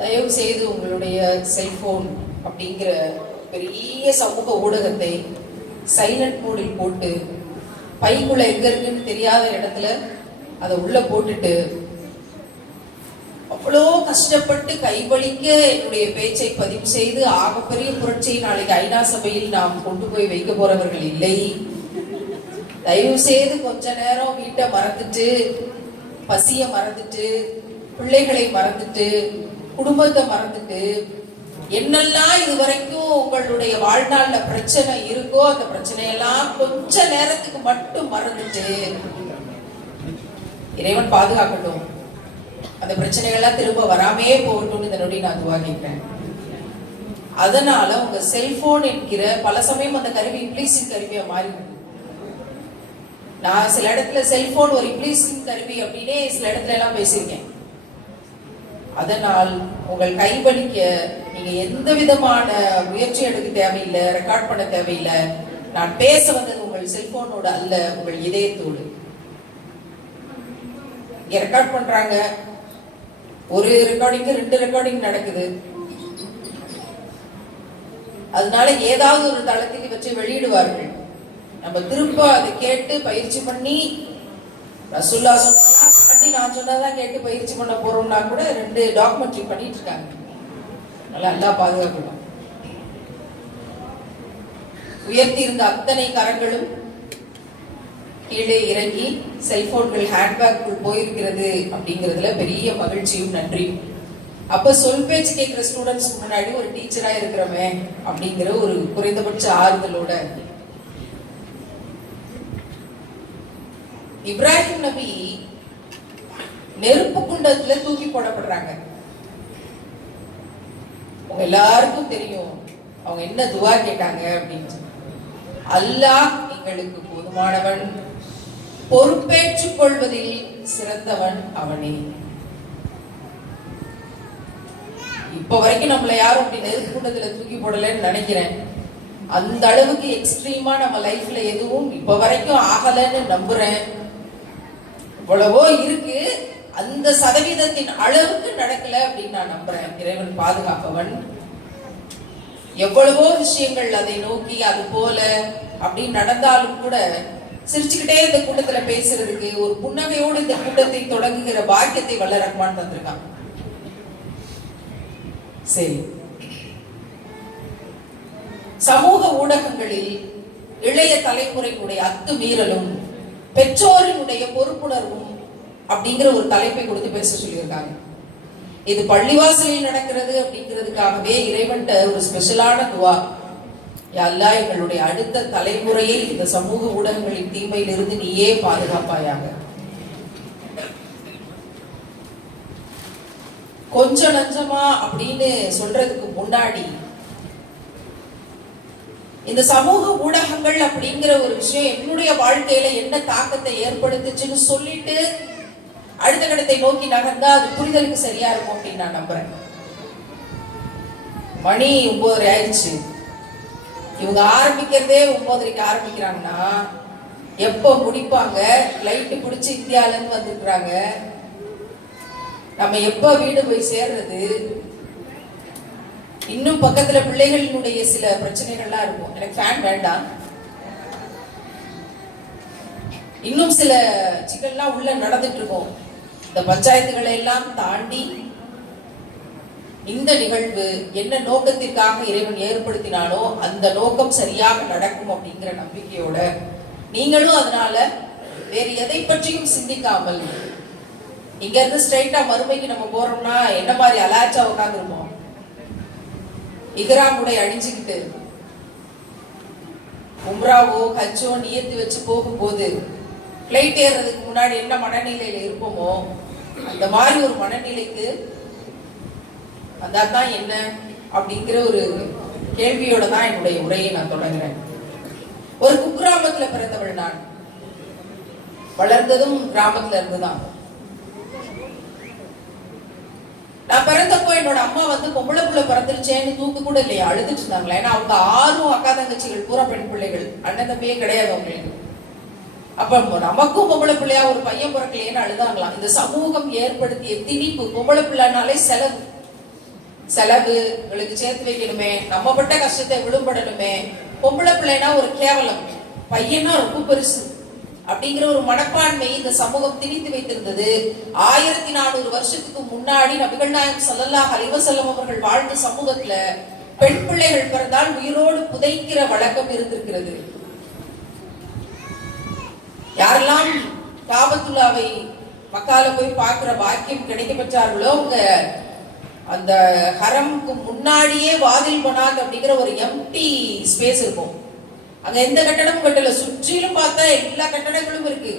தயவு செய்து உங்களுடைய செல்போன் அப்படிங்கிற பெரிய சமூக ஊடகத்தை சைலண்ட் மோடில் போட்டு பைக்குள்ள எங்க இருக்குன்னு தெரியாத இடத்துல அதை உள்ள போட்டுட்டு அவ்வளோ கஷ்டப்பட்டு கைவலிக்க என்னுடைய பேச்சை பதிவு செய்து ஆகப்பெரிய புரட்சியை நாளைக்கு ஐநா சபையில் நாம் கொண்டு போய் வைக்க போறவர்கள் இல்லை. தயவு செய்து கொஞ்ச நேரம் வீட்டை மறந்துட்டு, பசிய மறந்துட்டு, பிள்ளைகளை மறந்துட்டு, குடும்பத்தை மறந்துட்டு, என்னெல்லாம் இது வரைக்கும் உங்களுடைய வாழ்நாள்ல பிரச்சனை இருக்கோ அந்த பிரச்சனையெல்லாம் கொஞ்ச நேரத்துக்கு மட்டும் மறந்துட்டு, இறைவன் பாதுகாக்கட்டும், அந்த பிரச்சனைகள்லாம் திரும்ப வராமே போகட்டும் இந்த நொடி நான் துவா கேட்கிறேன். அதனால உங்க செல்போன் என்கிற பல சமயம் அந்த கருவி இப்ளீஸின் கருவியா மாறி, நான் சில இடத்துல செல்போன் ஒரு இப்ளீஸின் கருவி அப்படின்னே சில இடத்துல எல்லாம் பேசியிருக்கேன். அதனால் உங்கள் கைவலிக்க நீங்க எந்த விதமான முயற்சி எடுக்க தேவையில்லை, ரெக்கார்ட் பண்ண தேவையில்லை. நான் பேச வந்தது உங்கள் செல்போனோட அல்ல, உங்கள் இதயத்தோடு. இங்க ரெக்கார்ட் பண்றாங்க, ஒரு ரெக்கார்டிங் 2 ரெக்கார்டிங் நடக்குது. அதனால ஏதாவது ஒரு தளத்தில் வச்சு வெளியிடுவார்கள். நம்ம திரும்ப அதை கேட்டு பயிற்சி பண்ணி ரசூல்லா சொன்னதெல்லாம் காட்டி நான் சொன்னதான் கேட்டு பயிற்சி பண்ண போறோம்னா கூட 2 டாக்குமெண்ட்ரி பண்ணிட்டு இருக்காங்க. நல்லா பாதுகாக்கணும். உயர்த்தி இருந்த அத்தனை கரங்களும் கீழே இறங்கி செல்போன்கள் ஹேண்ட்பேக்குள் போயிருக்கிறது அப்படிங்கிறதுல பெரிய மகிழ்ச்சியும் நன்றியும். அப்ப சொல் பேச்சு கேட்கிற ஸ்டூடெண்ட்ஸ் முன்னாடி ஒரு டீச்சரா இருக்கிறோமே அப்படிங்கிற ஒரு குறைந்தபட்ச ஆறுதலோட, இப்ராஹிம் நபி நெருப்பு குண்டத்துல தூக்கி போடப்படுறாங்க. உங்க எல்லாருக்கும் தெரியும் அவங்க என்ன துவா கேட்டாங்க அப்படின்னு. அல்லாஹ் எங்களுக்கு போதுமானவன், பொறுப்பேற்றுக் கொள்வதில் சிறந்தவன் அவனே. இப்ப வரைக்கும் நம்மள யாரும் அப்படி நெருப்பு குண்டத்துல தூக்கி போடலன்னு நினைக்கிறேன். அந்த அளவுக்கு எக்ஸ்ட்ரீமா நம்ம லைஃப்ல எதுவும் இப்ப வரைக்கும் ஆகலன்னு நம்புறேன். இவ்வளவோ இருக்கு, அந்த சதவீதத்தின் அளவுக்கு நடக்கல அப்படின்னு நான் நம்புறேன். இறைவன் பாதுகாப்பவன். எவ்வளவோ விஷயங்கள் அதை நோக்கி அது போல அப்படி நடந்தாலும் கூட சிரிச்சுக்கிட்டே இந்த கூட்டத்துல பேசுறதுக்கு, ஒரு புன்னகையோடு இந்த கூட்டத்தை தொடங்குகிற பாக்கியத்தை வல்ல ரஹ்மான் தந்திருக்கான். சரி, சமூக ஊடகங்களில் இளைய தலைமுறையினுடைய அத்துமீறலும் பெற்றோரினுடைய பொறுப்புணர்வும் அப்படிங்கிற ஒரு தலைப்பை கொடுத்து பேச சொல்லியிருக்காங்க. இது பள்ளிவாசலில் நடக்கிறது அப்படிங்கிறதுக்காகவே இறைவன்ட்ட ஒரு ஸ்பெஷலான துவா, யா அல்லாஹ் எங்களுடைய அடுத்த தலைமுறையை இந்த சமூக ஊடகங்களின் தீமையிலிருந்து நீயே பாதுகாப்பாயாக. கொஞ்சம் நஞ்சமா அப்படின்னு சொல்றதுக்கு முன்னாடி இந்த சமூக ஊடகங்கள் அப்படிங்கிற ஒரு விஷயம் என்னுடைய வாழ்க்கையில என்ன தாக்கத்தை ஏற்படுத்துச்சுன்னு சொல்லிட்டு அடுத்த கட்டத்தை நோக்கி நகர்ந்தா அது புரிதலுக்கு சரியா இருக்கும் அப்படின்னு நான் நம்புறேன். மணி 9:30 ஆயிடுச்சு. இவங்க ஆரம்பிக்கிறதே 9:30 ஆரம்பிக்கிறாங்கன்னா எப்ப முடிப்பாங்க? லைட்டு பிடிச்சி இந்தியால இருந்து வந்துருக்குறாங்க. நம்ம எப்ப வீடு போய் சேர்றது? இன்னும் பக்கத்துல பிள்ளைகளினுடைய சில பிரச்சனைகள்லாம் இருக்கும். எனக்கு ஃபேன் வேண்டாம், இன்னும் சில சிக்கல்லாம் உள்ள நடந்துட்டு இருக்கும். இந்த பஞ்சாயத்துகளை எல்லாம் தாண்டி இந்த நிகழ்வு என்ன நோக்கத்திற்காக இறைவன் ஏற்படுத்தினாலோ அந்த நோக்கம் சரியாக நடக்கும் அப்படிங்கிற நம்பிக்கையோட நீங்களும் அதனால வேறு எதை பற்றியும் சிந்திக்காமல் இங்க இருந்து ஸ்ட்ரைட்டா மறுமைக்கு நம்ம போறோம்னா என்ன மாதிரி அலாச்சா உட்காந்துருப்போம். இஹ்ராம் உடை அணிஞ்சுக்கிட்டு உம்ராவோ ஹஜ்ஜோ நியத்து வச்சு போகும்போது பிளைட் ஏறதுக்கு முன்னாடி என்ன மனநிலையில இருப்போமோ அந்த மாதிரி ஒரு மனநிலைக்கு அதான் என்ன அப்படிங்கிற ஒரு கேள்வியோட தான் என்னுடைய உரையை நான் தொடங்குறேன். ஒரு குக்கிராமத்துல பிறந்தவள் நான். வளர்ந்ததும் கிராமத்துல இருந்துதான். நான் பிறந்தப்போ என்னோட அம்மா பொம்பளை புள்ள பிறந்துருச்சேன்னு தூக்கு கூட இல்லையா, அழுதுட்டு இருந்தாங்களா. ஏன்னா அவங்க 6 அக்கா தங்கச்சிகள், பூரா பெண் பிள்ளைகள், அண்ணன் தம்பியே கிடையாது அவங்களுக்கு. அப்ப நமக்கும் பொம்பளை பிள்ளையா ஒரு பையன் பிறக்கலையேன்னு அழுதாங்களாம். இந்த சமூகம் ஏற்படுத்திய திணிப்பு, பொம்பளை பிள்ளைனாலே செலவு, செலவு இவளுக்கு சேர்த்து வைக்கணுமே, நம்ம பட்ட கஷ்டத்தை விடுபடணுமே, பொம்பளை பிள்ளைனா ஒரு கேவலம், பையனா ரொம்ப பெருசு அப்படிங்கிற ஒரு மனப்பான்மை இந்த சமூகம் திணித்து வைத்திருந்தது. 1400 வருஷத்துக்கு முன்னாடி நபிகள் நாயகம் ஸல்லல்லாஹு அலைஹி வஸல்லம் அவர்கள் வாழ்ந்த சமூகத்துல பெண் பிள்ளைகள் பிறந்தால் உயிரோடு புதைக்கிற வழக்கம் இருந்திருக்கிறது. யாரெல்லாம் காபத்துல்லாவை மக்கால போய் பார்க்கிற பாக்கியம் கிடைக்க பெற்றார்களோ அவங்க அந்த ஹரம்க்கு முன்னாடியே வாதில் பனாத் அப்படிங்கிற ஒரு எம்டி ஸ்பேஸ் இருக்கும். அங்க எந்த கட்டடமும் கட்டல, சுற்றிலும் பார்த்தா எல்லா கட்டடங்களும் இருக்கு.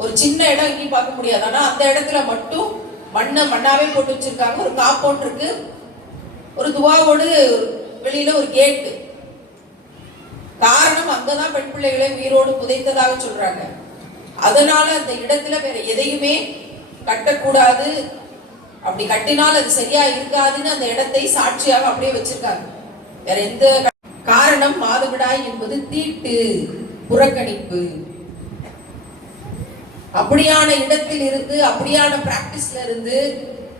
ஒரு சின்ன இடம் எங்கேயும் பார்க்க முடியாது. ஆனா அந்த இடத்துல மட்டும் மண்ணாவே போட்டு வச்சிருக்காங்க. ஒரு காம்பவுண்ட் இருக்கு, ஒரு துவாவோடு வெளியில ஒரு கேட். காரணம் அங்கதான் பெண் பிள்ளைகளை உயிரோடு புதைத்ததாக சொல்றாங்க. அதனால அந்த இடத்துல வேற எதையுமே கட்டக்கூடாது, அப்படி கட்டினால் அது சரியா இருக்காதுன்னு அந்த இடத்தை சாட்சியாக அப்படியே வச்சிருக்காங்க. வேற எந்த காரணம் மாதவிடாய் என்பது தீட்டு, புறக்கணிப்பு. அப்படியான இடத்தில் இருந்து, அப்படியான பிராக்டிஸ்ல இருந்து,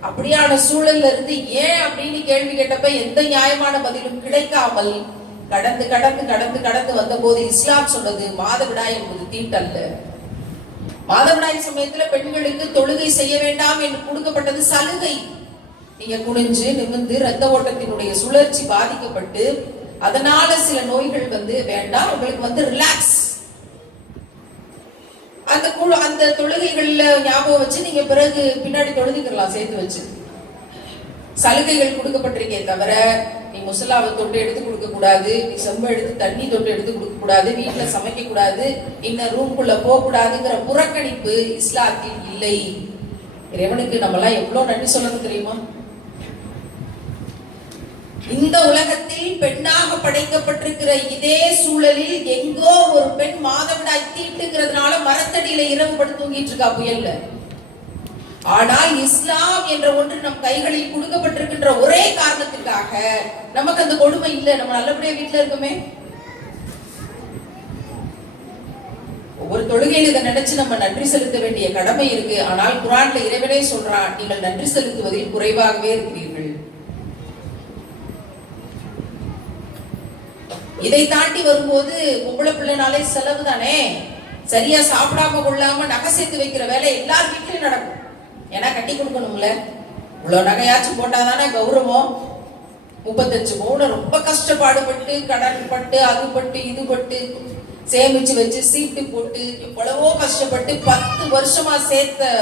அப்படியான சூழல்ல இருந்து ஏன் அப்படின்னு கேள்வி கேட்டப்ப எந்த நியாயமான பதிலும் கிடைக்காமல் கடந்து கடந்து கடந்து கடந்து வந்த போது இஸ்லாம் சொன்னது மாதவிடாய் என்பது தீட்டல்ல. மாதவிடாய் சமயத்துல பெண்களுக்கு தொழுகை செய்ய வேண்டாம் என்று கொடுக்கப்பட்டது சலுகை. நீங்க குனிஞ்சு நிமிர்ந்து ரத்த ஓட்டத்தினுடைய சுழற்சி பாதிக்கப்பட்டு அதனால சில நோய்கள் வேண்டாம், உங்களுக்கு ரிலாக்ஸ். அந்த தொழுகைகள்ல ஞாபகம் வச்சு நீங்க பிறகு பின்னாடி தொழுதுக்கலாம் சேர்த்து வச்சு. சலுகைகள் கொடுக்கப்பட்டிருக்கே தவிர நீ முசல்லாவை தொட்டு எடுத்து கொடுக்க கூடாது, நீ செம்பு எடுத்து தண்ணி தொட்டு எடுத்து கொடுக்க கூடாது, வீட்டுல சமைக்க கூடாது, இன்னும் ரூம்குள்ள போக கூடாதுங்கிற புறக்கணிப்பு இஸ்லாத்தில் இல்லை. இறைவனுக்கு நம்ம எல்லாம் எவ்வளவு நன்றி சொல்லணும் தெரியுமா? இந்த உலகத்தில் பெண்ணாக படைக்கப்பட்டிருக்கிற இதே சூழலில் எங்கோ ஒரு பெண் மாதவிடாய் தீட்டுங்கிறதுனால மரத்தடியில இரவு படுத்து தூங்கிட்டு இருக்கா புயல்ல. ஆனால் இஸ்லாம் என்ற ஒன்று நம் கைகளில் கொடுக்கப்பட்டிருக்கின்ற ஒரே காரணத்திற்காக நமக்கு அந்த கொடுமை இல்லை. நம்ம நல்லபடியா வீட்டுல இருக்குமே. ஒவ்வொரு தொழுகையில் இதை நினைச்சு நம்ம நன்றி செலுத்த வேண்டிய கடமை இருக்கு. ஆனால் குர்ஆன்ல இறைவனே சொல்றான், நீங்கள் நன்றி செலுத்துவதில் குறைவாகவே இருக்கிறீர்கள். இதை தாண்டி வரும்போது பொம்பளை பிள்ளைனாலே செலவு தானே. சரியா சாப்பிடாம கொள்ளாம நகை சேர்த்து வைக்கிற வேலை எல்லார் வீட்லயும் நடக்கும். ஏன்னா கட்டி கொடுக்கணும்ல, இவ்வளவு நகையாச்சும் போட்டாதானே கௌரவம். 35 பவுன் ரொம்ப கஷ்டப்பாடுபட்டு கடன் பட்டு அது பட்டு இது பட்டு சேமிச்சு வச்சு சீட்டு போட்டு எவ்வளவோ கஷ்டப்பட்டு 10 வருஷமா சேர்த்த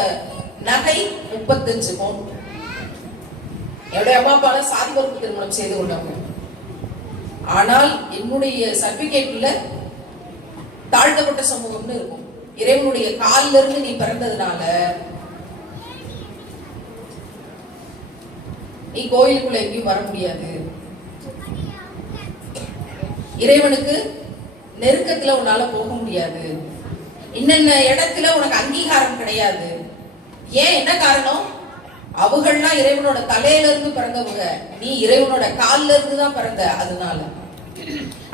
நகை 35 பவுன். என்னுடைய அம்மா அப்பால சாதி மறுப்பு திருமணம் செய்து கொண்டாங்க. ஆனால் என்னுடைய சர்டிபிகேட்ல தாழ்த்தப்பட்ட சமூகம்னு இருக்கும். இறைவனுடைய காலில இருந்து நீ பிறந்ததுனால நீ கோயிலுக்குள்ள எங்கேயும் வர முடியாது, இறைவனுக்கு நெருக்கத்துல உன்னால போக முடியாது, இன்னென்ன இடத்துல உனக்கு அங்கீகாரம் கிடையாது. ஏன், என்ன காரணம்? அவங்கள்லாம் இறைவனோட தலையில இருந்து பிறந்தவங்க, நீ இறைவனோட கால்ல இருந்து தான் பிறந்த. அதனால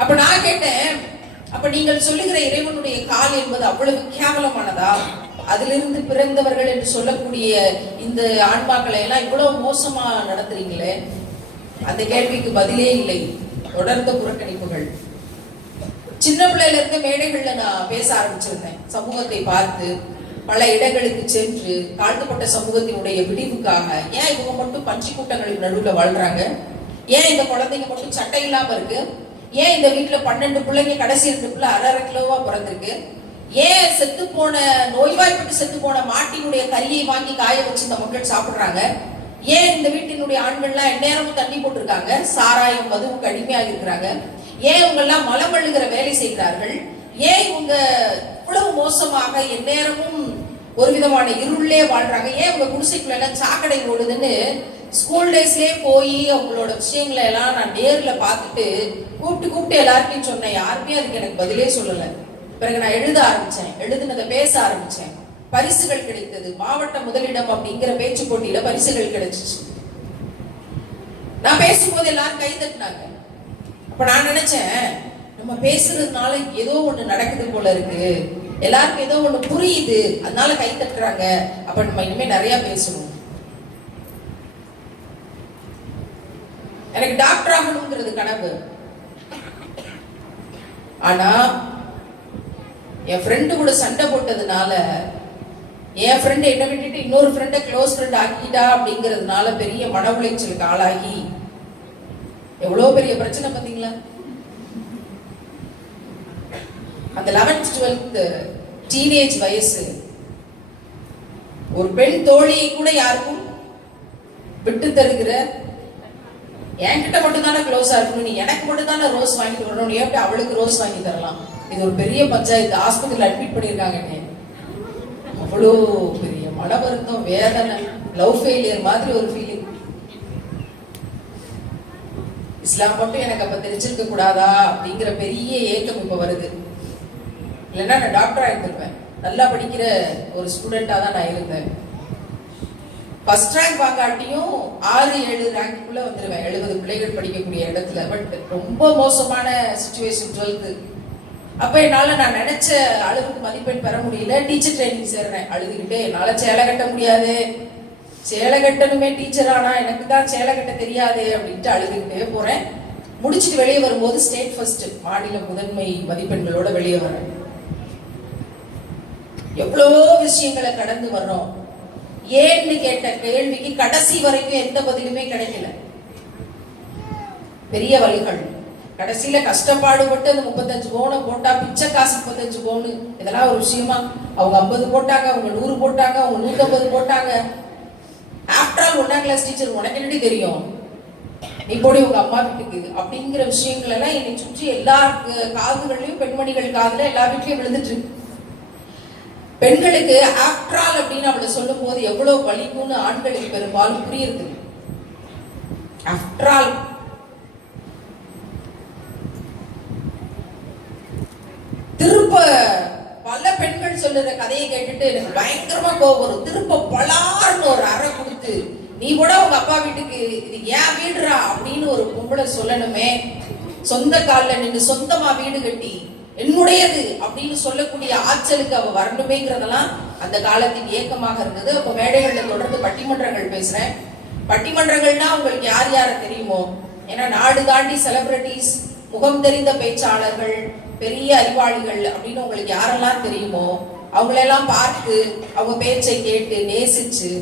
அப்ப நான் கேட்டேன், அப்ப நீங்கள் சொல்லுகிற இறைவனுடைய கால் என்பது அவ்வளவு கேவலமானதா? அதிலிருந்து பிறந்தவர்கள் என்று சொல்லக்கூடிய இந்த ஆன்மாக்களை எல்லாம் இவ்வளவு மோசமா நடத்துறீங்களே. அந்த கேள்விக்கு பதிலே இல்லை. தொடர்ந்த புறக்கணிப்புகள். சின்ன பிள்ளையில இருந்த மேடைகள்ல நான் பேச ஆரம்பிச்சிருந்தேன். சமூகத்தை பார்த்து பல இடங்களுக்கு சென்று தாழ்த்தப்பட்ட சமூகத்தினுடைய விடிவுக்காக, ஏன் இவங்க மட்டும் பஞ்சு கூட்டங்களுக்கு நடுவில் வாழ்றாங்க, ஏன் இந்த குழந்தைங்க மட்டும் சட்டை இல்லாம இருக்கு, ஏன் இந்த வீட்டுல 12 பிள்ளைங்க கடைசி 2 பிள்ளை 1/2 கிலோவா பிறந்திருக்கு, ஏன் செத்து போன நோய்வாய்ப்பட்டு செத்து போன மாட்டினுடைய கறியை வாங்கி காய வச்சு இந்த மக்கள் சாப்பிடுறாங்க, ஏன் இந்த வீட்டினுடைய ஆண்கள்லாம் எந்நேரமும் தண்ணி போட்டிருக்காங்க, சாராயம் மதுவுக்கு அடிமையாக இருக்கிறாங்க, ஏன் இவங்க எல்லாம் மலம் அள்ளுகிற வேலை செய்கிறார்கள், ஏன் இவங்க இவ்வளவு மோசமாக எந்நேரமும் ஒரு விதமான இருளே வாழ்றாங்க, ஏன் இவங்க குடிசைக்குள்ள எல்லாம் சாக்கடை ஓடுதுன்னு ஸ்கூல் டேஸ்லயே போய் அவங்களோட விஷயங்களை எல்லாம் நான் நேர்ல பார்த்துட்டு கூப்பிட்டு எல்லார்ட்டையும் சொன்னேன். யாருமே அதுக்கு எனக்கு பதிலே சொல்லல. பிறகு நான் எழுத ஆரம்பிச்சேன், எழுதுனதை பேச ஆரம்பிச்சேன். பரிசுகள் கிடைத்தது. மாவட்ட முதலிடம் அப்படிங்கிற பேச்சு போட்டியில பரிசுகள் கிடைச்சிச்சு. நான் பேசும்போது எல்லாரும் கை தட்டினாங்க. அப்ப நான் நினைச்சேன், நம்ம பேசுறதுனால ஏதோ ஒண்ணு நடக்குது போல இருக்கு, எல்லாருக்கும் ஏதோ ஒண்ணு புரியுது, அதனால கை தட்டுறாங்க. அப்ப நம்ம இனிமே நிறைய பேசணும். எனக்கு டாக்டர் ஆகணுங்கிறது கனவு. ஆனா என் ஃப்ரெண்டு கூட சண்டை போட்டதுனால, என் ஃப்ரெண்ட் என்ன விட்டுட்டு இன்னொரு ஃப்ரெண்டை க்ளோஸ் ஃப்ரெண்ட் ஆக்கிட்டா அப்படிங்கிறதுனால பெரிய மன உளைச்சலுக்கு ஆளாகி எவ்வளவு பெரிய பிரச்சனை பார்த்தீங்களா? அந்த 11th 12th டீனேஜ் வயசு, ஒரு பெண் தோழியை கூட யாருக்கும் விட்டு தருகிற, என்கிட்ட மட்டும் தானே க்ளோஸா இருக்கணும், நீ எனக்கு மட்டும் தானே ரோஸ் வாங்கிட்டு வரணும், நீ எப்படி அவளுக்கு ரோஸ் வாங்கி தரலாம்? இது ஒரு பெரிய பஞ்சாயத்து. ஹாஸ்பிட்டல் அட்மிட் பண்ணிருக்காங்க. அவ்வளோ பெரிய மன வருத்தம், வேதனை, லவ் ஃபெயிலியர் மாதிரி ஒரு ஃபீலிங். இஸ்லாம் மட்டும் எனக்கு அப்ப தெரிஞ்சிருக்க கூடாதா அப்படிங்கிற பெரிய ஏக்கம் இப்ப வருது. இல்லைன்னா நான் டாக்டரா இருந்திருப்பேன். நல்லா படிக்கிற ஒரு ஸ்டூடெண்டா தான் நான் இருந்தேன். ஃபர்ஸ்ட் ரேங்க் வாங்காட்டியும் 6-7 ரேங்க்குள்ள வந்துருவேன், 70 பிள்ளைகள் படிக்கக்கூடிய இடத்துல. பட் ரொம்ப மோசமான சிச்சுவேஷன் 12th. அப்ப என்னால நான் நினைச்ச அளவுக்கு மதிப்பெண் பெற முடியல. டீச்சர் ட்ரைனிங் சேர்றேன் அழுதுகிட்டே. என்னால சேலை கட்ட முடியாது, சேலை கட்டணுமே டீச்சர், ஆனா எனக்கு தான் சேலை கட்ட தெரியாது அப்படின்ட்டு அழுதுகிட்டே போறேன். முடிச்சுட்டு வெளியே வரும்போது ஸ்டேட் ஃபர்ஸ்ட், மாநில முதன்மை மதிப்பெண்களோட வெளியே வரேன். எவ்வளவோ விஷயங்களை கடந்து வர்றோம். ஏன்னு கேட்ட கேள்விக்கு கடைசி வரைக்கும் எந்த பதிலுமே கிடைக்கல. பெரிய வழிகள். கடைசியில கஷ்டப்பாடுபட்டு அந்த 35 பவுனை போட்டா, பிச்சை காசு 35 பவுனு, இதெல்லாம் ஒரு விஷயமா? அவங்க 50 போட்டாங்க, அவங்க 100 போட்டாங்க, அவங்க 150 போட்டாங்க. ஆஃப்டர் ஆல் 1ஆம் கிளாஸ் டீச்சர், உனக்கு என்னடி தெரியும், நீ போடி உங்க அம்மா வீட்டுக்கு அப்படிங்கிற விஷயங்கள் எல்லாம் என்னை சுற்றி எல்லா காதுகளையும், பெண்மணிகள் காதுல எல்லா வீட்லயும் விழுந்துட்டு இருக்கு. பெண்களுக்கு ஆஃப்டர் ஆல் அப்படின்னு அவளை சொல்லும் போது எவ்வளவு வலிக்கும்னு ஆண்களுக்கு பெரும்பாலும் புரியுது. ஆஃப்டர் ஆல் திருப்ப பல பெண்கள் சொல்லுற கதையை கேட்டுட்டு எனக்கு பயங்கரமா கோபம் வரும். திருப்ப பலார்னு ஒரு அறை கொடுத்து, நீ கூட உங்க அப்பா வீட்டுக்கு, இது ஏன் வீடுறா அப்படின்னு ஒரு பொம்பளை சொல்லணுமே. சொந்த காலில் நின்று சொந்தமா வீடு கட்டி என்னுடையது அப்படின்னு சொல்லக்கூடிய ஆற்றலுக்கு அவ வரணுமேங்கிறதெல்லாம் அந்த காலத்தின் ஏக்கமாக இருந்தது. அப்ப மேடைகள்ல தொடர்ந்து பட்டிமன்றங்கள் பேசுறேன். பட்டிமன்றங்கள்னா உங்களுக்கு யார் யார தெரியுமோ? ஏன்னா நாடு தாண்டி செலிபிரிட்டிஸ், முகம் தெரிந்த பேச்சாளர்கள், பெரிய அறிவாளிகள் அப்படின்னு உங்களுக்கு யாரெல்லாம் தெரியுமோ அவங்களெல்லாம் பார்த்து, அவங்க பேச்சை கேட்டு நேசிச்சு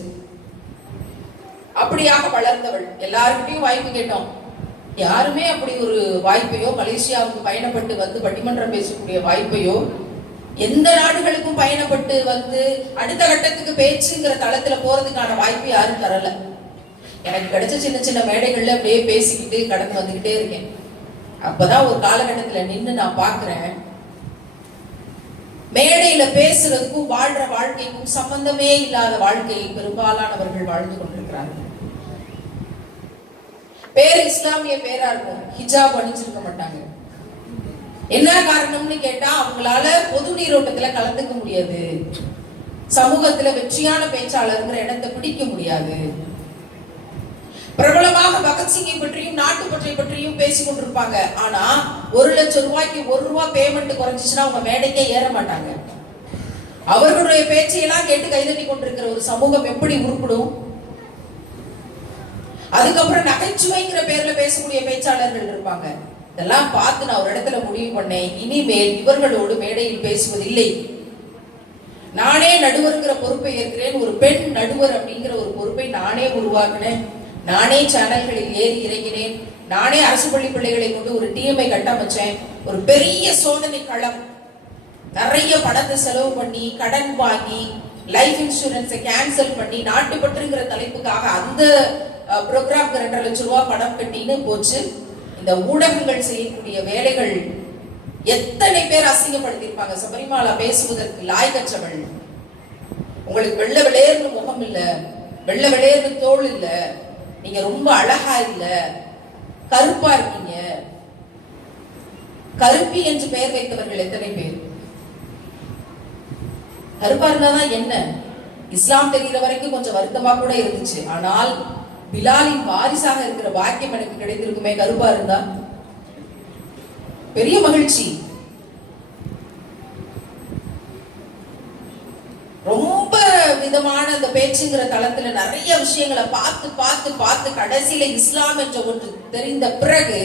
அப்படியாக வளர்ந்தவள். எல்லாருக்கிட்டையும் வாய்ப்பு கேட்டோம். யாருமே அப்படி ஒரு வாய்ப்பையோ, மலேசியாவுக்கு பயணப்பட்டு வந்து பட்டிமன்றம் பேசக்கூடிய வாய்ப்பையோ, எந்த நாடுகளுக்கும் பயணப்பட்டு வந்து அடுத்த கட்டத்துக்கு பேச்சுங்கிற தளத்துல போறதுக்கான வாய்ப்பு யாரும் தரல. எனக்கு கிடைச்ச சின்ன சின்ன மேடைகள்ல அப்படியே பேசிக்கிட்டு கடந்து வந்துகிட்டே இருக்கேன். அப்பதான் ஒரு காலகட்டத்துல நின்று நான் பாக்குறேன், மேடையில பேசுறதுக்கும் வாழ்ற வாழ்க்கைக்கும் சம்பந்தமே இல்லாத வாழ்க்கையை பெரும்பாலானவர்கள் வாழ்ந்து கொண்டிருக்கிறார்கள். பேர் இஸ்லாமிய பேரா இருக்கும், ஹிஜாப் அணிஞ்சிருக்க மாட்டாங்க. என்ன காரணம்னு கேட்டா, அவங்களால பொது நீரோட்டத்துல கலந்துக்க முடியாது, சமூகத்துல வெற்றியான பேச்சாளருங்கிற இடத்தை பிடிக்க முடியாது. பிரபலமாக பகத்சிங்கை பற்றியும் நாட்டு பற்றியும் பேசிக் கொண்டிருப்பாங்க. ஆனா 1 லட்சம் ரூபாய்க்கு 1 ரூபாய் பேமெண்ட் குறைஞ்சிச்சுன்னா அவங்க மேடைக்கே ஏற மாட்டாங்க. அவர்களுடைய பேச்சையெல்லாம் கேட்டு கைதட்டி கொண்டிருக்கிற ஒரு சமூகம் எப்படி உருப்படும்? அதுக்கப்புறம் நகைச்சுவைங்கிற பேர்ல பேசக்கூடிய பேச்சாளர்கள் இருப்பாங்க. இதெல்லாம் பார்த்து நான் ஒரு இடத்துல முடிவு பண்ணேன், இனிமேல் இவர்களோடு மேடையில் பேசுவதில்லை. நானே நடுவருங்கிற பொறுப்பை ஏற்கிறேன். ஒரு பெண் நடுவர் அப்படிங்கிற ஒரு பொறுப்பை நானே உருவாக்கினேன். நானே சேனல்களில் ஏறி இறங்கினேன். நானே அரசு பள்ளி பிள்ளைகளை கொண்டு ஒரு டீமை கட்டமைச்சேன். ஒரு பெரிய சோதனை களம். நிறைய பணத்தை செலவு பண்ணி, கடன் வாங்கி, லைஃப் இன்சூரன்ஸை கேன்சல் பண்ணி, நாட்டுப்பற்றுங்கிற தலைப்புக்காக அந்த ப்ரோக்ராம்க்கு 2.5 லட்சம் ரூபாய் பணம் கட்டின்னு போச்சு. இந்த ஊடகங்கள் செய்யக்கூடிய வேலைகள் எத்தனை பேர் அசிங்கப்படுத்தியிருப்பாங்க. சபரிமாலா பேசுவதற்கு லாய்க்கற்றவள். உங்களுக்கு வெள்ளை வெளியேறு முகம் இல்ல, வெள்ளை வெளியேறு தோல் இல்ல, நீங்க ரொம்ப அழகா இல்ல, கருப்பா இருக்கீங்க. கருப்பி என்று பெயர் வைத்தவர்கள் எத்தனை பேர்? கருப்பா இருந்தாதான் என்ன? இஸ்லாம் தெரிகிற வரைக்கும் கொஞ்சம் வருத்தமா கூட இருந்துச்சு. ஆனால் பிலாலின் வாரிசாக இருக்கிற பாக்கியம் எனக்கு கிடைத்திருக்குமே கருப்பா இருந்தா. பெரிய மகிழ்ச்சி. ரொம்ப விதமான அந்த பேச்சுங்கிற தளத்துல நிறைய விஷயங்களை பார்த்து பார்த்து பார்த்து கடைசியில இஸ்லாம் என்ற ஒன்று தெரிந்த பிறகு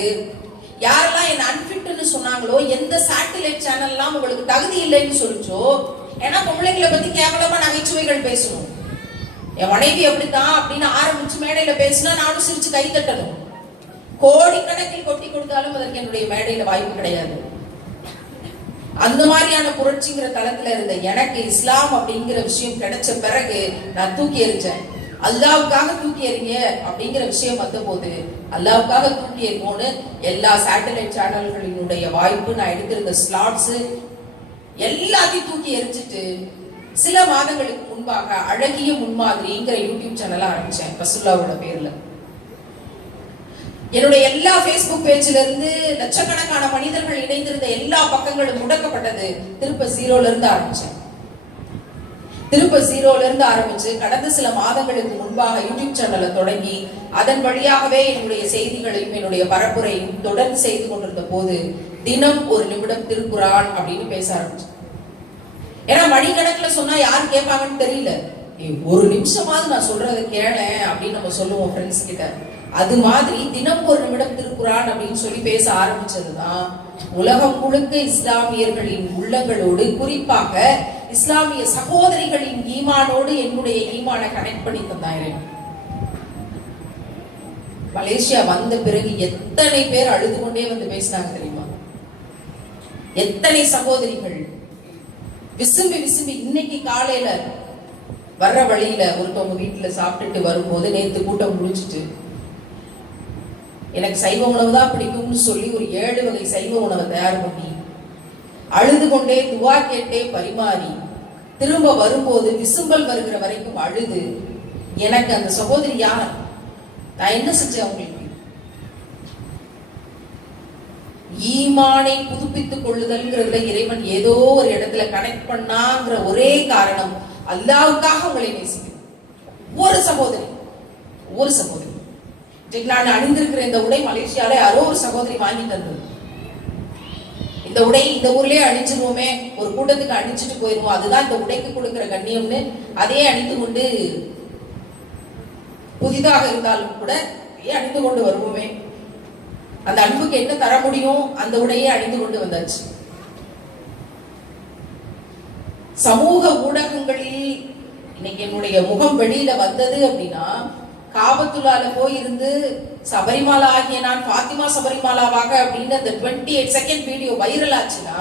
யாரெல்லாம் என்ன அன்பிட்னு சொன்னாங்களோ, எந்த சேட்டலைட் சேனல்லாம் உங்களுக்கு தகுதி இல்லைன்னு சொல்லிச்சோ, ஏன்னா பொம்பளைங்களை பத்தி கேவலமா நகைச்சுவைகள் பேசணும், என் மனைவி அப்படித்தான் அப்படின்னு ஆரம்பிச்சு மேடையில பேசினா நானும் சிரிச்சு கை தட்டணும். கோடிக்கணக்கில் கொட்டி கொடுத்தாலும் அதற்கு என்னுடைய மேடையில வாய்ப்பு கிடையாது. அந்த மாதிரியான புரட்சிங்கிற தளத்துல இருந்த எனக்கு இஸ்லாம் அப்படிங்கிற விஷயம் கிடைச்ச பிறகு நான் தூக்கி எறிஞ்சேன். அல்லாவுக்காக தூக்கி எறிங்க அப்படிங்கிற விஷயம் வந்த போது அல்லாவுக்காக தூக்கி எறிவோன்னு எல்லா சேட்டலைட் சேனல்களினுடைய வாய்ப்பு, நான் எடுத்திருந்த ஸ்லாட்ஸ் எல்லாத்தையும் தூக்கி எரிஞ்சிட்டு சில மாதங்களுக்கு முன்பாக அழகிய முன்மாதிரிங்கிற யூடியூப் சேனலை ஆரம்பிச்சேன் ரசூலுல்லாஹோட பேர்ல. என்னுடைய எல்லா Facebook பேஜ்ல இருந்து லட்சக்கணக்கான மனிதர்கள் இணைந்திருந்த எல்லா பக்கங்களும் முடக்கப்பட்டது. திருப்ப ஜீரோல இருந்து ஆரம்பிச்சேன். திருப்ப ஜீரோல இருந்து ஆரம்பிச்சு கடந்த சில மாதங்களுக்கு முன்பாக யூடியூப் சேனலை தொடங்கி அதன் வழியாகவே என்னுடைய செய்திகளையும் என்னுடைய பரப்புரையும் தொடர்ந்து செய்து கொண்டிருந்த போது தினம் ஒரு நிமிடம் திருக்குரான் அப்படின்னு பேச ஆரம்பிச்சேன். ஏன்னா மணிக்கணக்கில் சொன்னா யார் கேட்பாங்கன்னு தெரியல. ஒரு நிமிஷமாவது நான் சொல்றதை கேளேன் அப்படின்னு நம்ம சொல்லுவோம் ஃப்ரெண்ட்ஸ் கிட்ட. அது மாதிரி தினம் ஒரு நிமிடம் திருக்குரான் அப்படின்னு சொல்லி பேச ஆரம்பிச்சதுதான் உலகம் முழுக்க இஸ்லாமியர்களின் உள்ளங்களோடு, குறிப்பாக இஸ்லாமிய சகோதரிகளின் ஈமானோடு என்னுடைய ஈமானை கனெக்ட் பண்ணி தந்தாயிரம். மலேசியா வந்த பிறகு எத்தனை பேர் அழுது கொண்டே வந்து பேசினாங்க தெரியுமா? எத்தனை சகோதரிகள் விசும்பி விசும்பி. இன்னைக்கு காலையில வர்ற வழியில ஒருத்தவங்க வீட்டுல சாப்பிட்டுட்டு வரும்போது, நேத்து கூட்டம் முடிச்சுட்டு எனக்கு சைவ உணவு தான் பிடிக்கும்னு சொல்லி ஒரு 7 வகை சைவ உணவை தயார் பண்ணி அழுது கொண்டே துவா கேட்டே பரிமாறி திரும்ப வரும்போது விசும்பல் வருகிற வரைக்கும் அழுது, எனக்கு அந்த சகோதரி யார், நான் என்ன செஞ்சேன் அவங்களுக்கு? ஈமானை புதுப்பித்துக் கொள்ளுதல்ங்கிறதுல இறைவன் ஏதோ ஒரு இடத்துல கனெக்ட் பண்ணாங்கிற ஒரே காரணம் அல்லாவுக்காக உங்களை நேசிக்கிறேன். ஒரு சகோதரி நான் அணிந்திருக்கிற இந்த உடை மலேசியால யாரோ ஒரு சகோதரி வாங்கி தந்தது. இந்த உடை இந்த ஊர்லயே அணிஞ்சிருவோமே, ஒரு கூட்டத்துக்கு அணிஞ்சிட்டு போயிருவோம், அதுதான் இந்த உடைக்கு கொடுக்கிற கண்ணியம்னு அதே அணிந்து கொண்டு, புதிதாக இருந்தாலும் கூட அணிந்து கொண்டு வருவோமே, அந்த அன்புக்கு என்ன தர முடியும், அந்த உடையே அணிந்து கொண்டு வந்தாச்சு. சமூக ஊடகங்களில் இன்னைக்கு என்னுடைய முகம் வெளியில வந்தது அப்படின்னா, காபத்துல்லால போய் இருந்து சபரிமாலா ஆகிய நான் பாத்திமா சபரிமாலாவாக அப்படின்னு அந்த 28 செகண்ட் வீடியோ வைரல் ஆச்சுன்னா,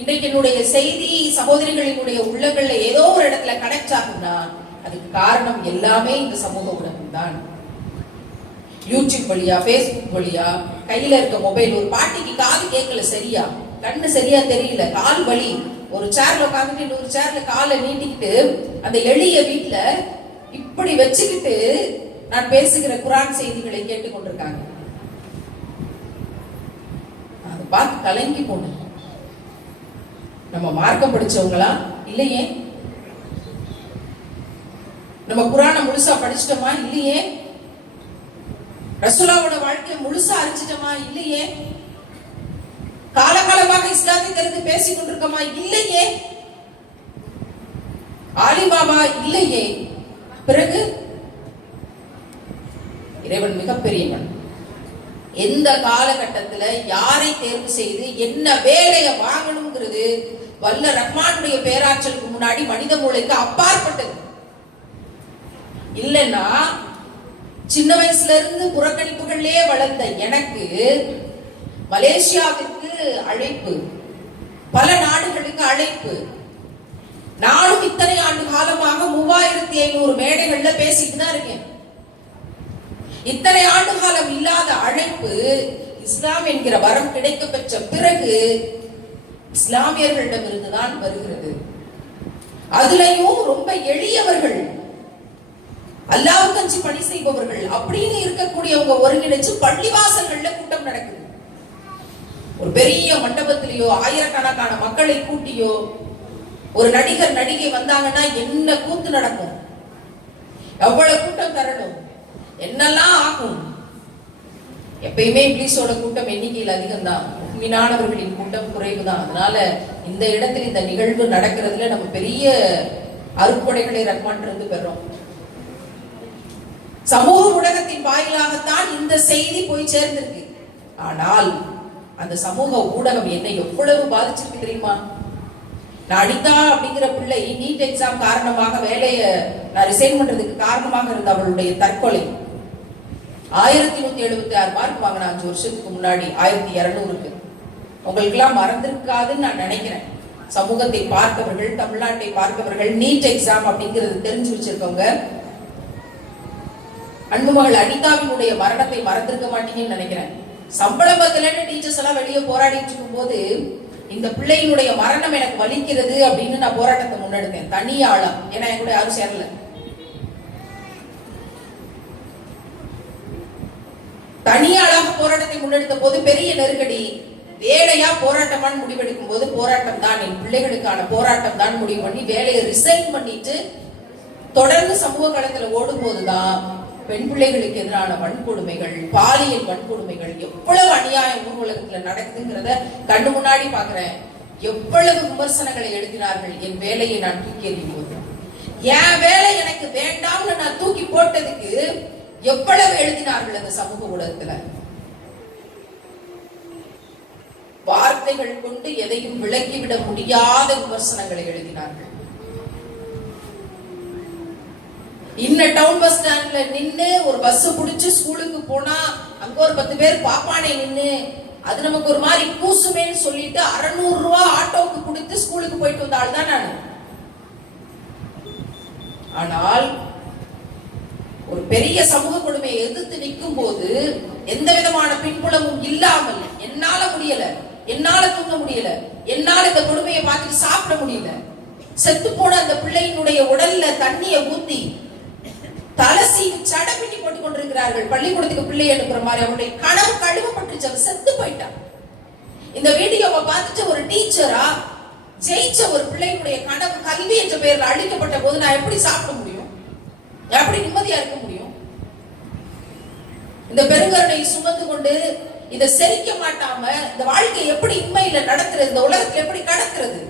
இன்றைக்கு என்னுடைய செய்தி சகோதரிகளினுடைய உள்ளங்கள்ல ஏதோ ஒரு இடத்துல கனெக்ட் ஆகும்னா அதுக்கு காரணம் எல்லாமே இந்த சமூக ஊடகம் தான். யூடியூப் வழியா, Facebook வழியா, கையில இருக்க மொபைல், ஒரு பாட்டிக்கு காது கேட்கல சரியா, கண்ணு சரியா தெரியல, கால் வலி, ஒரு சேர்ல உட்காந்துட்டு இன்னொரு சேர்ல காலை நீட்டிக்கிட்டு அந்த எளிய வீட்டுல இப்படி வச்சுக்கிட்டு நான் பேசுகிற குரான் செய்திகளை கேட்டுக்கொண்டிருக்காங்க. அதை பார்த்து கலங்கி போனேன். நம்ம மார்க்கம் படிச்சவங்களா இல்லையே, நம்ம குரானை முழுசா படிச்சிட்டோமா இல்லையே, ரசூலுல்லாஹோட வாழ்க்கையை முழுசா அறிஞ்சிட்டோமா இல்லையே, காலகாலமாக இஸ்லாத்தை தெரிந்து பேசிக் கொண்டிருக்கோமா இல்லையே, ஆலிமாவா இல்லையே. பிறகு இறைவன் மிகப்பெரியவன். எந்த காலகட்டத்துல யாரை தேர்வு செய்து என்ன வேலையை வாங்கணுங்கிறது வல்ல ரஹ்மானுடைய பேராற்றலுக்கு முன்னாடி மனித மூளைக்கு அப்பாற்பட்டது. இல்லைன்னா சின்ன வயசுல இருந்து புறக்கணிப்புகளிலே வளர்ந்த எனக்கு மலேசியாவிற்கு அழைப்பு, பல நாடுகளுக்கு அழைப்பு. நானும் இத்தனை ஆண்டு காலமாக 3500 மேடைகள்ல பேசிட்டு தான் இருக்கேன். இத்தனை ஆண்டு காலம் இல்லாத அழைப்பு இஸ்லாம் என்கிற வரம் கிடைக்க பெற்ற பிறகு இஸ்லாமியர்களிடம் இருந்துதான் வருகிறது. அதுலயும் ரொம்ப எளியவர்கள், அல்லாஹ்வுக்கஞ்சி பணி செய்பவர்கள் அப்படின்னு இருக்கக்கூடியவங்க ஒருங்கிணைச்சு பள்ளிவாசல்கள்ல கூட்டம் நடக்குது. ஒரு பெரிய மண்டபத்திலேயோ ஆயிரக்கணக்கான மக்களை கூட்டியோ ஒரு நடிகர் நடிகை வந்தாங்கன்னா என்ன கூத்து நடக்கும், எவ்வளவு கூட்டம் தரணும், என்னெல்லாம் ஆகும். எப்பயுமே இப்லீஸோட கூட்டம் எண்ணிக்கையில் அதிகம் தான், மீனானவர்களின் கூட்டம் குறைவு தான். அதனால இந்த இடத்துல இந்த நிகழ்வு நடக்கிறதுல நம்ம பெரிய அருட்கொடைகளை ரஹ்மான் இருந்து பெறோம். சமூக ஊடகத்தின் வாயிலாகத்தான் இந்த செய்தி போய் சேர்ந்திருக்கு. ஆனால் அந்த சமூக ஊடகம் என்னை எவ்வளவு பாதிச்சிருக்கு தெரியுமா? நான் அனிதா அப்படிங்கிற பிள்ளை நீட் எக்ஸாம் காரணமாக வேலையை நான் ரிசைன் பண்றதுக்கு காரணமாக இருந்த அவளுடைய தற்கொலை 1176 மார்க் வாங்கின 5 வருஷத்துக்கு முன்னாடி 1200க்கு. உங்களுக்கு எல்லாம் மறந்திருக்காதுன்னு நான் நினைக்கிறேன். சமூகத்தை பார்ப்பவர்கள், தமிழ்நாட்டை பார்ப்பவர்கள், நீட் எக்ஸாம் அப்படிங்கிறது தெரிஞ்சு வச்சிருக்கவங்க அன்புமகள் அனிதாவினுடைய மரணத்தை மறந்திருக்க மாட்டீங்கன்னு நினைக்கிறேன். சம்பளம் பத்தலன்னு டீச்சர்ஸ் எல்லாம் வெளியே போராடிட்டு இருக்கும் போது இந்த பிள்ளையினுடைய மரணம் எனக்கு வலிக்கிறது அப்படின்னு நான் போராட்டத்தை முன்னெடுத்தேன் தனியாளா. ஏன்னா என் கூட யாரும் சேரல. தனியாளாக போராட்டத்தை முன்னெடுத்த போது பெரிய நெருக்கடி. வேலையா போராட்டமான்னு முடிவெடுக்கும் போது போராட்டம் தான், என் பிள்ளைகளுக்கான போராட்டம் தான் முடிவு பண்ணி வேலையை ரிசைன் பண்ணிட்டு தொடர்ந்து சமூக களத்துல ஓடும் போதுதான் பெண் பிள்ளைகளுக்கு எதிரான வன்கொடுமைகள், பாலியல் வன்கொடுமைகள் எவ்வளவு அநியாயம் ஊர் உலகத்துல நடக்குதுங்கிறத கண்ணு முன்னாடி பாக்குறேன். எவ்வளவு விமர்சனங்களை எழுதினார்கள் என் வேலையை நான் தூக்கி எறியும் போது. என் வேலை எனக்கு வேண்டாம்னு நான் தூக்கி போட்டதுக்கு எவ்வளவு எழுதினார்கள் அந்த சமூக ஊடகத்துல. வார்த்தைகள் கொண்டு எதையும் விளக்கிவிட முடியாத விமர்சனங்களை எழுதினார்கள். இன்ன டவுன் பஸ் ஸ்டாண்ட்ல நின்னு ஒரு பஸ் புடிச்சு ஸ்கூலுக்கு போனா அங்க ஒரு 10 பேர் பாப்பானே நின்னு அது நமக்கு ஒரு மாதிரி கூசுமேன்னு சொல்லிட்டு 600 ரூபாய் ஆட்டோவுக்கு கொடுத்து ஸ்கூலுக்கு போயிட்டு வந்த ஆள் தான் நான். ஆனால் ஒரு பெரிய சமூக கொடுமையை எதிர்த்து நிற்கும் போது எந்த விதமான பின்புலமும் இல்லாமல் என்னால முடியல, என்னால தூங்க முடியல, என்னால இந்த கொடுமையை பார்த்துட்டு சாப்பிட முடியல, செத்து போன அந்த பிள்ளையினுடைய உடல்ல தண்ணிய ஊத்தி தலசி சடப்பிட்டி போட்டுக் கொண்டிருக்கிறார்கள். பள்ளிக்கூடத்துக்கு பிள்ளை அனுப்புற மாதிரி அவருடைய கனவு கழுவப்பட்டுச்சு. அவர் செத்து போயிட்டான். இந்த வீடியோவை பார்த்துட்டு ஒரு டீச்சரா ஜெயிச்ச ஒரு பிள்ளையினுடைய கனவு கல்வி என்ற பெயர்ல அழிக்கப்பட்ட போது நான் எப்படி சாப்பிட முடியும்? எப்படி நிம்மதியா இருக்க முடியும்? இந்த பெருங்கருணை சுமந்து கொண்டு இதை செரிக்க மாட்டாம இந்த வாழ்க்கை எப்படி இன்மையில நடக்கிறது, இந்த உலகத்தில் எப்படி கடக்கிறது?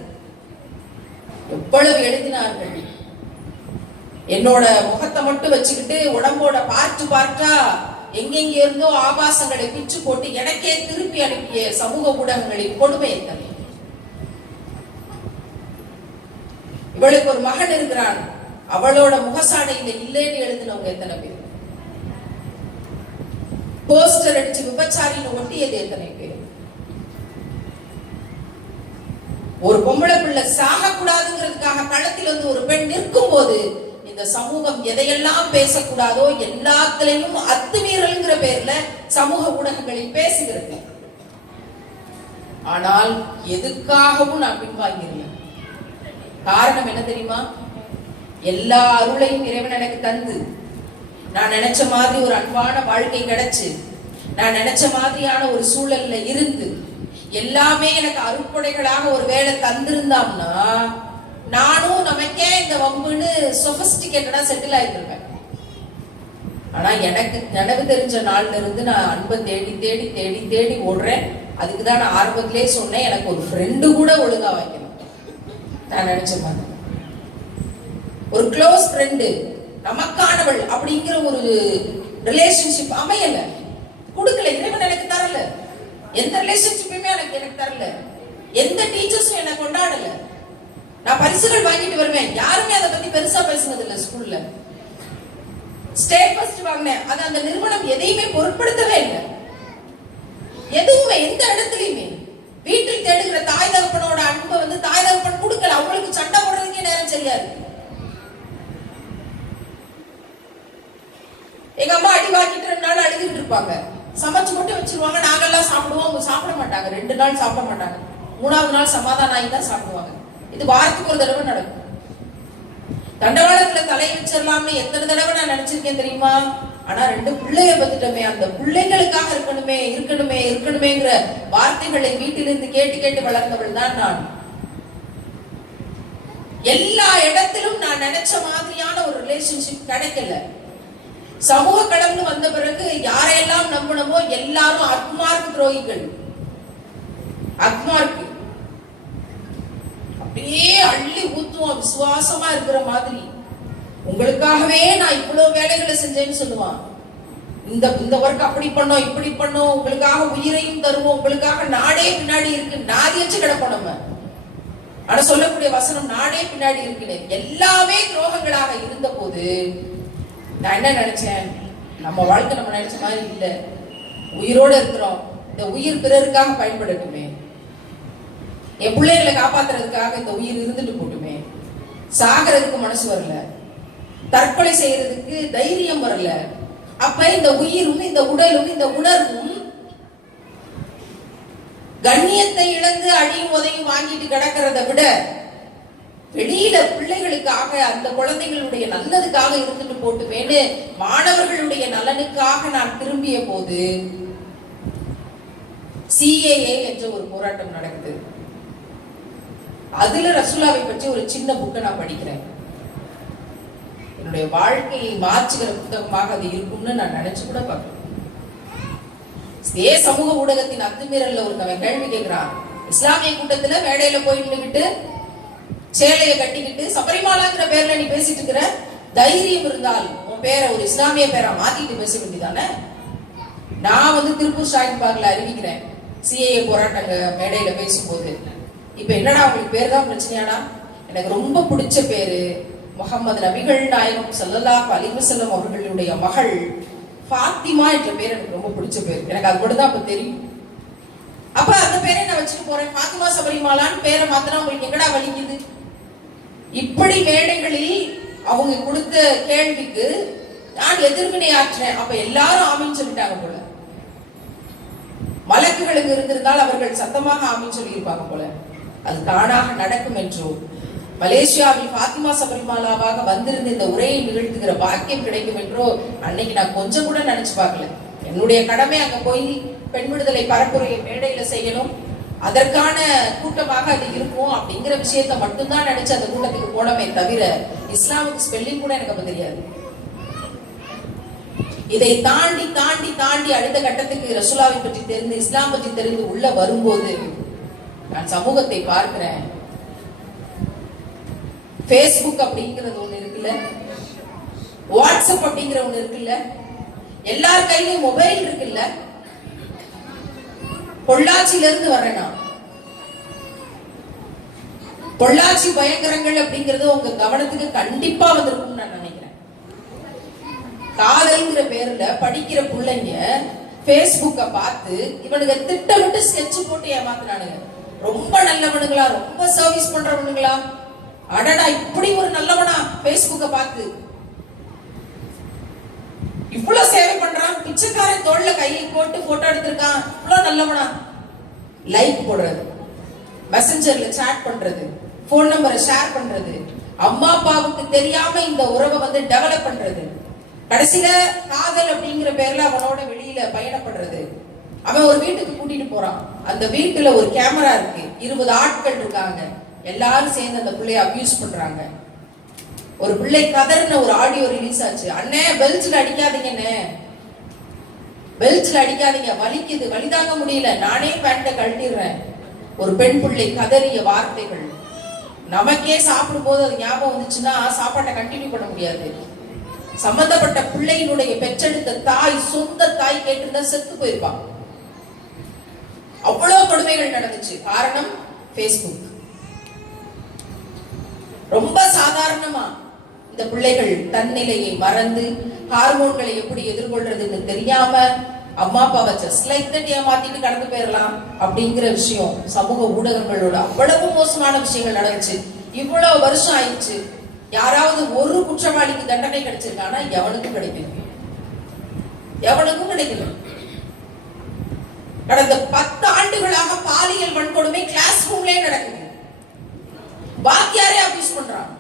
எவ்வளவு எழுதினார்கள். என்னோட முகத்தை மட்டும் வச்சுக்கிட்டு உடம்போட பார்ட்டா எங்கெங்க இருந்தோ ஆபாசங்களை பிச்சு போட்டு எனக்கே திருப்பி அனுப்பிய சமூக ஊடகங்களின் கொடுமை எத்தனை. இவளுக்கு ஒரு மகன் இருக்கிறான், அவளோட முகசாடையில இல்லைன்னு எழுதினவங்க எத்தனை பேர்? போஸ்டர் அடிச்சு விபச்சாரின்னு ஒட்டியது எத்தனை பேர்? ஒரு பொம்பளை பிள்ளை சாகக்கூடாதுங்கிறதுக்காக களத்தில் வந்து ஒரு பெண் நிற்கும் போது இந்த சமூகம் எதையெல்லாம் பேசக்கூடாதோ எல்லாத்திலையும் அத்துமீறல்ங்கிற பேர்ல சமூக ஊடகங்களில் பேசுகிறது. ஆனால் எதுக்காகவும் நான் பின்வாங்கியிருந்தேன். காரணம் என்ன தெரியுமா? எல்லா அருளையும் இறைவன் எனக்கு தந்து நான் நினைச்ச மாதிரி ஒரு அன்பான வாழ்க்கை கிடைச்சு நான் நினைச்ச மாதிரியான ஒரு சூழல்ல இருந்து எல்லாமே எனக்கு அருட்கொடைகளாக ஒரு வேலை தந்திருந்தாம்னா நானும் நமக்கே இந்த வம்புன்னு சொபிஸ்டிகேட்டடா செட்டில் ஆயிருப்பேன். ஆனா எனக்கு நினைவு தெரிஞ்ச நாள்ல இருந்து நான் அன்பை தேடி தேடி தேடி தேடி ஓடுறேன். அதுக்குதான் நான் ஆரம்பத்திலே சொன்னேன், எனக்கு ஒரு ஃப்ரெண்டு கூட ஒழுங்கா வைக்கணும். நான் நினைச்ச மாதிரி ஒரு க்ளோஸ் ஃப்ரெண்டு, நமக்கானவள் அப்படிங்கிற ஒரு ரிலேஷன்ஷிப் அமையல, கொடுக்கல, இறைவன் எனக்கு தரல. எந்த ரிலேஷன்ஷிப்புமே எனக்கு தரல. எந்த டீச்சர்ஸும் என்ன கொண்டாடல. நான் பரிசுகள் வாங்கிட்டு வருவேன், யாருமே அதை பத்தி பெருசா பேசுனது இல்ல. ஸ்கூல்ல ஸ்டேட் ஃபர்ஸ்ட் வாங்கினேன், அது அந்த நிறுவனம் எதையுமே பொருட்படுத்தவே இல்லை. எதுவுமே எந்த இடத்துலயுமே வீட்டில் தேடுகிற தாய் தகப்பனோட அன்பை வந்து தாய் தகப்பன் கொடுக்கல. அவங்களுக்கு சண்டை போடுறதுக்கே நேரம் சரியா இருக்கு. எங்க அம்மா அடி வாங்கிட்டு 2 நாள் அழுதுகிட்டு இருப்பாங்க, சமைச்சு மட்டும் வச்சிருவாங்க. நாங்கெல்லாம் சாப்பிடுவோம், அவங்க சாப்பிட மாட்டாங்க. 2 நாள் சாப்பிட மாட்டாங்க, 3ஆவது நாள் சமாதானம் ஆகி தான் சாப்பிடுவாங்க. இது வாரத்துக்கு ஒரு தடவை நடக்கும். தண்டவாளத்துல தலை வச்சிடலாம்னு எத்தனை தடவை நான் நினைச்சிருக்கேன் தெரியுமா? ஆனா 2 பிள்ளைய பத்துட்டோமே, அந்த பிள்ளைங்களுக்காக இருக்கணுமே இருக்கணுமே இருக்கணுமேங்கிற வார்த்தைகளை வீட்டிலிருந்து கேட்டு கேட்டு வளர்ந்தவள் தான் நான். எல்லா இடத்திலும் நான் நினைச்ச மாதிரியான ஒரு ரிலேஷன்ஷிப் கிடைக்கல. சமூக கடந்து வந்த பிறகு யாரையெல்லாம் நம்பணுமோ எல்லாரும் அக்மார்க் துரோகிகள். அக்மார்க் அப்படியே அள்ளி ஊத்துவான் விசுவாசமா இருக்கிற மாதிரி. உங்களுக்காகவே நான் இவ்வளவு வேலைகளை செஞ்சேன்னு சொல்லுவான். இந்த ஒர்க் அப்படி பண்ணோம், இப்படி பண்ணோம், உங்களுக்காக உயிரையும் தருவோம், உங்களுக்காக நாடே பின்னாடி இருக்கு. நாதியச்சு கிடப்போம் நம்ம. ஆனா சொல்லக்கூடிய வசனம் நாடே பின்னாடி இருக்கு. எல்லாமே துரோகங்களாக இருந்த போது நான் என்ன நினைச்சேன், நம்ம வாழ்க்கை நம்ம நினைச்ச மாதிரி இல்ல. உயிரோட இருக்கிறோம், இந்த உயிர் பிறருக்காக பயன்படட்டுமே, என் பிள்ளைகளை காப்பாத்துறதுக்காக இந்த உயிர் இருந்துட்டு போட்டுமே. சாகிறதுக்கு மனசு வரல, தற்கொலை செய்யறதுக்கு தைரியம் வரல. அப்ப இந்த உயிரும் இந்த உடலும் இந்த உணர்வும் கண்ணியத்தை இழந்து அடியும் உதையும் வாங்கிட்டு கிடக்கிறத விட வெளியில பிள்ளைகளுக்காக அந்த குழந்தைகளுடைய நல்லதுக்காக இருந்துட்டு போட்டுமேனு மாணவர்களுடைய நலனுக்காக நான் திரும்பிய போது CAA என்ற ஒரு போராட்டம் நடக்குது. அதுல ரசூலாவை பற்றி ஒரு சின்ன புக்கை நான் படிக்கிறேன். என்னுடைய வாழ்க்கையை மாற்றுகிற புத்தகமாக அது இருக்கும்னு நான் நினைச்சு கூட பார்க்கிறேன். சமூக ஊடகத்தின் அத்துமீறல்ல ஒரு கேள்வி கேட்கிறான். இஸ்லாமிய கூட்டத்துல மேடையில போய் நின்றுகிட்டு சேலையை கட்டிக்கிட்டு சபரிமாலாங்கிற பேர்ல நீ பேசிட்டு இருக்கிற, தைரியம் இருந்தால் உன் பேரை ஒரு இஸ்லாமிய பேரை மாத்திட்டு பேச வேண்டியதானே. நான் திருப்பூர் ஷாஹின் பாக்ல அறிவிக்கிறேன் CAA போராட்டங்க மேடையில பேசும்போது, இப்ப என்னடா உங்களுக்கு பேர் தான் பிரச்சனையானா? எனக்கு ரொம்ப பிடிச்ச பேரு முகமது நபிகள் நாயகம் ஸல்லல்லாஹு அலைஹி வஸல்லம் அவர்களுடைய மகள் ஃபாத்திமா என்ற பேர் எனக்கு ரொம்ப பிடிச்ச பேர். எனக்கு அது மட்டும் தான் அப்ப தெரியும். அப்ப அந்த பேரை நான் வச்சுட்டு போறேன். ஃபாத்திமா சபரிமாலான்னு பேரை மாத்தினா உங்களுக்கு எங்கடா வலிக்குது? இப்படி மேடைகளில் அவங்க கொடுத்த கேள்விக்கு நான் எதிர்வினை ஆற்றேன். அப்ப எல்லாரும் ஆமீன் சொல்லிட்டாங்க போல. மலக்குகளுக்கு இருந்திருந்தால் அவர்கள் சத்தமாக ஆமீன் சொல்லி இருப்பாங்க போல. அது தானாக நடக்கும் என்றோ, மலேசியாவில் ஃபாத்திமா சபரிமாலாவாக வந்திருந்து இந்த உரையை நிகழ்த்துகிற பாக்கியம் கிடைக்கும் என்றோ அன்னைக்கு நான் கொஞ்சம் கூட நினைச்சு பார்க்கல. என்னுடைய கடமை அங்க போய் பெண் விடுதலை பரப்புரையை மேடையில செய்யணும், அதற்கான கூட்டமாக அது இருக்கும் அப்படிங்கிற விஷயத்த மட்டும்தான் நினைச்சு அந்த கூட்டத்துக்கு போனமே தவிர இஸ்லாமுக்கு ஸ்பெல்லிங் கூட எனக்கு அப்ப தெரியாது. இதை தாண்டி தாண்டி தாண்டி அடுத்த கட்டத்துக்கு ரசூலாவை பற்றி தெரிந்து இஸ்லாம் பற்றி தெரிந்து உள்ள வரும்போது நான் சமூகத்தை பார்க்கிறேன். பேஸ்புக் அப்படிங்கிறது ஒண்ணு இருக்குல்ல, வாட்ஸ்அப் அப்படிங்கிற ஒண்ணு இருக்குல்ல, எல்லார் கையிலும் மொபைல் இருக்குல்ல. பொள்ளாச்சியில இருந்து வர்றேனா, பொள்ளாச்சி பயங்கரங்கள் அப்படிங்கிறது உங்க கவனத்துக்கு கண்டிப்பா வந்திருக்கும் நான் நினைக்கிறேன். காதல்ங்கிற பேர்ல படிக்கிற பிள்ளைங்க பேஸ்புக்க பார்த்து இவனுக்கு திட்டமிட்டு ஸ்கெட்ச் போட்டு ஏமாத்துறானுங்க. ரொம்ப நல்லவனுங்களா, ரொம்ப சர்வீஸ் பண்றவனுங்களா, அடடா இப்படி ஒரு நல்லவனா பேஸ்புக்க பார்த்து இவ்வளவு சேவை பண்றான், பிச்சைக்காரன் தோல்ல கையை போட்டு போட்டோ எடுத்திருக்கான், இவ்வளவு நல்லவனா. லைக் போடுறது, மெசஞ்சர்ல சாட் பண்றது, போன் நம்பரை ஷேர் பண்றது, அம்மா அப்பாவுக்கு தெரியாம இந்த உறவை டெவலப் பண்றது, கடைசியில காதல் அப்படிங்கிற பேர்ல அவனோட வெளியில பயணப்படுறது. அவன் ஒரு வீட்டுக்கு கூட்டிட்டு போறான், அந்த வீட்டுல ஒரு கேமரா இருக்கு, 20 ஆட்கள் இருக்காங்க, எல்லாரும் சேர்ந்து அந்த பிள்ளைய அபியூஸ் பண்றாங்க. ஒரு பிள்ளை கதர்ன ஒரு ஆடியோ ரிலீஸ் ஆச்சு. அண்ணே பெல்ட்ல அடிக்காதீங்கண்ணே, பெல்ட்ல அடிக்காதீங்க, வலிக்குது, வலிதாங்க முடியல, நானே பேண்ட கழட்டிடுறேன். ஒரு பெண் பிள்ளை கதறிய வார்த்தைகள். நமக்கே சாப்பிடும் போது அது ஞாபகம் வந்துச்சுன்னா சாப்பாட்டை கண்டினியூ பண்ண முடியாது. சம்பந்தப்பட்ட பிள்ளையினுடைய பெற்றெடுத்த தாய், சொந்த தாய் கேட்டிருந்தா செத்து போயிருப்பான். அவ்வளவு கொடுமைகள் நடந்துச்சு. காரணம் பேஸ்புக். ரொம்ப சாதாரணமா இந்த பிள்ளைகள் தன்னிலையை மறந்து ஹார்மோன்களை எப்படி எதிர்கொள்றதுன்னு தெரியாம அம்மா அப்பாவை ஜஸ்ட் லைக் தட் ஏமாத்திட்டு கடந்து போயிடலாம் அப்படிங்கிற விஷயம் சமூக ஊடகங்களோட அவ்வளவு மோசமான விஷயங்கள் நடந்துச்சு. இவ்வளவு வருஷம் ஆயிடுச்சு. யாராவது ஒரு குற்றவாளிக்கு தண்டனை கிடைச்சிருக்கானா? எவனுக்கும் கிடைக்கல, எவனுக்கும் கிடைக்கல. கடந்த 10 ஆண்டுகளாக பாலியல் வன்கொடுமை கிளாஸ் ரூம்லயே நடக்குது. வாத்தியாரே அபியூஸ் பண்றாங்க.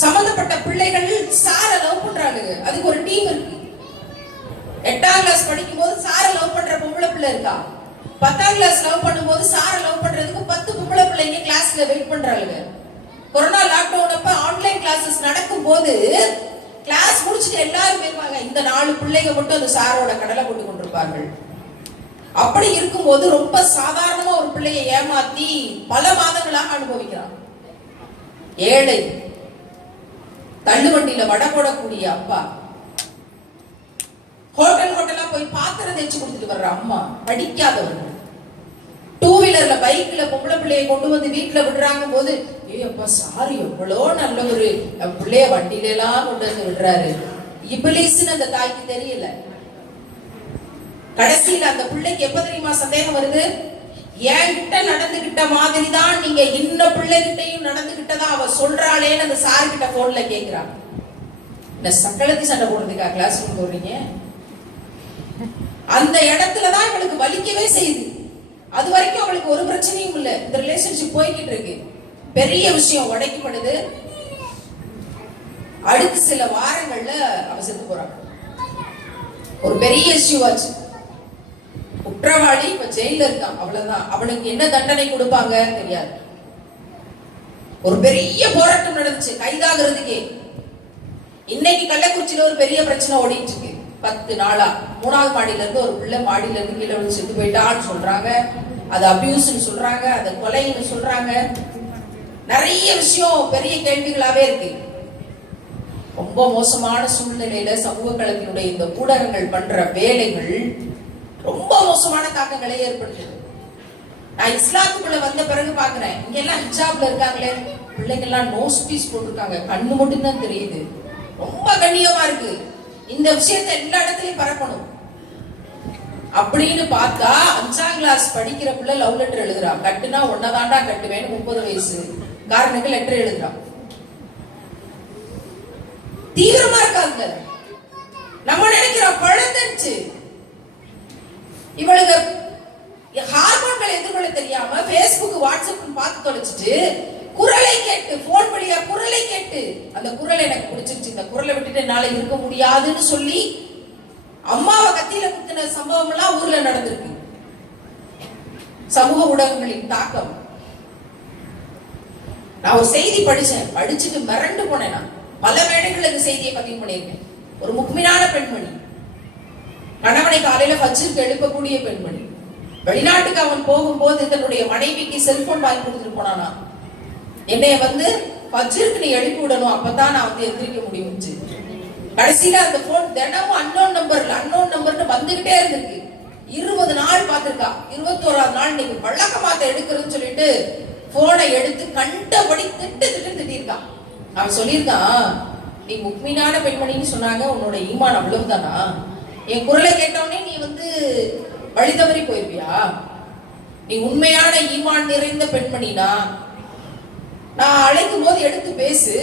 சம்பந்தப்பட்ட பிள்ளைகள் சார லவ் பண்றாங்க. அதுக்கு ஒரு டீம் இருக்கு. 8ஆம் கிளாஸ் படிக்கும் போது சார லவ் பண்ற பொம்பளை பிள்ளை இருக்கா. 10ஆம் கிளாஸ் லவ் பண்ணும்போது சார லவ் பண்றதுக்கு 10 பொம்பளை பிள்ளைங்க கிளாஸ்ல வெயிட் பண்றாங்க. கொரோனா லாக்டவுன் அப்ப ஆன்லைன் கிளாஸஸ் நடக்கும் போது கிளாஸ் முடிச்சுட்டு எல்லாரும் போயிருவாங்க. இந்த 4 பிள்ளைங்க மட்டும் அந்த சாரோட கடலை போட்டு கொண்டிருப்பார்கள். அப்படி இருக்கும்போது ரொம்ப சாதாரணமா ஒரு பிள்ளையை ஏமாத்தி பல மாதங்களாக அனுபவிக்கிறான். ஏழை, தள்ளுவண்டியில வடை போடக்கூடிய அப்பா, ஹோட்டலா போய் பாத்திரம் தேய்ச்சி கொடுத்துட்டு வர்ற அம்மா, படிக்காதவர்கள், டூ வீலர்ல பைக்ல பொம்பளை பிள்ளைய கொண்டு வந்து வீட்டுல விடுறாங்க போது, அப்பா சாரி, எவ்வளோ நல்ல ஒரு பிள்ளைய வண்டியில எல்லாம் கொண்டு வந்து விடுறாரு. இபிலிஸ்னு அந்த தாய்க்கு தெரியல. கடைசியில அந்த பிள்ளைக்கு எப்ப தெரியுமா சந்தேகம் வருது? என்கிட்ட நடந்துகிட்ட மாதிரி தான் நீங்க இன்ன பிள்ளைகிட்டையும் நடந்துகிட்டதா அவ சொல்றாளேன்னு அந்த சார் கிட்ட போன்ல கேக்குறாங்க. இந்த சக்களத்தி சண்டை போடுறதுக்கா கிளாஸ் ரூம் போடுறீங்க? அந்த இடத்துலதான் இவளுக்கு வலிக்கவே செய்யுது. அது வரைக்கும் அவளுக்கு ஒரு பிரச்சனையும் இல்ல. இந்த ரிலேஷன்ஷிப் போய்கிட்டு இருக்கு. பெரிய விஷயம் உடைக்கப்படுது. அடுத்த சில வாரங்கள்ல அவ செத்து போறாங்க. ஒரு பெரிய இஷ்யூ ஆச்சு. குற்றவாளி இப்ப ஜெயில இருக்கான், அவ்வளவுதான். அவனுக்கு என்ன தண்டனை கொடுப்பாங்க தெரியாது. ஒரு பெரிய போராட்டம் நடந்துச்சு கைதாகிறதுக்கே. இன்னைக்கு கள்ளக்குறிச்சியில ஒரு பெரிய பிரச்சனை ஓடிட்டு இருக்கு. 10 நாளா 3வது மாடியில இருந்து ஒரு பிள்ளை மாடியில இருந்து கீழே விழுந்து செத்து போயிட்டான்னு சொல்றாங்க. அது அபியூஸ்னு சொல்றாங்க, அது கொலைன்னு சொல்றாங்க. நிறைய விஷயம் பெரிய கேள்விகளாவே இருக்கு. ரொம்ப மோசமான சூழ்நிலையில சமூக களத்தினுடைய இந்த ஊடகங்கள் பண்ற வேலைகள் ரொம்ப மோசமான தாக்கங்களை ஏற்படுத்துது. நான் இஸ்லாத்துக்குள்ள வந்த பிறகு பாக்குறேன், இங்க எல்லாம் ஹிஜாப்ல இருக்காங்களே பிள்ளைங்க எல்லாம் நோஸ் பீஸ் போட்டிருக்காங்க, கண்ணு மட்டும் தான் தெரியுது. ரொம்ப கண்ணியமா இருக்கு. இந்த விஷயத்தை எல்லா இடத்துலயும் பரப்பணும் அப்படின்னு பார்த்தா 5ஆம் கிளாஸ் படிக்கிற பிள்ளை லவ் லெட்டர் எழுதுறான். கட்டுனா ஒன்னதாண்டா கட்டுவேன்னு 30 வயசு காரனுக்கு லெட்டர் எழுதுறான். தீவிரமா இருக்காங்க. நம்ம நினைக்கிறோம் குழந்தைச்சு. இவளுக்கு ஹார்மோன்களை எதிர்கொள்ள தெரியாம பேஸ்புக் வாட்ஸ்அப் பார்த்து தொலைச்சிட்டு குரலை கேட்டு, போன் வழியா குரலை கேட்டு, அந்த குரல் எனக்கு பிடிச்சிருச்சு, இந்த குரலை விட்டுட்டு என்னால இருக்க முடியாதுன்னு சொல்லி அம்மாவை கத்தியில குத்தின சம்பவம் எல்லாம் ஊர்ல நடந்திருக்கு. சமூக ஊடகங்களின் தாக்கம். நான் ஒரு செய்தி படிச்சேன், படிச்சுட்டு மிரண்டு போனேன். நான் பல வேளைகள் இந்த செய்தியை பதிவு பண்ணியிருக்கேன். ஒரு முக்மினான பெண்மணி, கணவனை காலையில ஃபஜ்ருக்கு எழுப்பக்கூடிய பெண்மணி, வெளிநாட்டுக்கு அவன் போகும்போது தன்னுடைய மனைவிக்கு செல்போன் வாங்கி கொடுத்துட்டு போனானா, என்னைய ஃபஜ்ருக்கு நீ எழுப்பி விடணும், அப்பதான் நான் எந்திரிக்க முடியும். கடைசியில அந்த போன் தினமும் அன்னோன் நம்பர்னு வந்துகிட்டே இருந்திருக்கு. 20 நாள் பார்த்திருக்கா. 21வது நாள் நீங்க வழக்கமாத்த எடுக்கிறதுன்னு சொல்லிட்டு போனை எடுத்து கண்டபடி திட்டிருக்கான். அவன் சொல்லியிருக்கான், நீ முக்மீனான பெண்மணின்னு சொன்னாங்க, உன்னோட ஈமான் அவ்வளவுதானா? என் குரலை கேட்டவனே நீ வழி தவறி போயிருவியா? நீ உண்மையான ஈமான் நிறைந்த பெண்மணினா நான் அழைக்கும் போது எடுத்து பேசு,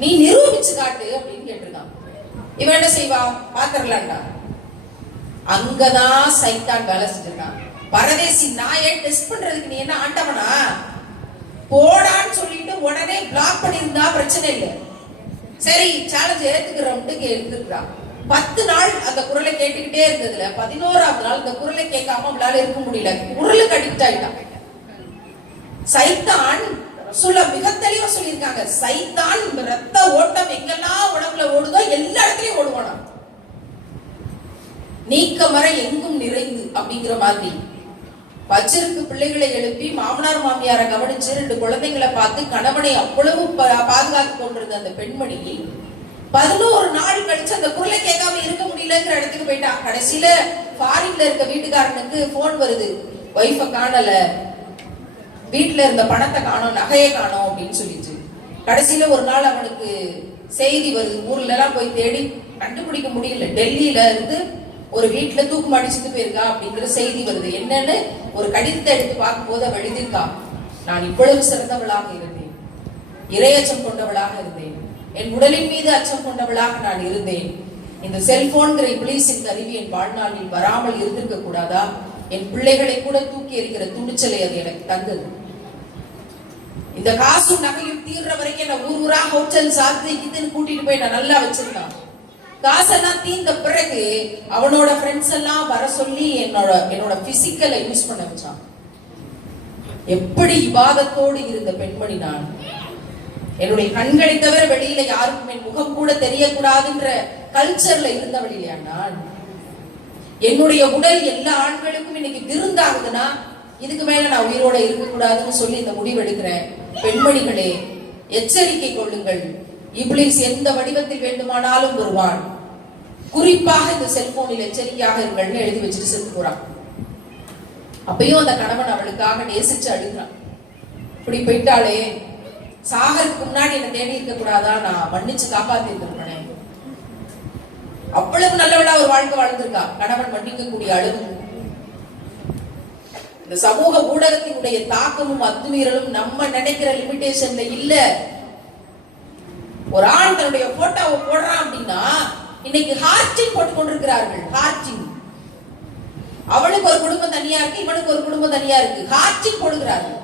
நீ நிரூபிச்சு காட்டு அப்படின்னு கேட்டிருக்கான். இவன் என்ன செய்வா? பாத்திரலாண்டா. அங்கதான் சைத்தான் வேலை செஞ்சிருக்கான். பரதேசி நாயை டெஸ்ட் பண்றதுக்கு நீ என்ன ஆண்டவனா? போடான்னு சொல்லிட்டு உடனே பிளாக் பண்ணிருந்தா பிரச்சனை இல்லை. சரி சேலஞ்ச் ஏத்துக்கிறோம்ட்டு எழுதிருக்கான். 10 நாள் அந்த குரலை கேட்டுக்கிட்டே இருந்ததுல 11வது நாள் இந்த குரலை கேட்காம அவளால இருக்க முடியல. குரலுக்கு அடிக்ட் ஆயிட்டான். சைத்தான் மிக தெளிவா சொல்லியிருக்காங்க, சைத்தான் ரத்த ஓட்டம் எங்கெல்லாம் உடம்புல ஓடுதோ எல்லா இடத்துலயும் ஓடுவானா, நீக்கமர எங்கும் நிறைந்து அப்படிங்கிற மாதிரி. பச்சருக்கு பிள்ளைகளை எழுப்பி மாமனார் மாமியாரை கவனிச்சு 2 குழந்தைங்களை பார்த்து கணவனை அவ்வளவு பாதுகாத்து கொண்டிருந்த அந்த பெண்மணி 11 நாள் கழிச்சு அந்த குரலை கேட்காம இருக்க முடியலங்கிற இடத்துக்கு போயிட்டான். கடைசியில ஃபாரின்ல இருக்க வீட்டுக்காரனுக்கு போன் வருது, வைஃப காணல, வீட்டுல இருந்த பணத்தை காணோம், நகையை காணோம் அப்படின்னு சொல்லிச்சு. கடைசியில ஒரு நாள் அவனுக்கு செய்தி வருது, ஊர்ல எல்லாம் போய் தேடி கண்டுபிடிக்க முடியல, டெல்லியில இருந்து ஒரு வீட்டுல தூக்கு அடிச்சுட்டு போயிருக்கா அப்படிங்கிற செய்தி வருது. என்னன்னு ஒரு கடிதத்தை எடுத்து பார்க்கும் போது அவள் எழுதியிருக்கா, நான் இவ்வளவு சிறந்தவளாக இருந்தேன், இரையச்சம் கொண்டவளாக இருந்தேன், என் உடலின் மீது அச்சம் கொண்டவளாக நான் இருந்தேன். இந்த செல்போன்கிற இப்ளீஸின் கருவி என் வாழ்நாளில் வராமல் இருந்திருக்க கூடாதா? என் பிள்ளைகளை கூட தூக்கி எறிகிற துணிச்சலை அது எனக்கு தந்தது. இந்த காசும் நகையும் தீர்ற வரைக்கும் என்ன ஊர் ஊரா ஹோட்டல் சாப்பிட்டு இதுன்னு கூட்டிட்டு போய் நான் நல்லா வச்சிருந்தான். காசெல்லாம் தீர்ந்த பிறகு அவனோட ஃப்ரெண்ட்ஸ் எல்லாம் வர சொல்லி என்னோட பிசிக்கலை யூஸ் பண்ண வச்சான். எப்படி இபாதத்தோடு இருந்த பெண்மணி நான். என்னுடைய கண்களை தவிர வெளியில யாருக்கும் என் முகம் கூட தெரியக்கூடாதுன்ற கல்ச்சர்ல இருந்தவள் இல்லையா நான். என்னுடைய உடல் எல்லா ஆண்களுக்கும் இன்னைக்கு விருந்தாகுதுன்னா இதுக்கு மேல நான் உயிரோட இருக்கக்கூடாதுன்னு சொல்லி இந்த முடிவு எடுக்கிறேன். பெண்மணிகளே, எச்சரிக்கை கொள்ளுங்கள். இப்லீஸ் எந்த வடிவத்தில் வேண்டுமானாலும் வருவான். குறிப்பாக இந்த செல்போனில் எச்சரிக்கையாக இருங்கள்னு எழுதி வச்சுட்டு செத்து போறான். அப்பயும் அந்த கணவன் அவளுக்காக நேசிச்சு அழுகிறான். இப்படி போயிட்டாலே, சாகருக்கு முன்னாடி என்ன தேடி இருக்க கூடாதா, நான் மன்னிச்சு காப்பாத்தி இருந்திருப்பேன். அவ்வளவு நல்லவளா ஒரு வாழ்க்கை வாழ்ந்திருக்கா. கணவன் மன்னிக்கக்கூடிய அளவு. இந்த சமூக ஊடகத்தினுடைய தாக்கமும் அத்துமீறலும் நம்ம நினைக்கிற லிமிடேஷன்ல இல்ல. ஒரு ஆண் தன்னுடைய போட்டோவை போடுறான் அப்படின்னா இன்னைக்கு ஹார்டிங் போட்டுக் கொண்டிருக்கிறார்கள். ஹார்டிங். அவளுக்கு ஒரு குடும்பம் தனியா இருக்கு, இவனுக்கு ஒரு குடும்பம் தனியா இருக்கு. ஹார்டிங் போடுகிறார்கள்.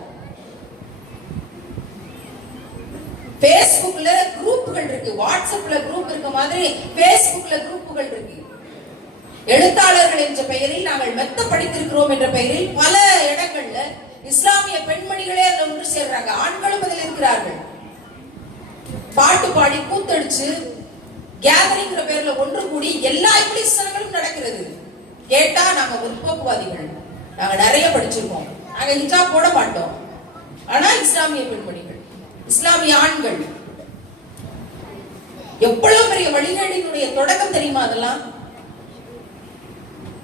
பேஸ்புக்ல குரூப்புகள் இருக்கு, வாட்ஸ்அப்ல குரூப் இருக்க மாதிரி பேஸ்புக்ல குரூப்புகள் இருக்கு. எழுத்தாளர்கள் என்ற பெயரில் நாங்கள் மெத்த படித்திருக்கிறோம் என்ற பெயரில் பல இடங்கள்ல இஸ்லாமிய பெண்மணிகளே அதுல ஒன்று சேர்றாங்க. ஆண்களும் அதில் இருக்கிறார்கள். பாட்டு பாடி கூத்தடிச்சு கேதரிங்கிற பேர்ல ஒன்று கூடி எல்லா இப்லீஸ்களும் நடக்கிறது. கேட்டா நாங்க முற்போக்குவாதிகள், நாங்க நிறைய படிச்சிருக்கோம், நாங்க ஹிஜாப் போட மாட்டோம். ஆனா இஸ்லாமிய பெண்மணிகள், இஸ்லாமிய ஆண்கள் எவ்வளவு பெரிய வழிகளினுடைய தொடக்கம் தெரியுமா? அதெல்லாம்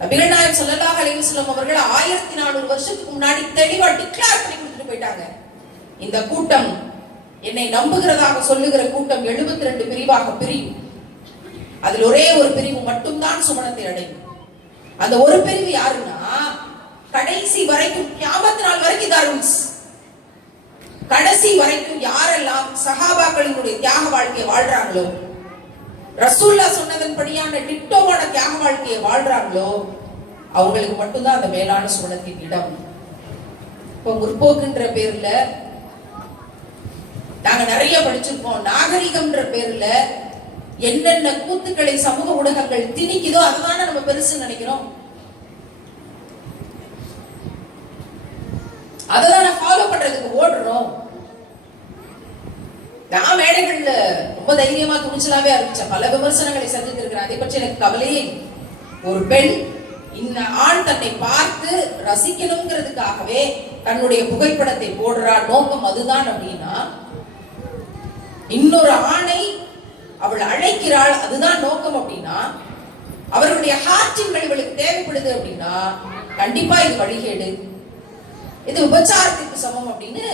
நபிகள் நாயகம் ஸல்லல்லாஹு அலைஹி வஸல்லம் அவர்கள் 1400 வருஷத்துக்கு முன்னாடி தெளிவா டிக்ளேர் பண்ணி கொடுத்துட்டு போயிட்டாங்க. இந்த கூட்டம், என்னை நம்புகிறதாக சொல்லுகிற கூட்டம் 72 பிரிவாக பிரியும். அதில் ஒரே ஒரு பிரிவு மட்டும்தான் சுமணத்தை அடையும். அந்த ஒரு பிரிவு யாருன்னா, கடைசி வரைக்கும் கியாமத் நாள் வரைக்கும் தாருஸ், கடைசி வரைக்கும் யாரெல்லாம் சஹாபாக்களினுடைய தியாக வாழ்க்கையை வாழ்றாங்களோ, ரசூலுல்லாஹ் சொன்னதன்படியான டிட்டோவான தியாக வாழ்க்கையை வாழ்றாங்களோ, அவங்களுக்கு மட்டும்தான் அந்த மேலான சுவனத்தின் இடம். இப்போ முற்போக்குன்ற பேர்ல நாங்க நிறைய படிச்சிருக்கோம். நாகரிகம்ன்ற பேர்ல என்னென்ன கூத்துக்களை சமூக ஊடகங்கள் திணிக்குதோ அதுதானே நம்ம பெருசு நினைக்கிறோம். அததான் ஃபாலோ பண்றதுக்கு ஓடுறோம். நான் மேடைகள்ல ரொம்ப தைரியமா துணிச்சலாவே ஆரம்பிச்சேன். பல விமர்சனங்களை சந்தித்திருக்கிறேன். அதை பற்றி எனக்கு கவலையே. ஒரு பெண் இந்த ஆண் தன்னை பார்த்து ரசிக்கணுங்கிறதுக்காகவே தன்னுடைய புகைப்படத்தை போடுறார். நோக்கம் அதுதான் அப்படின்னா, இன்னொரு ஆணை அவள் அழைக்கிறாள், அதுதான் நோக்கம் அப்படின்னா, அவர்களுடைய ஹார்ட்டிங்கள் இவளுக்கு தேவைப்படுது அப்படின்னா, கண்டிப்பா இது வழிகேடு, இது விபச்சாரத்திற்கு சமம் அப்படின்னு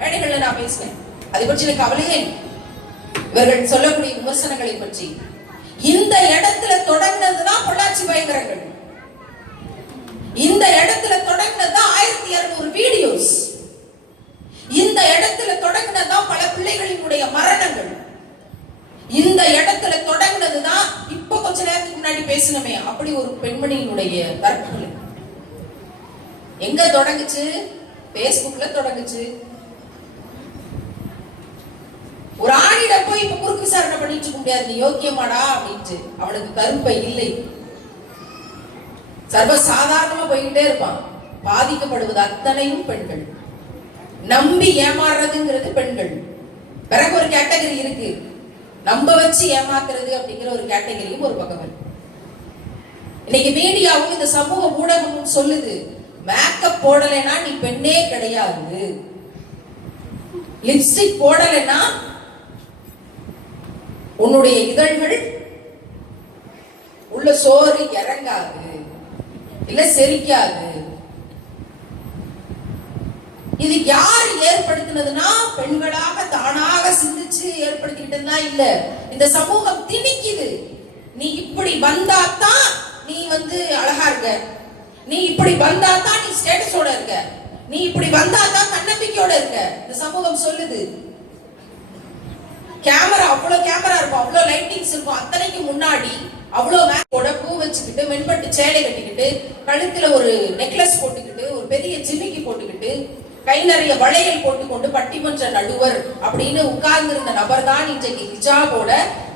மேடைகள்ல நான் பேசுறேன். அதை பற்றி எனக்கு கவலையே. இவர்கள் சொல்லக்கூடிய விமர்சனங்களை பற்றி இந்த இடத்துல தொடங்கினதுதான் பொள்ளாச்சி பயங்கரங்கள். இந்த இடத்துல தொடங்கினதுதான் 1200 வீடியோஸ். இந்த இடத்துல தொடங்கினதுதான் பல பிள்ளைகளினுடைய மரணங்கள். இந்த இடத்துல தொடங்கினதுதான் இப்ப கொஞ்ச நேரத்துக்கு முன்னாடி பேசினமே அப்படி ஒரு பெண்மணியினுடைய தற்கொலை. எங்க தொடங்குச்சு? பேஸ்புக்ல தொடங்குச்சு. ஒரு ஆணிடம் போய் இப்ப குறுக்கு விசாரணை பண்ணிட்டு இருக்க முடியாது. நீ யோக்கியமாடா அப்படின்ட்டு. அவனுக்கு கருப்பை இல்லை. சர்வ சாதாரணமா போய்கிட்டே இருப்பான். பாதிக்கப்படுவது அத்தனையும் பெண்கள். நம்பி ஏமாறுறதுங்கிறது பெண்கள். பிறகு ஒரு கேட்டகரி இருக்கு, நம்ப வச்சு ஏமாத்துறது அப்படிங்கிற ஒரு கேட்டகரியும் ஒரு பக்கம் இருக்கு. இன்னைக்கு மீடியாவும் இந்த சமூக ஊடகமும் சொல்லுது, மேக்கப் போடலைன்னா நீ பெண்ணே கிடையாது, லிப்ஸ்டிக் போடலைன்னா உன்னுடைய இதழ்கள் உள்ள சோறு இறங்காது, இல்ல செரிக்காது. இது யார் ஏற்படுத்தினதுன்னா பெண்களாக தானாக சிந்திச்சு ஏற்படுத்திக்கிட்டதுனா இல்ல. இந்த சமூகம் திணிக்குது. நீ இப்படி வந்தாதான் நீ அழகா இருக்க, நீ இப்படி வந்தாதான் நீ ஸ்டேட்டஸோட இருக்க, நீ இப்படி வந்தாதான் தன்னம்பிக்கையோட இருக்க. இந்த சமூகம் சொல்லுது. கேமரா, அவ்வளவு கேமரா இருக்கும், அவ்வளவு லைட்டிங்ஸ் இருக்கும், அத்தனைக்கு முன்னாடி அவ்வளவு மேக்கோட பூ வச்சுக்கிட்டு, மென்பட்டு சேலை கட்டிக்கிட்டு, கழுத்துல ஒரு நெக்லஸ் போட்டுக்கிட்டு, ஒரு பெரிய ஜிமிக்கி போட்டுக்கிட்டு, கை நிறைய வளையல் போட்டுக்கொண்டு பட்டிமன்ற நடுவர் அப்படின்னு உட்கார்ந்து இருந்த நபர் தான் இன்றைக்கு ஹிஜாபோட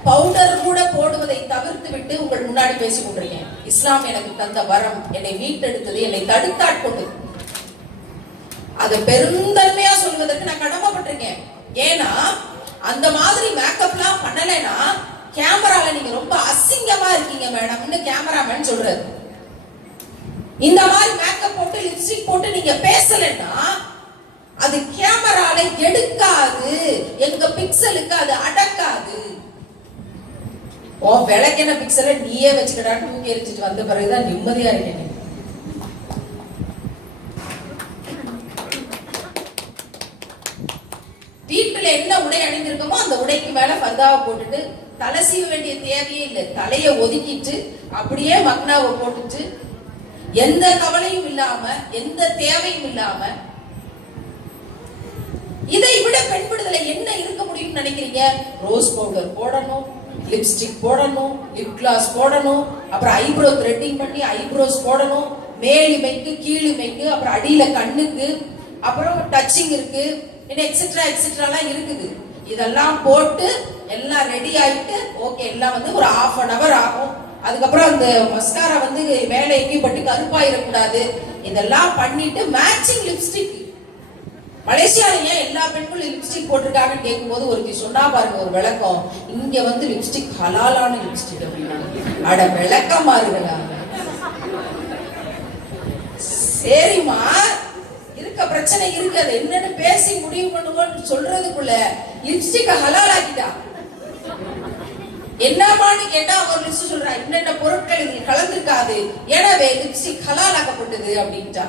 பவுடர் கூட போடுவதை தவிர்த்து விட்டு உங்கள் முன்னாடி பேசிக் கொண்டிருக்கேன். இஸ்லாம் எனக்கு தந்த வரம், என்னை மீட்டெடுத்தது, என்னை தடுத்தாட்கொண்டது. அதை பெருந்தன்மையா சொல்வதற்கு நான் கடமைப்பட்டிருக்கேன். ஏன்னா அந்த மாதிரி மேக்கப்லாம் பண்ணலைன்னா கேமரால நீங்க ரொம்ப அசிங்கமா இருக்கீங்க மேடம்னு கேமராமேன் சொல்றாரு. இந்த மாதிரி மேக்கப் போட்டு லிப்ஸ்டிக் போட்டு நீங்க பேசலன்னா அது கேமரால எடுக்காது, எங்க பிக்சலுக்கு அது அடக்காது. ஓ விளக்கென பிக்சலை நீயே வச்சுக்கடா தூக்கி எரிஞ்சிட்டு வந்த பிறகுதான் நிம்மதியா இருக்கேன். வீட்டுல என்ன உடை அணிந்திருக்கோமோ அந்த உடைக்கு மேல பர்தாவை போட்டுட்டு தலை சீவ வேண்டிய தேவையே இல்லை. தலையை ஒதுக்கிட்டு அப்படியே மக்னாவை போட்டுட்டு எந்த கவலையும் இல்லாம எந்த தேவையும் இல்லாம, இதை விட பெண் விடுதலை என்ன இருக்க முடியும்னு நினைக்கிறீங்க? ரோஸ் பவுடர் போடணும், லிப்ஸ்டிக் போடணும், லிப் கிளாஸ் போடணும், அப்புறம் ஐப்ரோ த்ரெட்டிங் பண்ணி ஐப்ரோஸ் போடணும், மேலிமைக்கு கீழிமைக்கு, அப்புறம் அடியில கண்ணுக்கு, அப்புறம் டச்சிங் இருக்கு, எக்ஸெட்ரா எக்ஸெட்ராலாம் இருக்குது. இதெல்லாம் போட்டு எல்லாம் ரெடி ஆயிட்டு ஓகே எல்லாம் வந்து ஒரு 1/2 hour ஆகும். அதுக்கப்புறம் அந்த மஸ்காரா வந்து மேலே எங்கேயும் பட்டு கருப்பாயிடக்கூடாது. இதெல்லாம் பண்ணிட்டு மேட்சிங் லிப்ஸ்டிக். மலேசியால ஏன் எல்லா பெண்களும் லிப்ஸ்டிக் போட்டிருக்காங்கன்னு கேட்கும்போது ஒருத்தி சொன்னா பாருங்க ஒரு விளக்கம், இங்க வந்து லிப்ஸ்டிக் ஹலாலான லிப்ஸ்டிக் அப்படின்னா. அட விளக்கமா இருக்குடா. சரிம்மா இருக்க பிரச்சனை இருக்கு, அது என்னன்னு பேசி முடிவு பண்ணுவோம்னு சொல்றதுக்குள்ள லிப்ஸ்டிக் ஹலால் ஆக்கிட்டா. என்னமான்னு கேட்டா அவர் லிஸ்ட் சொல்றா, என்னென்ன பொருட்கள் இதில் கலந்துருக்காது, எனவே லிப்ஸ்டிக் ஹலால் ஆக்கப்பட்டது அப்படின்ட்டா.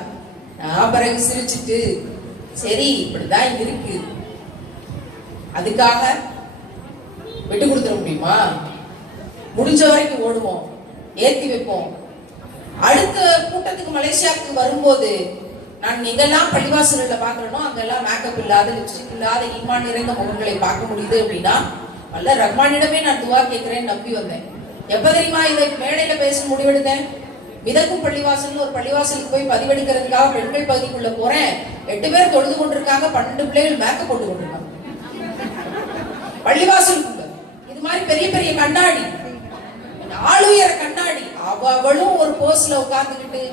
நான் பிறகு சிரிச்சுட்டு சரி இப்படிதான் இருக்கு, அதுக்காக விட்டு கொடுத்துட முடியுமா? முடிஞ்ச வரைக்கும் ஓடுவோம், ஏத்தி வைப்போம். அடுத்த கூட்டத்துக்கு மலேசியாவுக்கு வரும்போது நான் எங்கெல்லாம் பள்ளிவாசல்ல பாக்குறேனோ அங்கெல்லாம் மேக்கப் இல்லாத லிப்ஸ்டிக் இல்லாத ஈமான் நிறைந்த முகங்களை பார்க்க முடியுது அப்படின்னா அல்ல ரஹ்மானிடமே நான் துவா கேட்கிறேன் நம்பி வந்தேன். எப்ப தெரியுமா இதை மேடையில பேச முடிவெடுத்தேன்? மிதக்கும் பள்ளிவாசல் ஒரு பள்ளிவாசலுக்கு போய் பதிவெடுக்கிறதுக்காக பெண்கள் பகுதிக்குள்ள போறேன். 8 பேர் தொழுது கொண்டிருக்காங்க, 12 பிள்ளைகள் மேக்கப் போட்டு கொண்டிருக்காங்க பள்ளிவாசலுக்குள்ள. இது மாதிரி பெரிய பெரிய கண்ணாடி, 4 உயர கண்ணாடி, அவளும் ஒரு போஸ்ல உட்கார்ந்துக்கிட்டு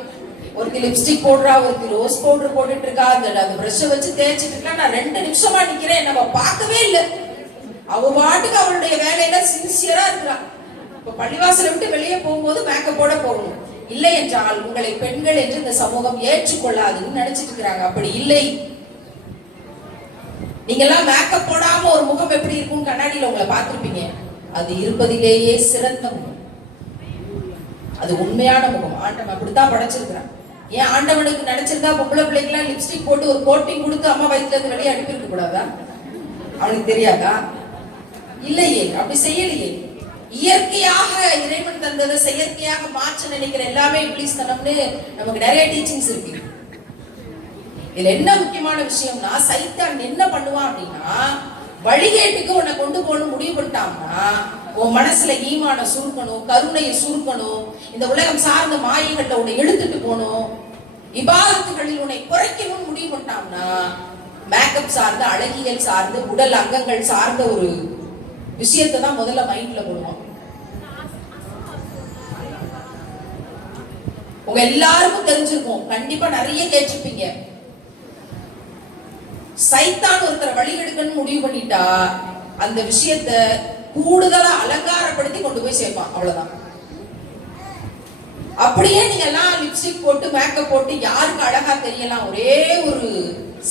ஒருத்தி லிப்ஸ்டிக் போடுறா, ஒருத்தி ரோஸ் பவுடர் போட்டுட்டு இருக்கா, அந்த பிரஷ் வச்சு தேய்ச்சிட்டு இருக்கா. நான் 2 நிமிஷமா நிக்கிறேன், நம்ம பார்க்கவே இல்லை. அவ பாட்டுக்கு அவளுடைய வேலையில சின்சியரா இருக்கிறான். இப்ப பள்ளிவாசலை விட்டு வெளியே போகும்போது மேக்கப்போட போகணும். இல்லை என்றால் உங்களை பெண்கள் என்று இந்த சமூகம் ஏற்றுக்கொள்ளாதுன்னு நினைச்சிட்டு இருக்கிறாங்க. அப்படி இல்லை. நீங்க எல்லாம் மேக்கப் போடாம ஒரு முகம் எப்படி இருக்கும் கண்ணாடியில உங்களை பார்த்திருப்பீங்க. அது இருப்பதிலேயே சிறந்த முகம், அது உண்மையான முகம். ஆண்டவன் அப்படித்தான் படைச்சிருக்கிறான். ஏன் ஆண்டவனுக்கு நினைச்சிருந்தா பொம்பளை பிள்ளைக்கெல்லாம் லிப்ஸ்டிக் போட்டு ஒரு கோட்டிங் கொடுத்து அம்மா வயிற்றுல இருந்து வெளியே அனுப்பியிருக்க கூடாதா? அவனுக்கு தெரியாதா? இல்லையே, அப்படி செய்யலையே. இயற்கையாக இறைவன் தந்ததை செயற்கையாக மாற்ற நினைக்கிற எல்லாமே இப்ளீஸ் தனம்னு நமக்கு நிறைய டீச்சிங்ஸ் இருக்கு. இதுல என்ன முக்கியமான விஷயம்னா, சைத்தான் என்ன பண்ணுவான் அப்படின்னா, வழிகேட்டுக்கு உன்னை கொண்டு போகணும் முடிவு பண்ணிட்டாங்கன்னா உன் மனசுல ஈமான சுருக்கணும், கருணையை சுருக்கணும், இந்த உலகம் சார்ந்த மாயைகள்ல உன்னை இழுத்துட்டு போகணும், இபாதத்துகளில் உன்னை குறைக்கணும்னு முடிவு பண்ணிட்டாங்கன்னா மேக்கப் சார்ந்த அழகியல் சார்ந்து உடல் அங்கங்கள் சார்ந்த ஒரு விஷயத்தை தான் முதல்ல மைண்ட்ல போடுவோம். உங்க எல்லாருக்கும் தெரிஞ்சிருக்கும், கண்டிப்பா நிறைய கேட்டிருப்பீங்க. சைத்தான் ஒருத்தர் வழி எடுக்கணும்னு முடிவு பண்ணிட்டா அந்த விஷயத்த கூடுதலா அலங்காரப்படுத்தி கொண்டு போய் சேர்ப்பான். அவ்வளவுதான். அப்படியே நீங்க எல்லாம் லிப்ஸ்டிக் போட்டு மேக்கப் போட்டு யாருக்கு அழகா தெரியலாம், ஒரே ஒரு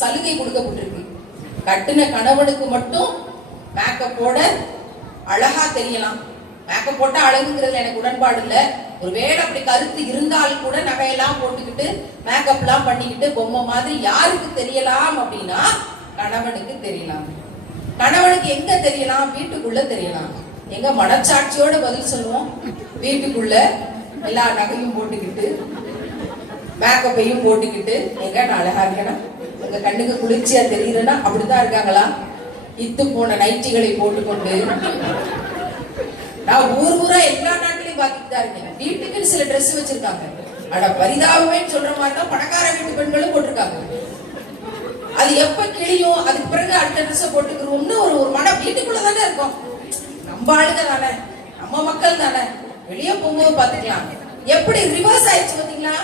சலுகை கொடுக்கப்பட்டிருக்கு. கட்டுன கணவனுக்கு மட்டும் மேக்கப் போட அழகா தெரியலாம். மேக்கப் போட்டா அழகுங்கிறது எனக்கு உடன்பாடு இல்லை. ஒருவேளை அப்படி கருத்து இருந்தால் கூட நகையெல்லாம் போட்டுக்கிட்டு மேக்கப் எல்லாம் பண்ணிக்கிட்டு பொம்மை மாதிரி யாருக்கு தெரியலாம் அப்படின்னா கணவனுக்கு தெரியலாம். கணவனுக்கு எங்க தெரியலாம்? வீட்டுக்குள்ள தெரியலாம். எங்க மனச்சாட்சியோட பதில் சொல்லுவோம், வீட்டுக்குள்ள எல்லா நகையும் போட்டுக்கிட்டு மேக்கப்பையும் போட்டுக்கிட்டு எங்க நான் அழகா இருக்கேன்னா, உங்க கண்ணுக்கு குளிர்ச்சியா தெரியுதுன்னா அப்படித்தான் இருக்காங்களா? இத்து போன நைட்டிகளை போட்டுக்கொண்டு நான் ஊரா எல்லா நாட்டிலையும் பார்த்துட்டு தான் இருக்கேன். வீட்டுக்குன்னு சில ட்ரெஸ் வச்சிருக்காங்க. ஆனா பரிதாபமே சொல்ற மாதிரி தான் பணக்கார வீட்டு பெண்களும் போட்டிருக்காங்க. அது எப்ப கிளியும் அதுக்கு பிறகு அடுத்த ட்ரெஸ் போட்டுக்கிறோம்னு ஒரு மனம் வீட்டுக்குள்ளதானே இருக்கும். நம்ம ஆளுங்க தானே, நம்ம மக்கள் தானே, வெளியே போகும்போது பாத்துக்கலாம். எப்படி ரிவர்ஸ் ஆயிடுச்சு பாத்தீங்களா?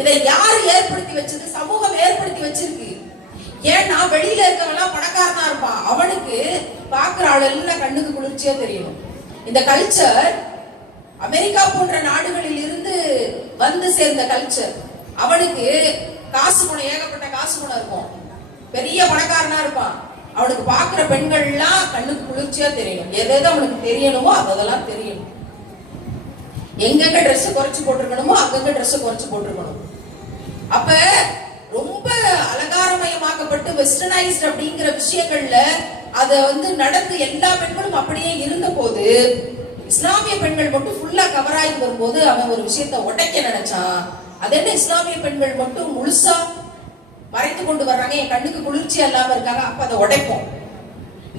இதை யாரு ஏற்படுத்தி வச்சது? சமூகம் ஏற்படுத்தி வச்சிருக்கு. ஏன்னா வெளியில இருக்கவெல்லாம் பணக்காரனா இருப்பான், அவனுக்கு பாக்குற ஆள் எல்லாம் கண்ணுக்கு குளிர்ச்சியா தெரியணும். இந்த கல்ச்சர் அமெரிக்கா போன்ற நாடுகளில் இருந்து வந்து சேர்ந்த கல்ச்சர். அவனுக்கு காசு பணம், ஏகப்பட்ட காசு பணம் இருக்கும், பெரிய பணக்காரனா இருப்பான். அவனுக்கு பாக்குற பெண்கள்லாம் கண்ணுக்கு குளிர்ச்சியா தெரியணும். எது அவனுக்கு தெரியணுமோ அதெல்லாம் தெரியணும். எங்கெங்க ட்ரெஸ் குறைச்சு போட்டிருக்கணுமோ அங்கங்க ட்ரெஸ் குறைச்சு போட்டிருக்கணும். அப்ப ரொம்ப அலங்காரமயமாக்கப்பட்டு வெஸ்டர்னைஸ்ட் அப்படிங்கிற விஷயங்கள்ல அத நடந்து எல்லா பெண்களும் அப்படியே இருந்த போது, இஸ்லாமிய பெண்கள் மட்டும் ஃபுல்லா கவர் ஆகி வரும்போது அவன் ஒரு விஷயத்தை உடைக்க நினைச்சான். அது என்ன, இஸ்லாமிய பெண்கள் மட்டும் முழுசா மறைத்து கொண்டு வர்றாங்க, என் கண்ணுக்கு குளிர்ச்சியா இல்லாம இருக்காங்க, அப்ப அதை உடைப்போம்.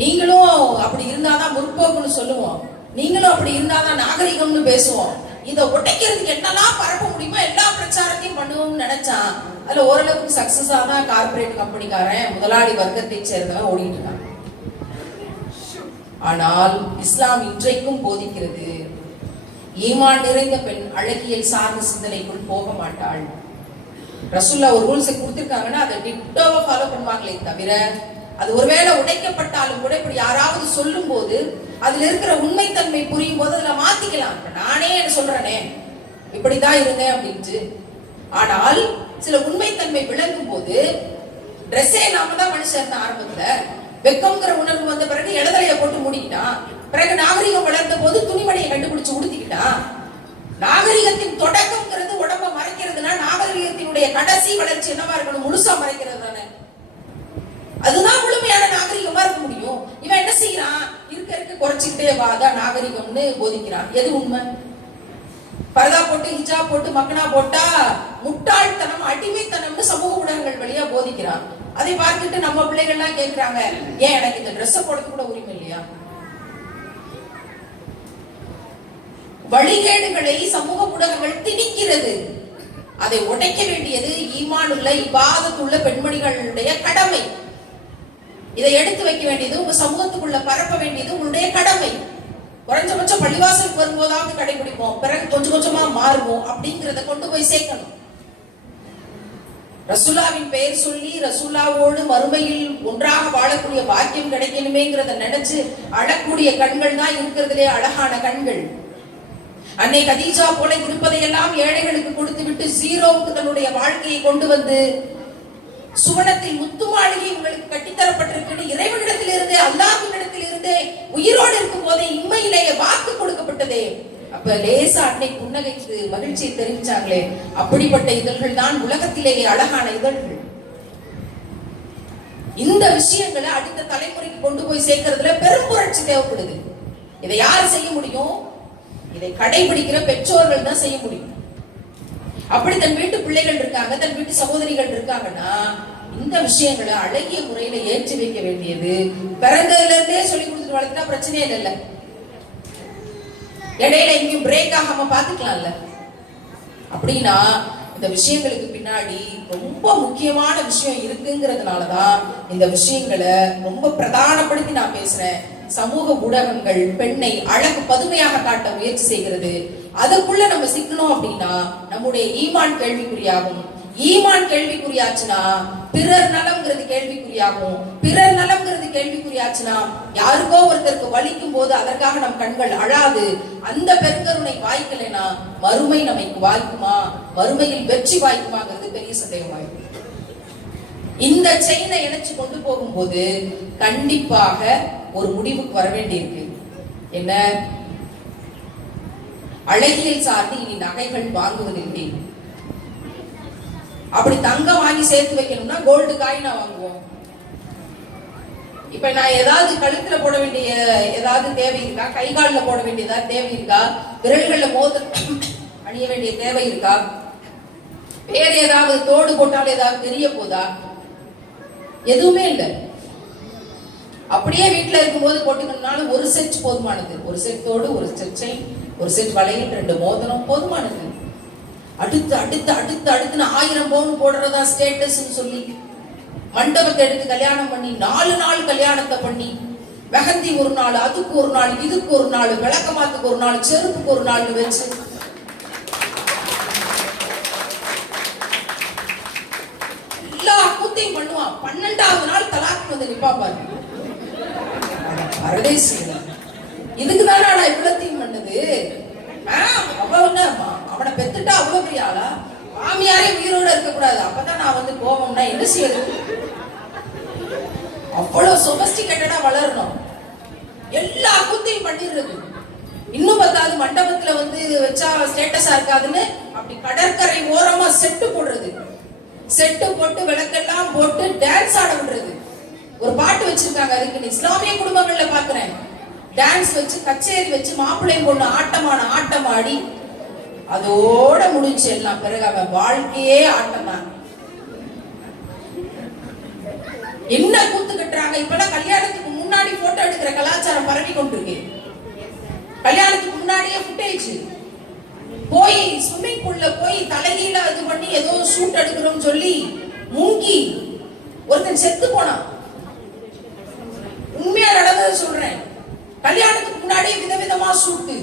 நீங்களும் அப்படி இருந்தாதான் முற்போக்குன்னு சொல்லுவோம், நீங்களும் அப்படி இருந்தாதான் நாகரிகம்னு பேசுவோம். இதை உடைக்கிறதுக்கு என்னெல்லாம் பரப்ப முடியுமோ எல்லா பிரச்சாரத்தையும் பண்ணுவோம்னு நினைச்சான். அதுல ஓரளவுக்கு சக்சஸ் ஆனா கார்பரேட் கம்பெனிக்காரன் முதலாளி வர்க்கத்தை சேர்ந்தவன் ஓடிட்டு இருக்கான். ஆனால் இஸ்லாம் இன்றைக்கும் போதிக்கிறது, ஈமான் நிறைந்த பெண் அழகியல் சார்ந்த சிந்தனைக்குள் போக மாட்டாள். ரசூல்லா ஒரு ரூல்ஸை கொடுத்திருக்காங்கன்னா அதை டிட்டோவா ஃபாலோ பண்ணுவாங்களே தவிர, அது ஒருவேளை உடைக்கப்பட்டாலும் கூட இப்படி யாராவது சொல்லும் போது அதுல இருக்கிற உண்மைத்தன்மை புரியும் போது அதுல மாத்திக்கலாம். நானே என்ன சொல்றேனே இப்படிதான் இருங்க அப்படின்ட்டு. ஆனால் சில உண்மைத்தன்மை விளங்கும் போது ட்ரெஸ்ஸே இல்லாம தான் மனுஷன் இருந்த ஆரம்பத்துல, வெக்கம்ங்கிற உணர்வு வந்த பிறகு இடதலைய போட்டு மூடிக்கிட்டான். பிறகு நாகரிகம் வளர்ந்த போது துணிமணியை கண்டுபிடிச்சு உடுத்திக்கிட்டான். நாகரிகத்தின் தொடக்கம்ங்கிறது உடம்ப மறைக்கிறதுனா, நாகரிகத்தினுடைய கடைசி வளர்ச்சி என்னவா இருக்கணும், முழுசா மறைக்கிறது தானே. அதுதான் முழுமையான நாகரிகமா இருக்க முடியும். இவன் என்ன செய்யறான், இருக்க குறைச்சிக்கிட்டே வாதான் நாகரிகம்னு போதிக்கிறான். எது உண்மை? பரதா போட்டு ஹிஜாப் போட்டு மக்கனா போட்டா முட்டாள்தனம், அடிமைத்தனம்னு சமூக ஊடகங்கள் வழியா போதிக்கிறான். அதை பார்த்துட்டு நம்ம பிள்ளைகள்லாம் கேட்கிறாங்க, ஏன் எனக்கு இந்த ட்ரெஸ் போடுறது கூட உரிமை இல்லையா? வழிகேடுகளை சமூக ஊடகங்கள் திணிக்கிறது. அதை உடைக்க வேண்டியது ஈமான் உள்ள இபாதத்துள்ள பெண்மணிகளுடைய கடமை. இதை எடுத்து வைக்க வேண்டியது உங்க சமூகத்துக்குள்ள பரப்ப வேண்டியது உங்களுடைய கடமை. குறைஞ்சபட்சம் பள்ளிவாசலுக்கு வரும்போதாவது கடைபிடிப்போம், பிறகு கொஞ்சம் கொஞ்சமா மாறுவோம் அப்படிங்கிறத கொண்டு போய் சேர்க்கணும். ரசூலாவின் பெயர் சொல்லி ரசூலாவோடு மறுமையில் ஒன்றாக வாழக்கூடிய பாக்கியம் கிடைக்கணுமேங்கிறத நினைச்சு அழக்கூடிய கண்கள் தான் இருக்கிறதுலே அழகான கண்கள். அன்னை கதீஜா போல இருப்பதையெல்லாம் ஏழைகளுக்கு கொடுத்து விட்டு ஜீரோவுக்கு தன்னுடைய வாழ்க்கையை கொண்டு வந்து சுவனத்தில் முத்து மாளிகை உங்களுக்கு கட்டித்தரப்பட்டிருக்கு இறைவனிடத்திலிருந்தே அல்லாஹ்வினிடத்திலிருந்தே உயிரோடு இருக்கும் போதே இம்மையிலேயே வாக்கு கொடுக்கப்பட்டதே. அப்ப லேசா அன்னை புன்னகைத்து மகிழ்ச்சியை தெரிவிச்சாங்களே, அப்படிப்பட்ட இதழ்கள் தான் உலகத்திலேயே அழகான இதழ்கள். இந்த விஷயங்களை அடுத்த தலைமுறைக்கு கொண்டு போய் சேர்க்கறதுல பெரும் புரட்சி தேவைப்படுது. இதை யார் செய்ய முடியும்? இதை கடைபிடிக்கிற பெற்றோர்கள் தான் செய்ய முடியும். அப்படி தன் வீட்டு பிள்ளைகள் இருக்காங்க, தன் வீட்டு சகோதரிகள் இருக்காங்கன்னா இந்த விஷயங்களை அழகிய முறையில ஏற்றி வைக்க வேண்டியது பிறந்ததுல இருந்தே சொல்லி கொடுத்துட்டு வளர்த்தா பிரச்சனையே இல்லை. இடையில எங்கேயும் பிரேக் ஆகாம பாத்துக்கலாம்ல. அப்படின்னா இந்த விஷயங்களுக்கு பின்னாடி ரொம்ப முக்கியமான விஷயம் இருக்குங்கிறதுனாலதான் இந்த விஷயங்களை ரொம்ப பிரதானப்படுத்தி நான் பேசுறேன். சமூக ஊடகங்கள் பெண்ணை அழகு பதுமையாக காட்ட முயற்சி செய்கிறது. அதுக்குள்ள நம்ம சிக்கணும் அப்படின்னா நம்முடைய ஈமான் கேள்விக்குறியாகும். ஈமான் கேள்விக்குறியாச்சுன்னா பிறர் நலம்ங்கிறது கேள்விக்குறியாகும். பிறர் நலம்ங்கிறது கேள்விக்குறியாச்சுன்னா யாருக்கோ ஒருத்தருக்கு வலிக்கும் போது அதற்காக நம் கண்கள் அழாது. அந்த பெருங்கருணை வாய்க்கலைன்னா மறுமை நமக்கு வாய்க்குமா, மறுமையில் வெற்றி வாய்க்குமாங்கிறது பெரிய சந்தேகமாயிருக்கும். இந்த செயினை இணைச்சு கொண்டு போகும்போது கண்டிப்பாக ஒரு முடிவுக்கு வர வேண்டியிருக்கு. என்ன? அழகியல் சார்ந்து இனி நகைகள் வாங்குவதில்லை. அப்படி தங்கம் வாங்கி சேர்த்து வைக்கணும்னா கோல்டு காயினா வாங்குவோம். இப்ப நான் ஏதாவது கழுத்துல போட வேண்டிய ஏதாவது தேவை இருக்கா, கை காலில் போட வேண்டிய ஏதாவது தேவை இருக்கா, விரல்கள்ல மோதிரம் அணிய வேண்டிய தேவை இருக்கா, வேற ஏதாவது தோடு போட்டாலும் ஏதாவது தெரிய போதா? எதுவுமே இல்லை. அப்படியே வீட்டுல இருக்கும்போது போட்டுக்கணும்னாலும் ஒரு செட் போதுமானது. ஒரு செட் தோடு, ஒரு செட் செயின், ஒரு செட் வளையல், 2 மோதிரம் போதுமானது. அடுத்து அடுத்து அடுத்து அடுத்துன்னு 1000 பவுன் போடுறதா ஸ்டேட்டஸ் சொல்லி மண்டபத்தை எடுத்து கல்யாணம் பண்ணி 4 நாள் கல்யாணத்தை பண்ணி மெஹந்தி ஒரு நாள், அதுக்கு ஒரு நாள், இதுக்கு ஒரு நாள், விளக்கமாத்துக்கு ஒரு நாள், செருப்புக்கு ஒரு நாள் வச்சு எல்லா கூத்தையும் பண்ணுவான். 12வது நாள் தலாக்கு வந்து நிப்பா பாரு. பரதேசி இதுக்குதானா இவ்வளத்தையும் பண்ணது? நான் வந்து கோபம்னா என்ன செய்யறது? அவ்வளவு சொபஸ்டிகேட்டடா வளரணும். எல்லா கூத்தையும் பண்ணிடுறது. இன்னும் பத்தாவது மண்டபத்துல வந்து வச்சா ஸ்டேட்டஸா இருக்காதுன்னு அப்படி கடற்கரை ஓரமா செட்டு போடுறது. செட்டு போட்டு விளக்கெல்லாம் போட்டு டான்ஸ் ஆட விடுறது. ஒரு பாட்டு வச்சிருக்காங்க அதுக்கு. இஸ்லாமிய குடும்பங்கள்ல பாக்குறேன், டான்ஸ் வச்சு கச்சேரி வச்சு மாப்பிள்ளையும் பொண்ணு ஆட்டமான ஆட்டம் ஆடி அதோட முடிஞ்சு எல்லாம். பிறகு அவன் வாழ்க்கையே ஆட்டம் தான். என்ன கூத்து கட்டுறாங்க இப்பெல்லாம். கல்யாணத்துக்கு முன்னாடி போட்டோ எடுக்கிற கலாச்சாரம் பரவி கொண்டிருக்கு. கல்யாணத்துக்கு முன்னாடியே ஃபுட்டேஜ் போய் ஸ்விம்மிங் பூல்ல போய் தலைகீழ இது பண்ணி ஏதோ ஷூட் எடுக்கிறோம் சொல்லி முங்கி ஒருத்தன் செத்து போனான். உண்மையா நடந்தது சொல்றேன். கல்யாணத்துக்கு முன்னாடியே விதவிதமா ஷூட்டு,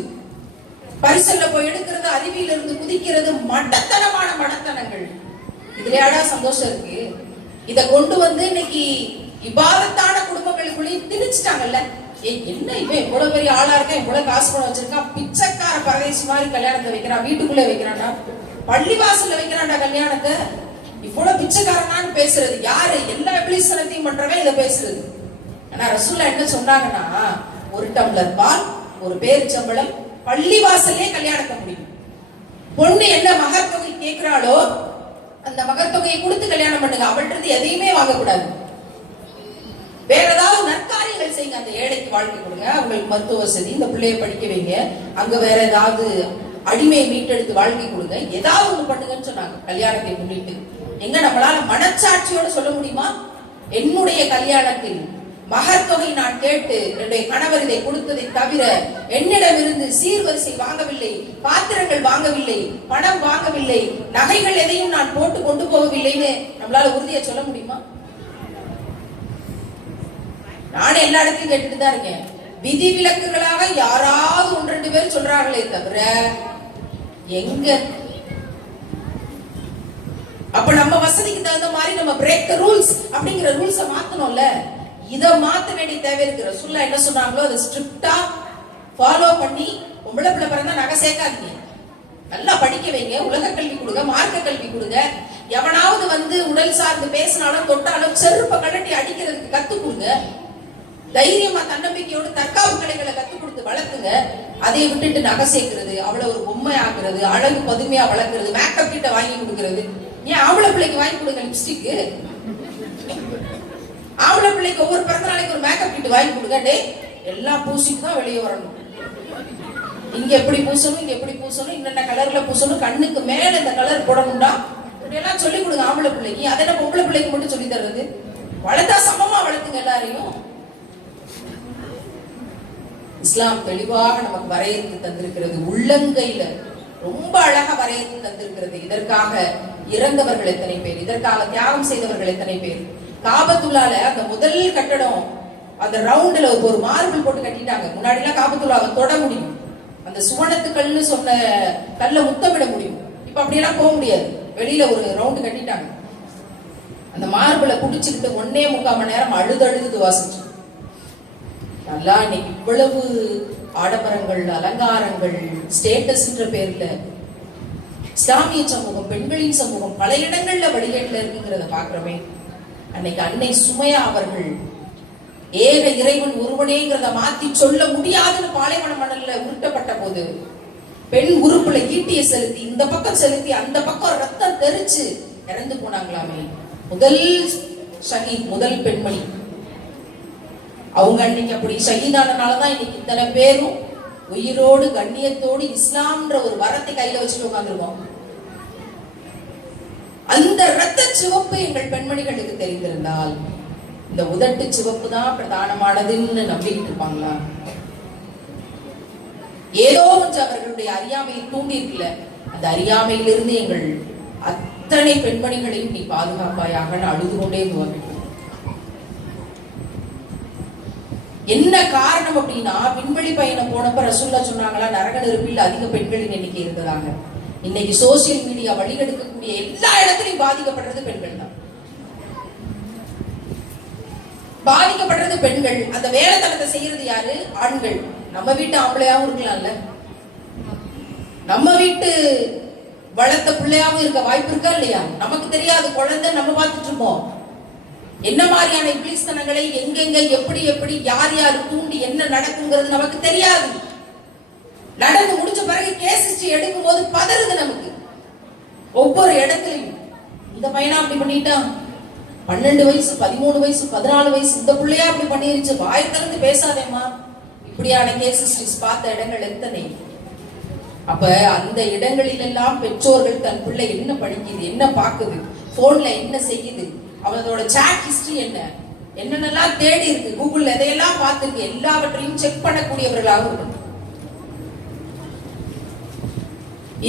பரிசல்ல போய் எடுக்கிறது, அருவியில இருந்து குதிக்கிறது, மடத்தனமான மடத்தனங்கள். இதுலயாடா சந்தோஷம் இருக்கு? இத கொண்டு வந்து இன்னைக்கு இபாதத்தான குடும்பங்களுக்குள்ளேயும் திணிச்சிட்டாங்கல்ல. என்ன இவன் இவ்வளவு பெரிய ஆளா இருக்கா, இவ்வளவு காசு பணம் வச்சிருக்கான், பிச்சைக்கார பரதேசி மாதிரி கல்யாணத்தை வைக்கிறான், வீட்டுக்குள்ளே வைக்கிறான்டா, பள்ளிவாசல்ல வைக்கிறான்டா கல்யாணத்தை. இவ்வளவு பிச்சைக்காரனான்னு பேசுறது யாரு? எல்லா விளிசனத்தையும் பண்றவன் இதை பேசுறது. ஆனா ரசூல்லா என்ன சொன்னாங்கன்னா, ஒரு டம்ளர் பால், ஒரு பேரிச்சம்பழம், பள்ளிவாசல்லே கல்யாணத்தை முடியும். பொண்ணு என்ன மகர் தொகை கேட்கிறாளோ அந்த மகர் தொகையை கொடுத்து கல்யாணம் பண்ணுங்க. அவள்கிட்ட எதையுமே வாங்கக்கூடாது. வேற ஏதாவது நற்காரியங்கள் செய்யுங்க. அந்த ஏழைக்கு வாழ்க்கை கொடுங்க, அவங்களுக்கு மருத்துவ வசதி, இந்த பிள்ளைய படிக்க வைங்க, அங்க வேற ஏதாவது அடிமையை மீட்டெடுத்து வாழ்க்கை கொடுங்க, ஏதாவது ஒண்ணு பண்ணுங்கன்னு சொன்னாங்க கல்யாணத்தை முன்னிட்டு. எங்க நம்மளால மனச்சாட்சியோட சொல்ல முடியுமா? என்னுடைய கல்யாணத்தில் மகர் தொகை நான் கேட்டு என்னுடைய கணவர் இதை கொடுத்ததை தவிர என்னிடமிருந்து சீர்வரிசை வாங்கவில்லை, பாத்திரங்கள் வாங்கவில்லை, பணம் வாங்கவில்லை, நகைகள் எதையும் நான் போட்டு கொண்டு போகவில்லைன்னு நம்மளால உறுதியா சொல்ல முடியுமா? நானே எல்லா இடத்தையும் கேட்டுட்டு தான் இருக்கேன். விதி விலக்குகளாக யாராவது 1-2 பேர் சொல்றாங்களே தவிர எங்க. அப்ப நம்ம வசதிக்கு தகுந்த மாதிரி நம்ம பிரேக் தி ரூல்ஸ் அப்படிங்கிற ரூல்ஸை மாத்தணும்ல. இத மாத்த வேண்டிய தேவை இருக்கு. ரசூலுல்லாஹ் என்ன சொன்னாங்களோ அதை ஸ்ட்ரிக்ட்டா ஃபாலோ பண்ணி, பொம்பளை பிள்ளை பிறந்தா நகை சேர்க்காதீங்க, நல்லா படிக்க வைங்க, உலக கல்வி கொடுங்க, மார்க்க கல்வி கொடுங்க. எவனாவது வந்து உடல் சார்ந்து பேசினாலும் தொட்டாலும் செருப்பை கழட்டி அடிக்கிறதுக்கு கத்து கொடுங்க. தைரியமா தன்னம்பிக்கையோடு தற்காப்பு கலைகளை கத்து கொடுத்து வளர்த்துங்க. அதை விட்டுட்டு நகை சேர்க்கிறது, அவளை ஒரு பொம்மை ஆக்குறது, அழகு பதுமையா வளர்க்கறது, மேக்கப் கிட்ட வாங்கி கொடுக்கறது. ஏன் ஆம்பளை பிள்ளைக்கு வாங்கி கொடுங்க லிப்ஸ்டிக், ஆம்பளை பிள்ளைக்கு ஒவ்வொரு பிறந்த நாளைக்கு ஒரு மேக்கப் கிட் வாங்கி கொடுங்க. டே எல்லாம் பூசிட்டு தான் வெளியே வரணும். இங்க எப்படி பூசணும், இங்க எப்படி பூசணும், இன்னென்ன கலர்ல பூசணும், கண்ணுக்கு மேல இந்த கலர் போடணும்டா, இப்படியெல்லாம் சொல்லி கொடுங்க ஆம்பளை பிள்ளைக்கு. அதெல்லாம் பொம்பளை பிள்ளைக்கு மட்டும் சொல்லி தர்றது. வளர்த்தா சமமா வளர்த்துங்க எல்லாரையும். இஸ்லாம் தெளிவாக நமக்கு வரையறுத்து தந்திருக்கிறது. உள்ளங்கையில ரொம்ப அழகா வரையறுத்து தந்திருக்கிறது. இதற்காக இறந்தவர்கள் எத்தனை பேர், இதற்காக தியாகம் செய்தவர்கள் எத்தனை பேர். காபத்துல்லால அந்த முதல் கட்டடம், அந்த ரவுண்டுல ஒரு மார்பிள் போட்டு கட்டிட்டாங்க. முன்னாடி எல்லாம் காபத்துல்லாவை தொட முடியும், அந்த சுவனத்து கல்லு சொன்ன கல்ல முத்தமிட முடியும். இப்ப அப்படியெல்லாம் போக முடியாது. வெளியில ஒரு ரவுண்டு கட்டிட்டாங்க. அந்த மார்பிளை குடிச்சுக்கிட்டு 1.25 மணி நேரம் அழுது துவாசிச்சு. நல்லா இன்னைக்கு இவ்வளவு ஆடம்பரங்கள், அலங்காரங்கள், ஸ்டேட்டஸ்ன்ற பேர்ல இஸ்லாமிய சமூகம், பெண்களின் சமூகம் பல இடங்கள்ல வழிகேட்டுல இருக்குங்கிறத பாக்குறமே. அன்னைக்கு அன்னை சுமையா அவர்கள் ஏக இறைவன் ஒருவனேங்கிறத மாத்தி சொல்ல முடியாதுன்னு பாலைவன மணல்ல உருட்டப்பட்ட போது பெண் உறுப்புல ஈட்டிய செலுத்தி இந்த பக்கம் செலுத்தி அந்த பக்கம் ரத்தம் தெரிச்சு இறந்து போனாங்களாமே. முதல் ஷஹீத், முதல் பெண்மணி அவங்க. அன்னைக்கு அப்படி ஷஹீதானனாலதான் இன்னைக்கு இத்தனை பேரும் உயிரோடு கண்ணியத்தோடு இஸ்லாம்ன்ற ஒரு வரத்தை கையில வச்சுட்டு உட்கார்ந்துருக்கோம். அந்த ரத்த சிவப்பு எங்கள் பெண்மணிகளுக்கு தெரிந்திருந்தால் இந்த உதட்டு சிவப்பு தான் பிரதானமானதுன்னு நம்பிக்கிட்டு இருப்பாங்களா? ஏதோ ஒன்று அவர்களுடைய அறியாமையை தூண்டி இருக்குல்ல, அந்த அறியாமையிலிருந்து எங்கள் அத்தனை பெண்மணிகளையும் நீ பாதுகாப்பாயாக அழுது கொண்டே துவங்க. என்ன காரணம் அப்படின்னா, விண்வெளி பயணம் போனப்ப ரசூல்லா சொன்னாங்களா, நரக நெருப்பில் அதிக பெண்களின் எண்ணிக்கை இருந்ததாங்க. இன்னைக்கு சோசியல் மீடியா வழிகெடுக்கக்கூடிய எல்லா இடத்திலையும் பாதிக்கப்படுறது பெண்கள் தான். பாதிக்கப்படுறது பெண்கள். அந்த வேலைத்தனத்தை செய்யறது யாரு? ஆண்கள். நம்ம வீட்டு ஆம்பளையாவும் இருக்கலாம்ல, நம்ம வீட்டு வளர்த்த பிள்ளையாவும் இருக்க வாய்ப்பு இருக்கா இல்லையா? நமக்கு தெரியாது, குழந்தை நம்ம பார்த்துட்டு இருப்போம். என்ன மாதிரியான இப்ளீஸ்தனங்களை எங்கெங்க எப்படி எப்படி யார் யார் தூண்டி என்ன நடக்குங்கிறது நமக்கு தெரியாது. நடந்து முடிச்ச பிறகு கேஸ் ஹிஸ்டரி எடுக்கும் போது பதறுது நமக்கு. ஒவ்வொரு இடத்துலையும் இந்த பையனா அப்படி பண்ணிட்டான், 12 வயசு 13 வயசு 14 வயசு இந்த பிள்ளையா அப்படி பண்ணிருச்சு, வாய் திறந்து பேசாதேம்மா. இப்படியான கேஸ் ஹிஸ்டரிஸ் பார்த்த இடங்கள் எத்தனை. அப்ப அந்த இடங்களில் எல்லாம் பெற்றோர்கள் தன் பிள்ளை என்ன படிக்குது, என்ன பாக்குது, போன்ல என்ன செய்யுது, அவனோட சாட் ஹிஸ்டரி என்ன, என்னென்னலாம் தேடி இருக்கு, கூகுள்ல எதையெல்லாம் பார்த்திருக்கு, எல்லாவற்றையும் செக் பண்ணக்கூடியவர்களாக இருக்கும்.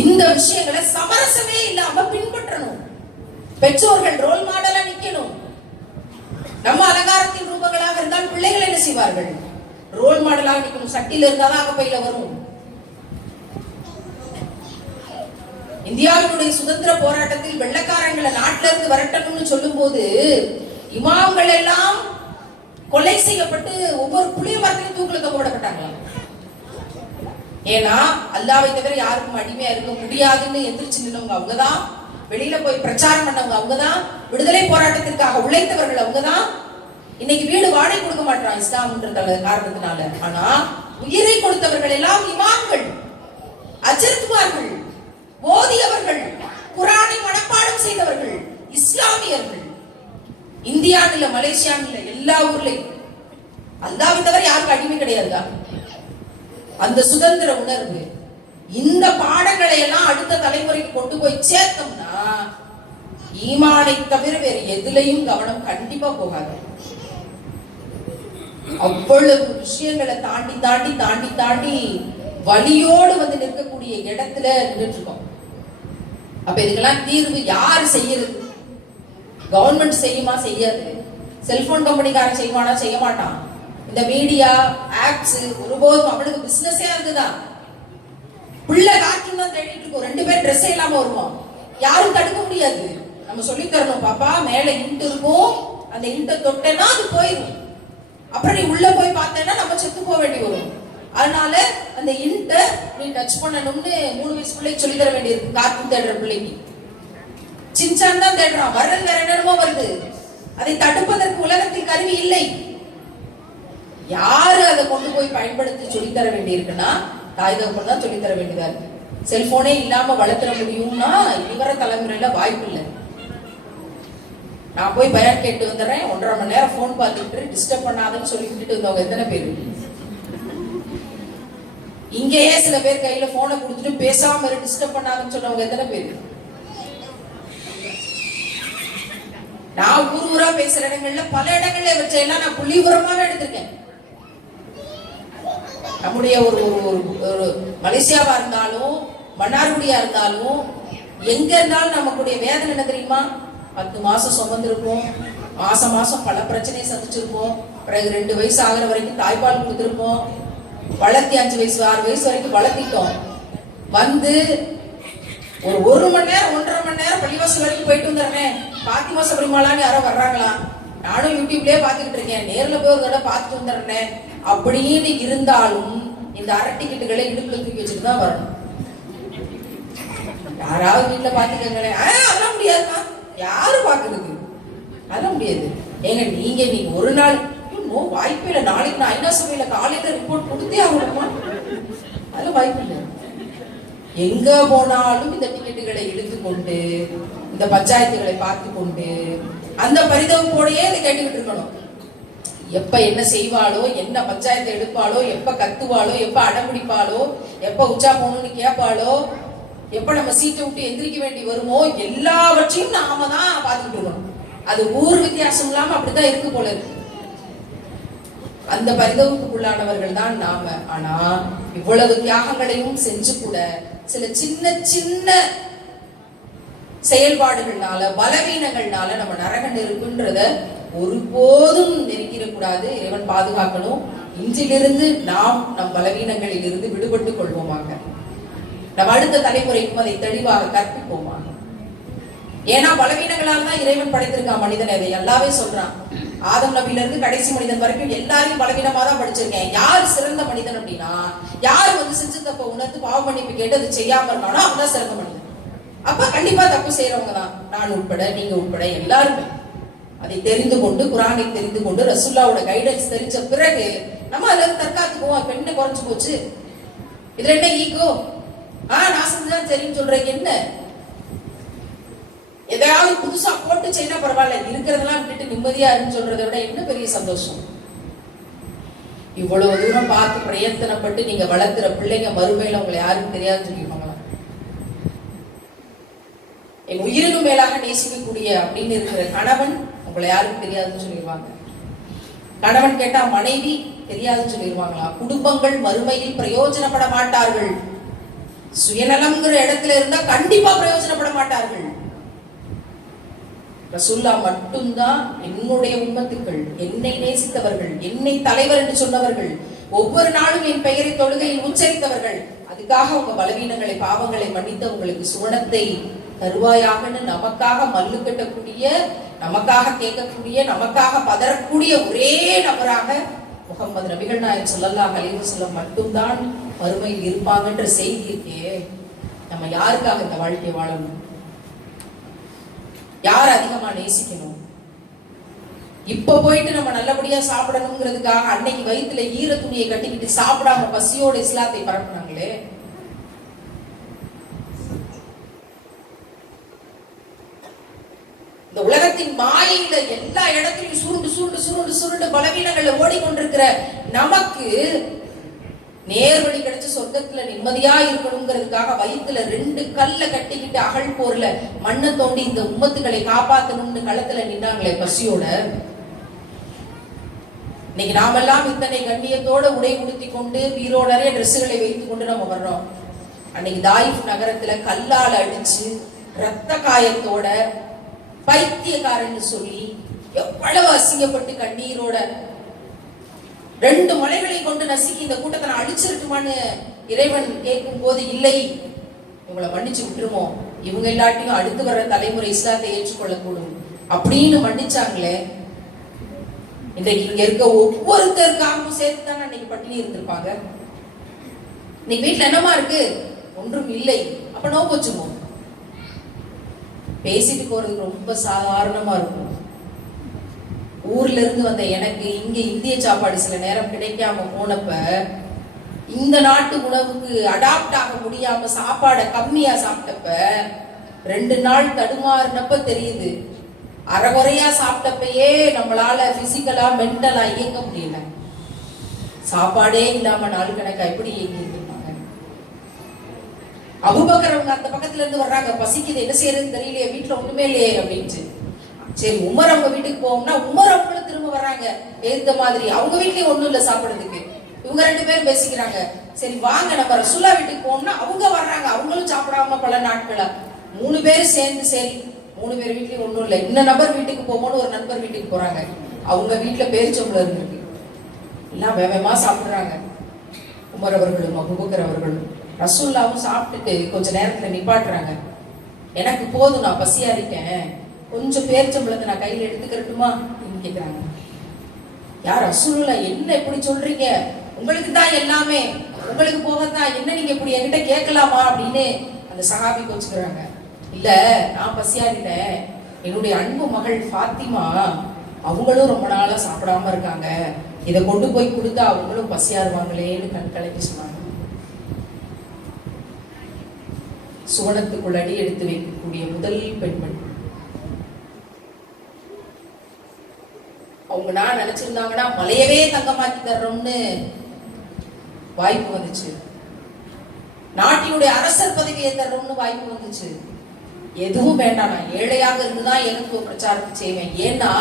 இந்த விஷயங்களை சமரசமே இல்லாம பின்பற்றணும். பெற்றோர்கள் ரோல் மாடலா நிக்கணும். நம்ம அலங்காரத்தின் ரூபங்களாக இருந்தால் பிள்ளைகள் என்ன செய்வார்கள்? ரோல் மாடலாக நிக்கணும். சட்டியில இருந்தாதான் அகப்பையில வரும். இந்தியாவினுடைய சுதந்திர போராட்டத்தில் வெள்ளக்காரங்களை நாட்டில இருந்து வரட்டணும்னு சொல்லும் போது இமாம்கள் எல்லாம் கொலை செய்யப்பட்டு ஒவ்வொரு புளிய மரத்திலும் தூக்கில தொங்கப்பட்டாங்களாம். ஏன்னா அல்லாஹ்வை தவிர யாருக்கும் அடிமையா இருக்க முடியாதுன்னு எந்திரிச்சு நின்னவங்க அவங்கதான், வெளியில போய் பிரச்சாரம் பண்ணவங்க அவங்கதான், விடுதலை போராட்டத்திற்காக உழைத்தவர்கள் அவங்கதான். இன்னைக்கு வீடு வாடகை கொடுக்க மாட்டான் இஸ்லாம்ன்ற காரணத்தினால. ஆனா உயிரை கொடுத்தவர்கள் எல்லாம் இமாம்கள், அஜர்த்துமார்கள், போதியவர்கள், குரானை மனப்பாடம் செய்தவர்கள், இஸ்லாமியர்கள். இந்தியாவில மலேசியாவில எல்லா ஊர்லயும் அல்லாஹ்வை தவிர யாருக்கும் அடிமை கிடையாதுதான். அந்த சுதந்திர உணர்வு, இந்த பாடங்களை எல்லாம் அடுத்த தலைமுறைக்கு கொண்டு போய் சேர்த்தோம்னா ஈமானை தவிர வேறு எதுலையும் கவனம் கண்டிப்பா போகாது. அவ்வளவு விஷயங்களை தாண்டி தாண்டி தாண்டி தாண்டி வலியோடு வந்து நிற்கக்கூடிய இடத்துல நின்றுட்டு இருக்கோம். அப்ப இதுக்கெல்லாம் தீர்வு யாரு செய்யறது? கவர்மெண்ட் செய்யுமா? செய்யாது. செல்போன் கம்பெனிக்காரன் செய்வானா? செய்ய மாட்டான். இந்த மீடியா ஆப்ஸ் ஒருபோதும் அவனுக்கு பிசினஸே அதுதான். பிள்ளை காட்டும் தான் தேடிட்டு இருக்கோம். 2 பேர் ட்ரெஸ் இல்லாம வருவோம், யாரும் தடுக்க முடியாது. நம்ம சொல்லி தரணும், பாப்பா மேல இன்ட் இருக்கும், அந்த இன்ட்டை தொட்டேன்னா அது போயிடும். அப்புறம் நீ உள்ள போய் பார்த்தேன்னா நம்ம செத்து போக வேண்டி வரும். அதனால அந்த இன்ட்டை நீ டச் பண்ணணும்னு 3 வயசு பிள்ளைக்கு சொல்லி தர வேண்டியிருக்கு. கார்ட்டூன் தேடுற பிள்ளைக்கு சின்சான் தான் தேடுறான், வர்றது வேற என்னமோ வருது. அதை தடுப்பதற்கு உலகத்தில் கருவி இல்லை. யாரு அதை கொண்டு போய் பயன்படுத்தி சொல்லித்தர வேண்டியிருக்குன்னா தாய் தகப்பன் தான் சொல்லித்தர வேண்டியதா இருக்கு. செல்போனே இல்லாம வளர்த்துற முடியும்னா இவர தலைமுறையில வாய்ப்பு இல்லை. நான் போய் பயான் கேட்டு வந்துடுறேன், 1.5 மணி நேரம் போன் பார்த்துட்டு டிஸ்டர்ப் பண்ணாதன்னு சொல்லி விட்டுட்டு வந்தவங்க எத்தனை பேரு? இங்கேயே சில பேர் கையில போனை கொடுத்துட்டு பேசாம டிஸ்டர்ப் பண்ணாதன்னு சொன்னவங்க எத்தனை பேரு? நான் ஊரா பேசுற இடங்கள்ல பல இடங்கள்ல வச்செல்லாம் நான் புள்ளிபுரமாவே எடுத்திருக்கேன். நம்முடைய ஒரு மலேசியாவா இருந்தாலும் மன்னார்குடியா இருந்தாலும் எங்க இருந்தாலும் நமக்குடைய வேதனை என்ன தெரியுமா? 10 மாசம் சுமந்திருப்போம், மாசம் மாசம் பல பிரச்சனையை சந்திச்சிருப்போம், பிறகு 2 வயசு ஆகிற வரைக்கும் தாய்ப்பால் கொடுத்திருப்போம், வளர்த்தி 5 வயசு 6 வயசு வரைக்கும் வளர்த்திட்டோம். வந்து ஒரு 1 மணி நேரம் 1.5 மணி நேரம் பள்ளிவாசல் வரைக்கும் போயிட்டு வந்துடுறேன். பாத்திமா சபரிமலான்னு யாரோ வர்றாங்களா? நானும் யூடியூப்லயே பாத்துக்கிட்டு இருக்கேன், நேர்ல போய் ஒரு தடவை பார்த்துட்டு வந்துடுறேன் அப்படின்னு இருந்தாலும் இந்த அரை டிக்கெட்டுகளை இடுப்புல தூக்கி வச்சுட்டு தான் வரணும். யாராவது வீட்டுல பாத்துக்கங்களேன், அதெல்லாம் முடியாதுமா, யாரு பாக்குறது? அதெல்லாம் முடியாது. ஏங்க நீங்க ஒரு நாள் இன்னும் வாய்ப்பு இல்லை. நாளைக்கு நான் ஐநா சபையில காலையில ரிப்போர்ட் கொடுத்தே ஆகணுமா? அதெல்லாம் வாய்ப்பு இல்லை. எங்க போனாலும் இந்த டிக்கெட்டுகளை இழுத்துக்கொண்டு இந்த பஞ்சாயத்துகளை பார்த்து கொண்டு அந்த பரிதவிப்போடையே இதை கேட்டுக்கிட்டு இருக்கணும். எப்ப என்ன செய்வாளோ, என்ன பஞ்சாயத்தை எடுப்பாளோ, எப்ப கத்துவாளோ, எப்ப அடம்பிடிப்பாளோ, எப்ப உச்சா போகணும்னு கேட்பாளோ, எப்ப நம்ம சீட்டை விட்டு எந்திரிக்க வேண்டி வருமோ, எல்லாவற்றையும் நாம தான் பார்த்துட்டு இருக்கணும். அது ஊர் வித்தியாசம் இல்லாம அப்படித்தான் இருக்கு போல இருக்கு. அந்த பரிதவிப்புக்குள்ளானவர்கள் தான் நாம. ஆனா இவ்வளவு தியாகங்களையும் செஞ்சு கூட சில சின்ன சின்ன செயல்பாடுகள்னால பலவீனங்கள்னால நம்ம நரக நெருப்புன்றத ஒருபோதும் நெருங்கிடக்கூடாது. இறைவன் பாதுகாக்கணும். இன்றிலிருந்து நாம் நம் பலவீனங்களில் இருந்து விடுபட்டு கொள்வோமாக. நம்ம அடுத்த தலைமுறைக்கும் அதை தெளிவாக கற்பிப்போமாக. ஏன்னா பலவீனங்களால் தான் இறைவன் படைத்திருக்கான் மனிதனை. அதை எல்லாவே சொல்றான். ஆதம் நபியில இருந்து கடைசி மனிதன் வரைக்கும் எல்லாரையும் பலவீனமா தான் படிச்சிருக்கேன். யார் சிறந்த மனிதன் அப்படின்னா, யார் செஞ்சு தப்ப உணர்ந்து பாவ மன்னிப்பு கேட்டு அது செய்யாம இருந்தானோ அவன் தான் சிறந்த மனிதன். அப்ப கண்டிப்பா தப்பு செய்யறவங்க தான், நான் உட்பட, நீங்க உட்பட எல்லாருமே. அதை தெரிந்து கொண்டு, குரானை தெரிந்து கொண்டு, ரசூலுல்லாஹ்வோட கைடன்ஸ் தெரிஞ்ச பிறகு நம்ம அதுல தற்காத்துக்குவோம். இப்ப என்ன குறைஞ்சு போச்சு? இதுல என்ன ஈகோ? நான் செஞ்சுதான் தெரியும் சொல்றேன். என்ன எதையாவது புதுசா போட்டு செய்யனா பரவாயில்ல, இருக்கிறதெல்லாம் விட்டுட்டு நிம்மதியா இருந்து சொல்றதை விட என்ன பெரிய சந்தோஷம்? இவ்வளவு தூரம் பார்த்து பிரயத்தனப்பட்டு நீங்க வளர்த்துற பிள்ளைங்க மறுமையில உங்களை யாருக்கும் தெரியாது சொல்லிடுவாங்களா? என் உயிரினும் மேலாக நேசிக்கக்கூடிய அப்படின்னு இருக்கிற கணவன் உங்களை யாருக்கும் தெரியாதுன்னு சொல்லிடுவாங்க. கணவன் கேட்டா மனைவி தெரியாதுன்னு சொல்லிடுவாங்களா? குடும்பங்கள் மறுமையில் பிரயோஜனப்பட மாட்டார்கள். சுயநலம்ங்கிற இடத்துல இருந்தா கண்டிப்பா பிரயோஜனப்பட மாட்டார்கள். ரசூல்லா மட்டும்தான் என்னுடைய உம்மத்துக்கள், என்னை நேசித்தவர்கள், என்னை தலைவர் என்று சொன்னவர்கள், ஒவ்வொரு நாளும் என் பெயரை தொழுகையில் உச்சரித்தவர்கள். அதுக்காக உங்க பலவீனங்களை பாவங்களை மன்னித்து உங்களுக்கு சுவனத்தை தருவாயாகன்னு நமக்காக மல்லு கட்டக்கூடிய, நமக்காக கேட்கக்கூடிய, நமக்காக பதறக்கூடிய ஒரே நபராக முகமது நபிகள் நாயகம் ஸல்லல்லாஹு அலைஹி வஸல்லம் மட்டும்தான் மறுமையில் இருப்பாங்கன்ற செய்தி இருக்கே. நம்ம யாருக்காக இந்த வாழ்க்கையை வாழணும்? யார் அதிகமா நேசிக்கணும்? இப்ப போயிட்டு நம்ம நல்லபடியா சாப்பிடணுங்கிறதுக்காக அன்னைக்கு வயிற்றுல ஈர துணியை கட்டிக்கிட்டு சாப்பிடாம பசியோட இஸ்லாத்தை பரப்புனாங்களே. இந்த உலகத்தின் மாயையில எல்லா இடத்திலும் சுருண்டு சுருண்டு சுருண்டு சுருண்டு பலவீனங்களை ஓடிக்கொண்டிருக்கிற நமக்கு நேர்வழி கிடைச்ச சொர்க்கத்துல நிம்மதியா இருக்கணுங்கிறதுக்காக வயிற்றுல 2 கல்ல கட்டிக்கிட்டு அகழ் போர்ல மண்ணை தோண்டி இந்த உம்மத்துக்களை காப்பாத்தணும்னு களத்துல நின்னாங்களே பசியோட. இன்னைக்கு நாமெல்லாம் இத்தனை கண்ணியத்தோட உடை உடுத்தி கொண்டு பீரோ நிறைய டிரெஸ்ஸுகளை வைத்துக் கொண்டு நம்ம வர்றோம். அன்னைக்கு தாயிஃப் நகரத்துல கல்லால் அடிச்சு ரத்த காயத்தோட பைத்தியக்காரன்னு சொல்லி எவ்வளவு அசிங்கப்பட்டு கண்ணீரோட 2 மலைகளை கொண்டு நசுக்கி இந்த கூட்டத்தை நான் அழிச்சிருக்குமான்னு இறைவன் கேட்கும் போது, இல்லை இவங்களை மன்னிச்சு விட்டுருமோ, இவங்க எல்லாத்தையும் அடுத்து வர்ற தலைமுறை இஸ்லாத்தை ஏற்றுக்கொள்ளக்கூடும் அப்படின்னு மன்னிச்சாங்களே. இன்றைக்கு இங்க இருக்க ஒவ்வொருத்தருக்காகவும் சேர்த்து தானே அன்னைக்கு பட்டினி இருந்திருப்பாங்க. இன்னைக்கு வீட்டுல என்னமா இருக்கு? ஒன்றும் இல்லை. அப்ப நோக்கு வச்சுமோ பேசிட்டு போறதுக்கு ரொம்ப சாதாரணமா இருக்கும். ஊர்ல இருந்து வந்த எனக்கு இங்க இந்திய சாப்பாடு சில நேரம் கிடைக்காம போனப்ப, இந்த நாட்டு உணவுக்கு அடாப்ட் ஆக முடியாம சாப்பாடை கம்மியா சாப்பிட்டப்ப, 2 நாள் தடுமாறினப்ப தெரியுது, அரைகுறையா சாப்பிட்டப்பயே நம்மளால பிசிக்கலா மென்டலா இயங்க முடியல. சாப்பாடே இல்லாம நாள் கணக்கா எப்படி இயங்கி இருப்பாங்க? அபூபக்கர் அவங்க அந்த பக்கத்துல இருந்து வர்றாங்க, பசிக்குது, என்ன செய்யறதுன்னு தெரியலையே, வீட்டுல ஒண்ணுமே இல்லையே அப்படின்ட்டு. சரி உமர் அவங்க வீட்டுக்கு போவோம்னா உமர் அவங்களும் திரும்ப வர்றாங்க ஏத்த மாதிரி, அவங்க வீட்லயும் ஒண்ணும் இல்ல சாப்பிடுறதுக்கு. இவங்க 2 பேரும் பேசிக்கிறாங்க, சரி வாங்க நம்ம ரசூலா வீட்டுக்கு போவோம்னா அவங்க வர்றாங்க, அவங்களும் சாப்பிடாம பல நாட்களா. 3 பேரும் சேர்ந்து சரி 3 பேர் வீட்லயும் ஒண்ணும் இல்ல, இந்த நபர் வீட்டுக்கு போவோம்னு ஒரு நண்பர் வீட்டுக்கு போறாங்க. அவங்க வீட்டுல பேரிச்சம்பளம் இருந்திருக்கு, எல்லாம் வேகமா சாப்பிடுறாங்க. உமர் அவர்களும் அபூபக்கர் அவர்களும் ரசூலுல்லாவும் சாப்பிட்டுட்டு கொஞ்ச நேரத்துல நிப்பாட்டுறாங்க. எனக்கு போதும், நான் பசியா இருக்கேன், கொஞ்சம் பேரிச்சம்பளத்தை நான் கையில எடுத்துக்கிறட்டுமா அப்படின்னு கேக்குறாங்க. யார்? ரசூலுல்லாஹ். என்ன இப்படி சொல்றீங்க? உங்களுக்கு தான் எல்லாமே, உங்களுக்கு போகத்தான், என்ன நீங்க இப்படி என்கிட்ட கேட்கலாமா அப்படின்னு அந்த சஹாபி கோச்சுக்கிறாங்க. இல்ல நான் பசியா இருந்தேன், என்னுடைய அன்பு மகள் ஃபாத்திமா அவங்களும் ரொம்ப நாளா சாப்பிடாம இருக்காங்க, இதை கொண்டு போய் கொடுத்தா அவங்களும் பசியா இருவாங்களேன்னு கண் கலக்கி சொன்னாங்க. சுவனத்துக்குள் அடி எடுத்து வைக்கக்கூடிய முதல் பெண்மணி அவங்க. நான் நினைச்சிருந்தாங்கன்னா மலையவே தங்கமாக்கி தர்றோம்னு வாய்ப்பு வந்துச்சு, நாட்டினுடைய அரசர் பதவியை தர்றோம்னு வாய்ப்பு வந்துச்சு. எதுவும் வேண்டாம், நான் ஏழையாக இருந்துதான் எனக்கு பிரச்சாரத்தை செய்வேன். ஏன்னா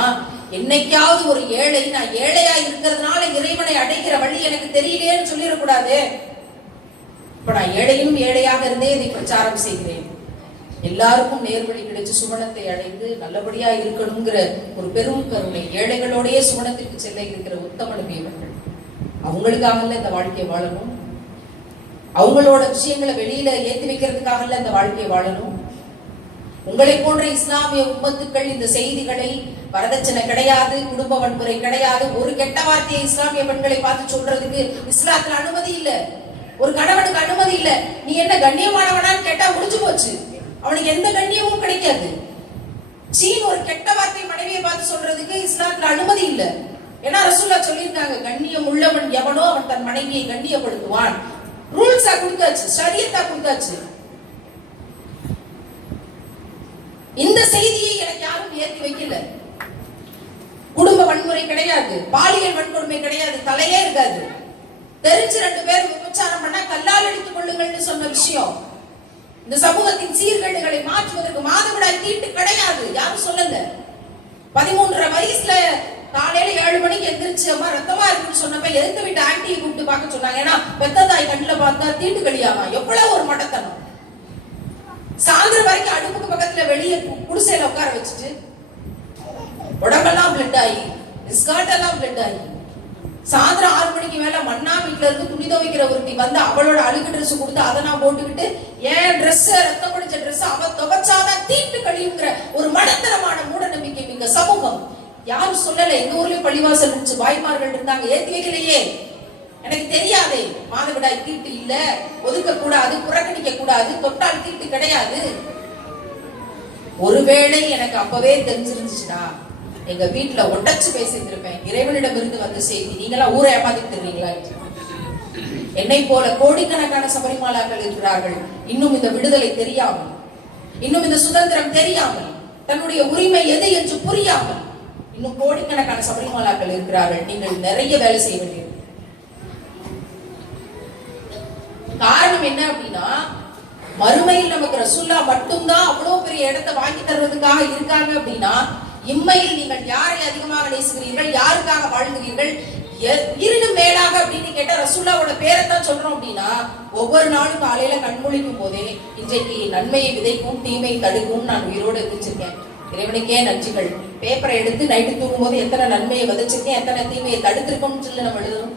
என்னைக்காவது ஒரு ஏழை நான் ஏழையா இருக்கிறதுனால இறைவனை அடைகிற வழி எனக்கு தெரியலேன்னு சொல்லிடக்கூடாது. இப்ப நான் ஏழையும் ஏழையாக இருந்தே இதை பிரச்சாரம் செய்கிறேன். எல்லாருக்கும் நேர்வழி கிடைச்சு சுவனத்தை அடைந்து நல்லபடியா இருக்கணுங்கிற ஒரு பெரும் கருணை, ஏழைகளோடய சுவனத்திற்கு செல்ல இருக்கிற உத்தம நபியவர்கள். அவங்களுக்காக இந்த வாழ்க்கையை வாழணும், அவங்களோட விஷயங்களை வெளியில ஏற்றி வைக்கிறதுக்காக இந்த வாழ்க்கையை வாழணும். உங்களை போன்ற இஸ்லாமிய உம்மத்துக்கள் இந்த செய்திகளை, வரதட்சணை கிடையாது, குடும்ப வன்முறை கிடையாது, ஒரு கெட்ட வார்த்தையை இஸ்லாமிய பெண்களை பார்த்து சொல்றதுக்கு இஸ்லாத்துல அனுமதி இல்ல, ஒரு கணவனுக்கு அனுமதி இல்ல. நீ என்ன கண்ணியமானவனான்னு கேட்டா முடிஞ்சு போச்சு. அவனுக்கு எந்த கண்ணியமும் கிடைக்காது. சீன் ஒரு கெட்ட வார்த்தை மனைவியை பார்த்து சொல்றதுக்கு இஸ்லாத்துல அனுமதி இல்ல. ஏன்னா ரசூலுல்லாஹ் சொல்லியிருக்காங்க, கண்ணியம் உள்ளவன் எவனோ அவன் தன் மனைவியை கண்ணியப்படுத்துவான். ரூல்ஸா கொடுத்தாச்சு, ஷரியத்தா கொடுத்தாச்சு. இந்த செய்தியை எனக்கு யாரும் ஏற்றி வைக்கல. குடும்ப வன்முறை கிடையாது, பாலியல் வன்கொடுமை கிடையாது, தலையே இருக்காது. தெரிஞ்சு 2 பேர் விபச்சாரம் பண்ணா கல்லால் அடித்துக் கொள்ளுங்கள்னு சொன்ன விஷயம். இந்த சமூகத்தின் சீர்கேடுகளை மாற்றுவதற்கு மாதவிடாய் தீட்டு கிடையாது, யாரும் சொல்லல. 13.5 வயசுல காலையில 7 மணிக்கு எந்திரிச்சு அம்மா ரத்தமா இருக்குன்னு சொன்னப்ப எதிர்த்து வீட்டு ஆண்டியை கூப்பிட்டு பார்க்க சொன்னாங்க. ஏன்னா பெத்ததாய் கண்ணுல பார்த்தா தீட்டு கழியாமா, எவ்வளவு ஒரு மடத்தனம். சாயந்தரம் வரைக்கும் அடுப்புக்கு பக்கத்துல வெளியே குடிசையில உட்கார வச்சுட்டு உடம்பெல்லாம் பிளட் ஆகி ஸ்கர்ட் எல்லாம் பிளட் ஆகி சாயந்தரம் 6 மணிக்கு மேல மண்ணா வீட்டுல இருந்து துணி துவைக்கிற ஒருத்தி வந்து அவளோட அழுக்கு ட்ரெஸ் கொடுத்து அதை நான் போட்டுக்கிட்டு ஏன் ட்ரெஸ் ரத்தம் படிச்ச ட்ரெஸ் அவ துவைச்சாதான் தீட்டு கழிவுங்கிற ஒரு மடத்தனமான மூட நம்பிக்கை மிக்க சமூகம். யாரும் சொல்லல. எங்க ஊர்லயும் பள்ளிவாசல் இருந்துச்சு, பாய்மார்கள் இருந்தாங்க, ஏத்தி வைக்கலையே. எனக்கு தெரியாதே மாதவிடாய் தீட்டு இல்ல, ஒதுக்க கூடாது, புறக்கணிக்க கூடாது, தொட்டால் தீட்டு கிடையாது. ஒருவேளை எனக்கு அப்பவே தெரிஞ்சிருந்துச்சுன்னா எங்க வீட்டுல ஒட்டச்சு பேசியிருந்திருப்பேன். இறைவனிடம் இருந்து வந்த செய்தி, நீங்களா ஊரை ஏமாத்திட்டு இருக்கீங்களா? என்னை போல கோடிக்கணக்கான சபரிமாலாக்கள் இருக்கிறார்கள், இன்னும் இந்த விடுதலை தெரியாமல், இன்னும் இந்த சுதந்திரம் தெரியாமல், தன்னுடைய உரிமை எது என்று புரியாமல் இன்னும் கோடிக்கணக்கான சபரிமாலாக்கள் இருக்கிறார்கள். நீங்கள் நிறைய வேலை செய்ய வேண்டியது. காரணம் என்ன அப்படின்னா, மறுமையில் நமக்கு ரசூலுல்லாஹ் மட்டும்தான் அவ்வளவு பெரிய இடத்தை வாங்கி தருவதற்காக இருக்காங்க அப்படின்னா, இம்மையில் நீங்கள் யாரை அதிகமாக நேசிக்கிறீர்கள், யாருக்காக வாழ்கிறீர்கள், இருந்தும் மேலாக அப்படின்னு கேட்டா ரசூலுல்லாஹ்வோட பேரை தான் சொல்றோம். அப்படின்னா ஒவ்வொரு நாளும் காலையில கண்முழிக்கும் போதே இன்றைக்கு நன்மையை விதைக்கும் தீமையை தடுக்கும் நான் உயிரோடு இருந்துச்சிருக்கேன், இறைவனுக்கே நன்றிகள். பேப்பரை எடுத்து நைட்டு தூங்கும் போது எத்தனை நன்மையை விதைச்சிருக்கேன், எத்தனை தீமையை தடுத்திருக்கோம்னு சொல்லி நம்ம எழுதணும்.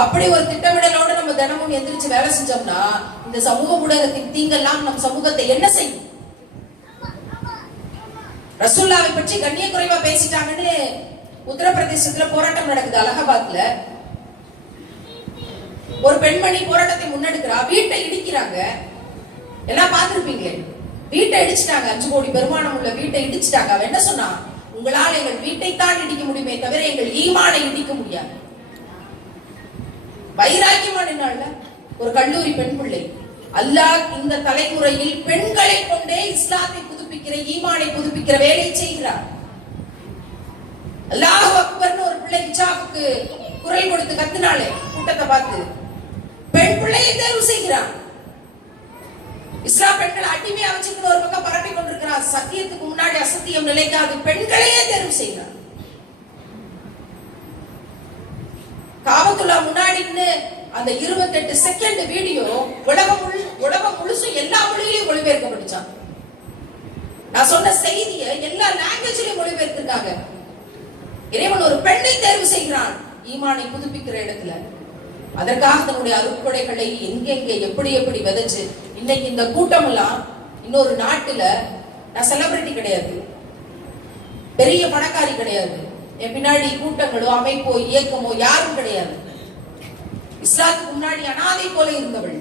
அப்படி ஒரு திட்டமிடலோட நம்ம தினமும் எந்திரிச்சு வேலை செஞ்சோம்னா இந்த சமூக ஊடகத்தின் தீங்கெல்லாம் நம் சமூகத்தை என்ன செய்யும்? ரசூலுல்லாஹ்வை பற்றி கண்ணிய குறைவா பேசிட்டாங்கன்னு உத்தரப்பிரதேசத்துல போராட்டம் நடக்குது. அலகாபாத்ல ஒரு பெண்மணி போராட்டத்தை முன்னெடுக்கிறா, வீட்டை இடிக்கிறாங்க. எல்லாம் பார்த்திருப்பீங்களே, வீட்டை இடிச்சிட்டாங்க. 5 கோடி பெருமானம் உள்ள வீட்டை இடிச்சிட்டாங்க. அவ என்ன சொன்னா, உங்களால் எங்கள் வீட்டை தான் இடிக்க முடியுமே தவிர எங்கள் ஈமானை இடிக்க முடியாது. வைராக்கியமான ஒரு கல்லூரி பெண் பிள்ளை, அல்லாஹ் இந்த தலைமுறையில் பெண்களை கொண்டே இஸ்லாத்தை புதுப்பிக்கிற, ஈமானை புதுப்பிக்கிற வேலை செய்கிறார். அல்லாஹ் அக்பர்னு ஒரு பிள்ளை ஹிஜாபுக்கு குரல் கொடுத்து கத்துனாலே கூட்டத்தை பார்த்து பெண் பிள்ளையை தேர்வு செய்கிறார். இஸ்லாம் பெண்கள் அடிமையா வச்சுக்கிட்டு ஒரு பக்கம் பரப்பி கொண்டிருக்கிறார். சத்தியத்துக்கு முன்னாடி அசத்தியம் நிலைக்காது, பெண்களையே தேர்வு செய்கிறார். காபத்துல்லா முன்னாடின்னு அந்த 28 செகண்ட் வீடியோ உலகம் முழுசும் எல்லா மொழியிலும் மொழிபெயர்க்கப்பட்டுச்சான். நான் சொன்ன செய்தியை எல்லா லாங்குவேஜ்லயும் மொழிபெயர்த்திருக்காங்க. இறைவன் ஒரு பெண்ணை தேர்வு செய்கிறான் ஈமானை புதுப்பிக்கிற இடத்துல. அதற்காக தன்னுடைய அருட்கொடைகளை எங்கெங்க எப்படி எப்படி விதைச்சு இன்னைக்கு இந்த கூட்டம் எல்லாம் இன்னொரு நாட்டுல, நான் செலிபிரிட்டி கிடையாது, பெரிய பணக்காரி கிடையாது, என் பின்னாடி கூட்டங்களோ அமைப்போ இயக்கமோ யாரும் கிடையாது. இஸ்லாத்துக்கு முன்னாடி அனாதை போல இருந்தவள்,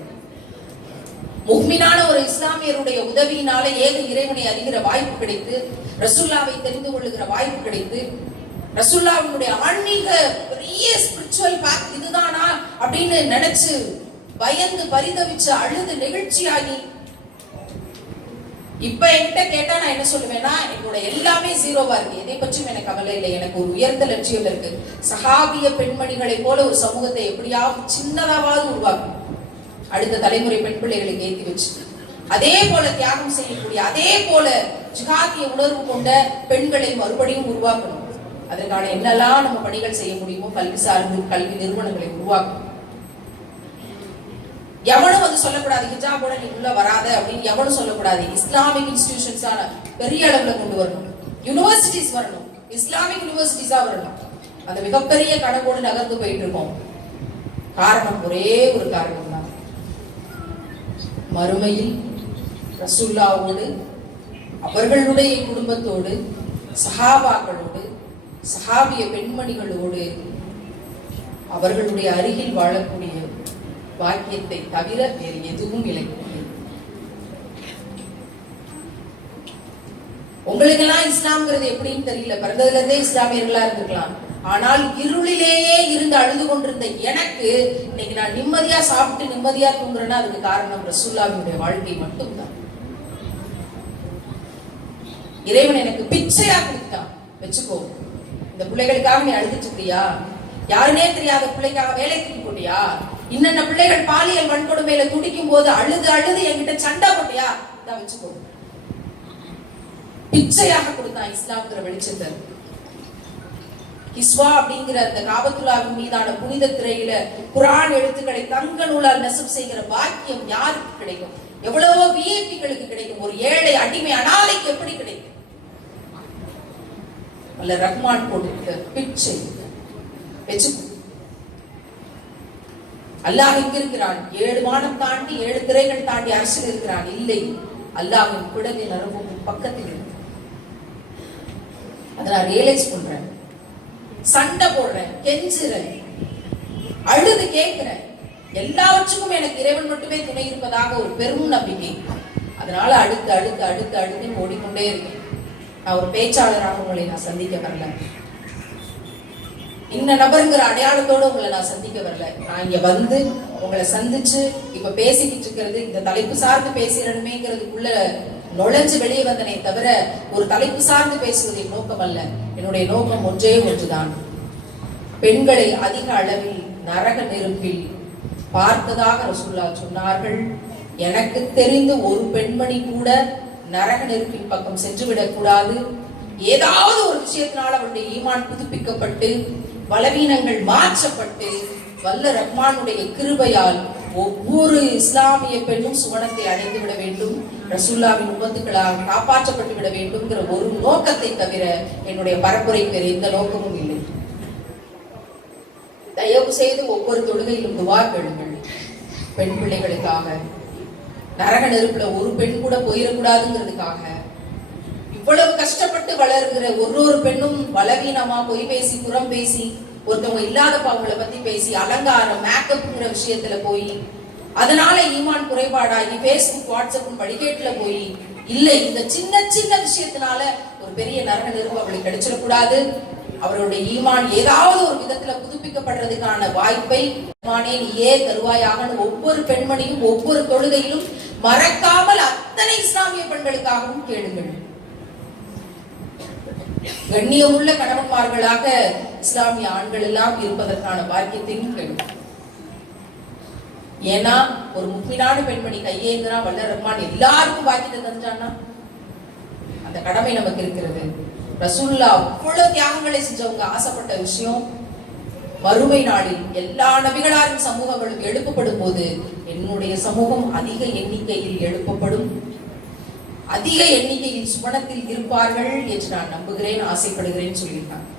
முஹ்மினான ஒரு இஸ்லாமியருடைய உதவியினால ஏக இறைவனை அறிகிற வாய்ப்பு கிடைத்து, ரசூலுல்லாஹ்வை தெரிந்து கொள்ளுகிற வாய்ப்பு கிடைத்து, ரசூலுல்லாஹ்வுடைய ஆன்மீக பெரிய ஸ்பிரிச்சுவல் பாத் இதுதானா அப்படின்னு நினைச்சு பயந்து பரிதவிச்சு அழுது நெகிழ்ச்சியாகி, இப்ப என்கிட்ட கேட்டா நான் என்ன சொல்லுவேன்னா, என்னோட எல்லாமே ஜீரோவா இருக்கு, எதை பற்றியும் எனக்கு கவலை இல்லை, எனக்கு ஒரு உயர்ந்த லட்சியம் இருக்கு. சஹாபிய பெண்மணிகளை போல ஒரு சமூகத்தை எப்படியாவது சின்னதாவது உருவாக்கும், அடுத்த தலைமுறை பெண் பிள்ளைகளுக்கு ஏற்றி வச்சு அதே போல தியாகம் செய்யக்கூடிய, அதே போல ஜிஹாதிய உணர்வு கொண்ட பெண்களை மறுபடியும் உருவாக்கணும். அதற்கான என்னெல்லாம் நம்ம பணிகள் செய்ய முடியுமோ கல்வி சார்ந்து கல்வி நிறுவனங்களை உருவாக்கணும். எவனும் வந்து சொல்லக்கூடாது ஹிஜாபோட நீ உள்ள வராத அப்படின்னு எவனும் சொல்லக்கூடாது. இஸ்லாமிக் இன்ஸ்டிடியூஷன்ஸான பெரிய அளவுல கொண்டு வரணும், யூனிவர்சிட்டிஸ் வரணும், இஸ்லாமிக் யூனிவர்சிட்டிஸா வரணும். அந்த மிகப்பெரிய கணக்கோடு நகர்ந்து போயிட்டு இருக்கோம். காரணம் ஒரே ஒரு காரணம் தான், மறுமையில் ரசூலுல்லாஹ்வோடு அவர்களுடைய குடும்பத்தோடு சஹாபாக்களோடு சஹாபிய பெண்மணிகளோடு அவர்களுடைய அருகில் வாழக்கூடிய பாக்கியத்தை தவிர வேறு எதுவும் இல்லை. உங்களுக்கெல்லாம் இஸ்லாம்ங்கிறது எப்படின்னு தெரியல, பிறந்ததுல இருந்தே இஸ்லாமியர்களா இருந்திருக்கலாம். ஆனால் இருளிலேயே இருந்து அழுது கொண்டிருந்த எனக்கு இன்னைக்கு நான் நிம்மதியா சாப்பிட்டு நிம்மதியா தூங்குறேன்னா அதுக்கு காரணம் ரசூலுல்லாஹ்வுடைய வாழ்க்கை மட்டும்தான். இறைவன் எனக்கு பிச்சையா கொடுத்தான், வச்சுக்கோ. இந்த பிள்ளைகளுக்காக நீ அழுதுட்டு இருக்கியா? யாருனே தெரியாத பிள்ளைக்காக வேலை தூக்கி போட்டியா? இன்னென்ன பிள்ளைகள் பாலியல் வன்கொடுமையில துடிக்கும் போது அழுது அழுது என்கிட்ட சண்டை போட்டியா? இதான் வச்சுக்கோ. பிச்சையாக கொடுத்தான் இஸ்லாம்ங்கிற வெளிச்சத்தை. கிஸ்வா அப்படிங்கிற அந்த காபத்துல்லாவின் மீதான புனித திரையில குர்ஆன் எழுத்துக்களை தங்க நூலால் நெசவு செய்கிற பாக்கியம் யாருக்கு கிடைக்கும்? எவ்வளவோ விஐபிகளுக்கு கிடைக்கும். ஒரு ஏழை அடிமை அனாதைக்கு எப்படி கிடைக்கும்? அல்ல ரஹ்மான் கொடுத்த பிச்சை. அல்லாஹ் எங்க இருக்கிறான்? 7 வானம் தாண்டி 7 திரைகள் தாண்டி அரசில் இருக்கிறான். இல்லை, அல்லாஹ்வின் குடலின் நரம்பும் பக்கத்தில் இருக்கு. அதை நான் ரியலைஸ் பண்றேன். சண்டை போடுறேன், கெஞ்சுறேன், அழுது கேட்கிறேன். எல்லாவற்றுக்கும் எனக்கு இறைவன் மட்டுமே துணை இருப்பதாக ஒரு பெரும் நம்பிக்கை. அதனால அடுத்து அடுத்து அடுத்து அடுத்து ஓடிக்கொண்டே இருக்கேன். நான் ஒரு பேச்சாளராக உங்களை நான் சந்திக்க வரல, இந்த நபருங்கிற அடையாளத்தோடு உங்களை நான் சந்திக்க வரல. நான் இங்க வந்து உங்களை சந்திச்சு இப்ப பேசிக்கிட்டு இருக்கிறது இந்த தலைப்பு சார்ந்து பேசுறேன்மேங்கிறதுக்குள்ள நுழைஞ்சு வெளியே வந்தனே தவிர ஒரு தலைப்பு சார்ந்து பேசுவதின் நோக்கம் அல்ல. என்னுடைய நோக்கம் ஒன்றே ஒன்றுதான். பெண்களை அதிக அளவில் நரக நெருப்பில் பார்த்ததாக ரசூலுல்லாஹ் சொன்னார்கள். எனக்கு தெரிந்து ஒரு பெண்மணி கூட நரக நெருப்பின் பக்கம் சென்றுவிடக் கூடாது. ஏதாவது ஒரு விஷயத்தினால் அவருடைய ஈமான் புதுப்பிக்கப்பட்டு பலவீனங்கள் மாற்றப்பட்டு வல்ல ரஹ்மானுடைய கிருபையால் ஒவ்வொரு இஸ்லாமிய பெண்ணும் சுவனத்தை அடைந்து விட வேண்டும், ரசூலுல்லாஹ்வின் உம்மத்துக்களால் காப்பாற்றப்பட்டு விட வேண்டும்ங்கிற ஒரு நோக்கத்தை தவிர என்னுடைய பரப்புரைக்கு வேறு எந்த நோக்கமும் இல்லை. தயவு செய்து ஒவ்வொரு தொழுகையிலும் துவா கேளுங்கள். பெண் பிள்ளைகளுக்காக, நரக நெருப்புல ஒரு பெண் கூட போயிடக்கூடாதுங்கிறதுக்காக. இவ்வளவு கஷ்டப்பட்டு வளர்கிற ஒரு பெண்ணும் பலவீனமா பொய் பேசி புறம் பேசி ஒருத்தவங்க இல்லாதப்ப அவங்களை பத்தி பேசி அலங்காரம் மேக்கப்ங்கிற விஷயத்துல போய் அதனால ஈமான் குறைபாடாகி பேஸ்புக் வாட்ஸ்அப் படிக்கேட்டுல போய் இல்லை இந்த சின்ன சின்ன விஷயத்தினால ஒரு பெரிய நரக நெருப்பு அவளுக்கு கிடைச்சிடக்கூடாது. அவருடைய ஈமான் ஏதாவது ஒரு விதத்துல புதுப்பிக்கப்படுறதுக்கான வாய்ப்பை நீயே தருவாயாக ஒவ்வொரு பெண்மணியும் ஒவ்வொரு தொழுகையிலும் மறக்காமல் அத்தனை இஸ்லாமிய பெண்களுக்காகவும் கேளுங்கள். கண்ணியமுள்ள கணவன்மார்களாக இஸ்லாமிய ஆண்கள் எல்லாம் இருப்பதற்கான பாக்கியத்தையும் கேளுங்கள். ஏன்னா ஒரு முக்மினான பெண்மணி கையேந்திரா வல்ல ரஹ்மான் எல்லாருக்கும் பாக்கியத்தை தந்தான்னா அந்த கடமை நமக்கு இருக்கிறது. ரசூலுல்லாஹ் அவ்வளவு தியாகங்களை செஞ்சவங்க ஆசைப்பட்ட விஷயம் மறுமை நாளில் எல்லா நபிகளாரின் சமூகங்களும் எழுப்பப்படும் போது என்னுடைய சமூகம் அதிக எண்ணிக்கையில் எழுப்பப்படும், அதிக எண்ணிக்கையில் சுவனத்தில் இருப்பார்கள் என்று நான் நம்புகிறேன், ஆசைப்படுகிறேன் சொல்லியிருக்காங்க.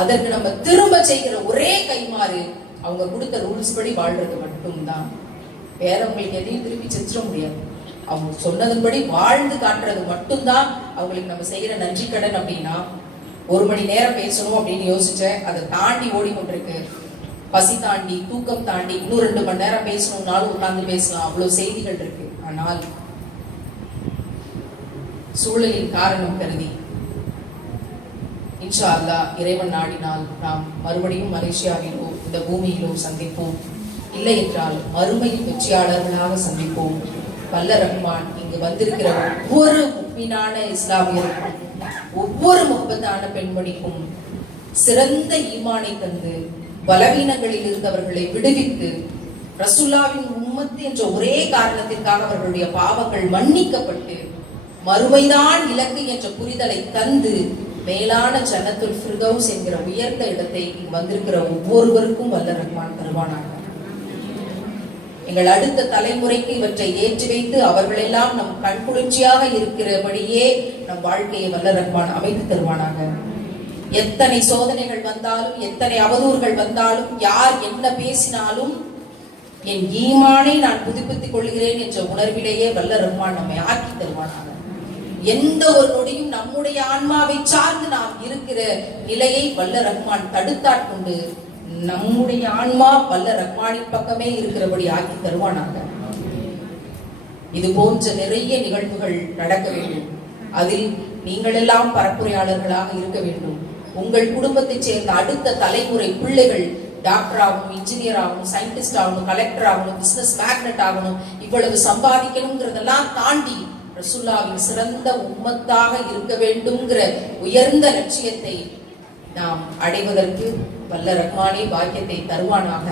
அதற்கு நம்ம திரும்ப செய்கிற ஒரே கைமாறு அவங்க கொடுத்த ரூல்ஸ் படி வாழ்றது மட்டும்தான். வேற அவங்களுக்கு எதையும் திருப்பி செஞ்சிட முடியாது. அவங்க சொன்னதன்படி வாழ்ந்து காட்டுறது மட்டும்தான் அவங்களுக்கு நம்ம செய்யற நன்றி கடன். அப்படின்னா 1 மணி நேரம் பேசணும் அப்படின்னு யோசிச்சேன், அதை தாண்டி ஓடிக்கொண்டிருக்கு. பசி தாண்டி தூக்கம் தாண்டி இன்னும் 2 மணி நேரம் பேசணும்னாலும் உட்கார்ந்து பேசலாம், அவ்வளவு செய்திகள் இருக்கு. ஆனால் சூழலின் காரணம் கருதி இன்ஷா அல்லாஹ் இறைவன் நாடினால் நாம் மறுபடியும் மலேசியாவிலோ இந்த பூமியிலோ சந்திப்போம். இல்லை என்றால் மறுமையில் வெற்றியாளர்களாக சந்திப்போம். வல்ல ரஹ்மான் இங்கு வந்திருக்கிற ஒவ்வொரு முக்மீனான இஸ்லாமியருக்கும் ஒவ்வொரு முஹப்பத்தான பெண்மணிக்கும் சிறந்த ஈமானை தந்து பலவீனங்களில் இருந்தவர்களை விடுவித்து ரசூலுல்லாஹ்வின் உம்மத் என்ற ஒரே காரணத்திற்காக அவர்களுடைய பாவங்கள் மன்னிக்கப்பட்டு மறுமைதான் இலக்கு என்ற புரிதலை தந்து மேலான ஜன்னத்துல் ஃபிர்தௌஸ் என்கிற உயர்ந்த இடத்தை வந்திருக்கிற ஒவ்வொருவருக்கும் வல்ல ரஹ்மான் தருவானாக. எங்கள் அடுத்த தலைமுறைக்கு இவற்றை ஏற்றி வைத்து அவர்களெல்லாம் நம் கண்குளிர்ச்சியாக இருக்கிறபடியே நம் வாழ்க்கையை வல்ல ரஹ்மான் அமைத்து தருவானாக. எத்தனை சோதனைகள் வந்தாலும் எத்தனை அவதூறுகள் வந்தாலும் யார் என்ன பேசினாலும் என் ஈமானை நான் புதுப்பித்துக் கொள்கிறேன் என்ற உணர்விலேயே வல்ல ரஹ்மான் நம்மை ஆக்கி தருவானாக. எந்த ஒரு நொடியும் நம்முடைய ஆன்மாவை சார்ந்து நாம் இருக்கிற நிலையை வல்ல ரஹ்மான் தடுத்தாட்கொண்டு நம்முடைய ஆன்மா வல்ல ரஹ்மானின் பக்கமே இருக்கிறபடி ஆக்கி தருவானாக. இது போன்ற நிறைய நிகழ்வுகள் நடக்க வேண்டும். அதில் நீங்கள் எல்லாம் பரப்புரையாளர்களாக இருக்க வேண்டும். உங்கள் குடும்பத்தைச் சேர்ந்த அடுத்த தலைமுறை பிள்ளைகள் டாக்டர் ஆகணும், இன்ஜினியர் ஆகணும், சயின்டிஸ்ட் ஆகணும், கலெக்டர் ஆகணும், பிசினஸ் மேக்னட் ஆகணும், இவ்வளவு சம்பாதிக்கணுங்கிறதெல்லாம் தாண்டி ரசூலுல்லாஹ்வின் சிறந்த உம்மத்தாக இருக்க வேண்டும்ங்கிற உயர்ந்த லட்சியத்தை நாம் அடைவதற்கு வல்ல ரஹ்மானே பாக்கியத்தை தருவானாக.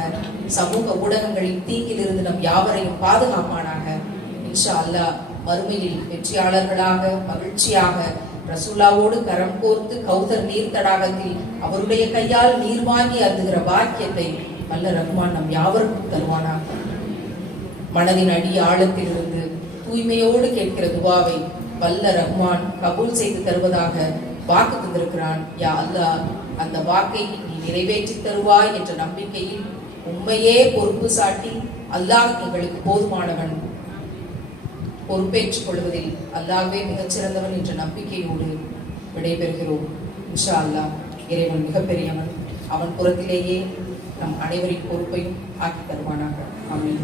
சமூக ஊடகங்களின் தீங்கிலிருந்து நம் யாவரையும் பாதுகாப்பானாக. இன்ஷா அல்லாஹ் மறுமையில் வெற்றியாளர்களாக மகிழ்ச்சியாக ரசூலுல்லாவோடு கரம் கோர்த்து கௌதர் நீர் தடாகத்தில் அவருடைய கையால் நீர் வாங்கி அருந்துகிற பாக்கியத்தை வல்ல ரஹ்மான் நம் யாவருக்கும் தருவானாக. மனதின் அடி ஆழத்திலிருந்து தூய்மையோடு கேட்கிற துவாவை வல்ல ரஹ்மான் கபூல் செய்து தருவதாக வாக்கு தந்திருக்கிறான். யா அல்லாஹ், அந்த வாக்கை நீ நிறைவேற்றி தருவாய் என்ற நம்பிக்கையில் உண்மையே பொறுப்பு சாட்டி அல்லாஹ் எங்களுக்கு போதுமானவன், பொறுப்பேற்றுக் கொள்வதில் அல்லாஹ்வே மிகச்சிறந்தவன் என்ற நம்பிக்கையோடு விடைபெறுகிறோம். இன்ஷா அல்லாஹ் இறைவன் மிகப்பெரியவன், அவன் புறத்திலேயே நம் அனைவரின் பொறுப்பையும் ஆக்கி தருவானாக. ஆமீன்.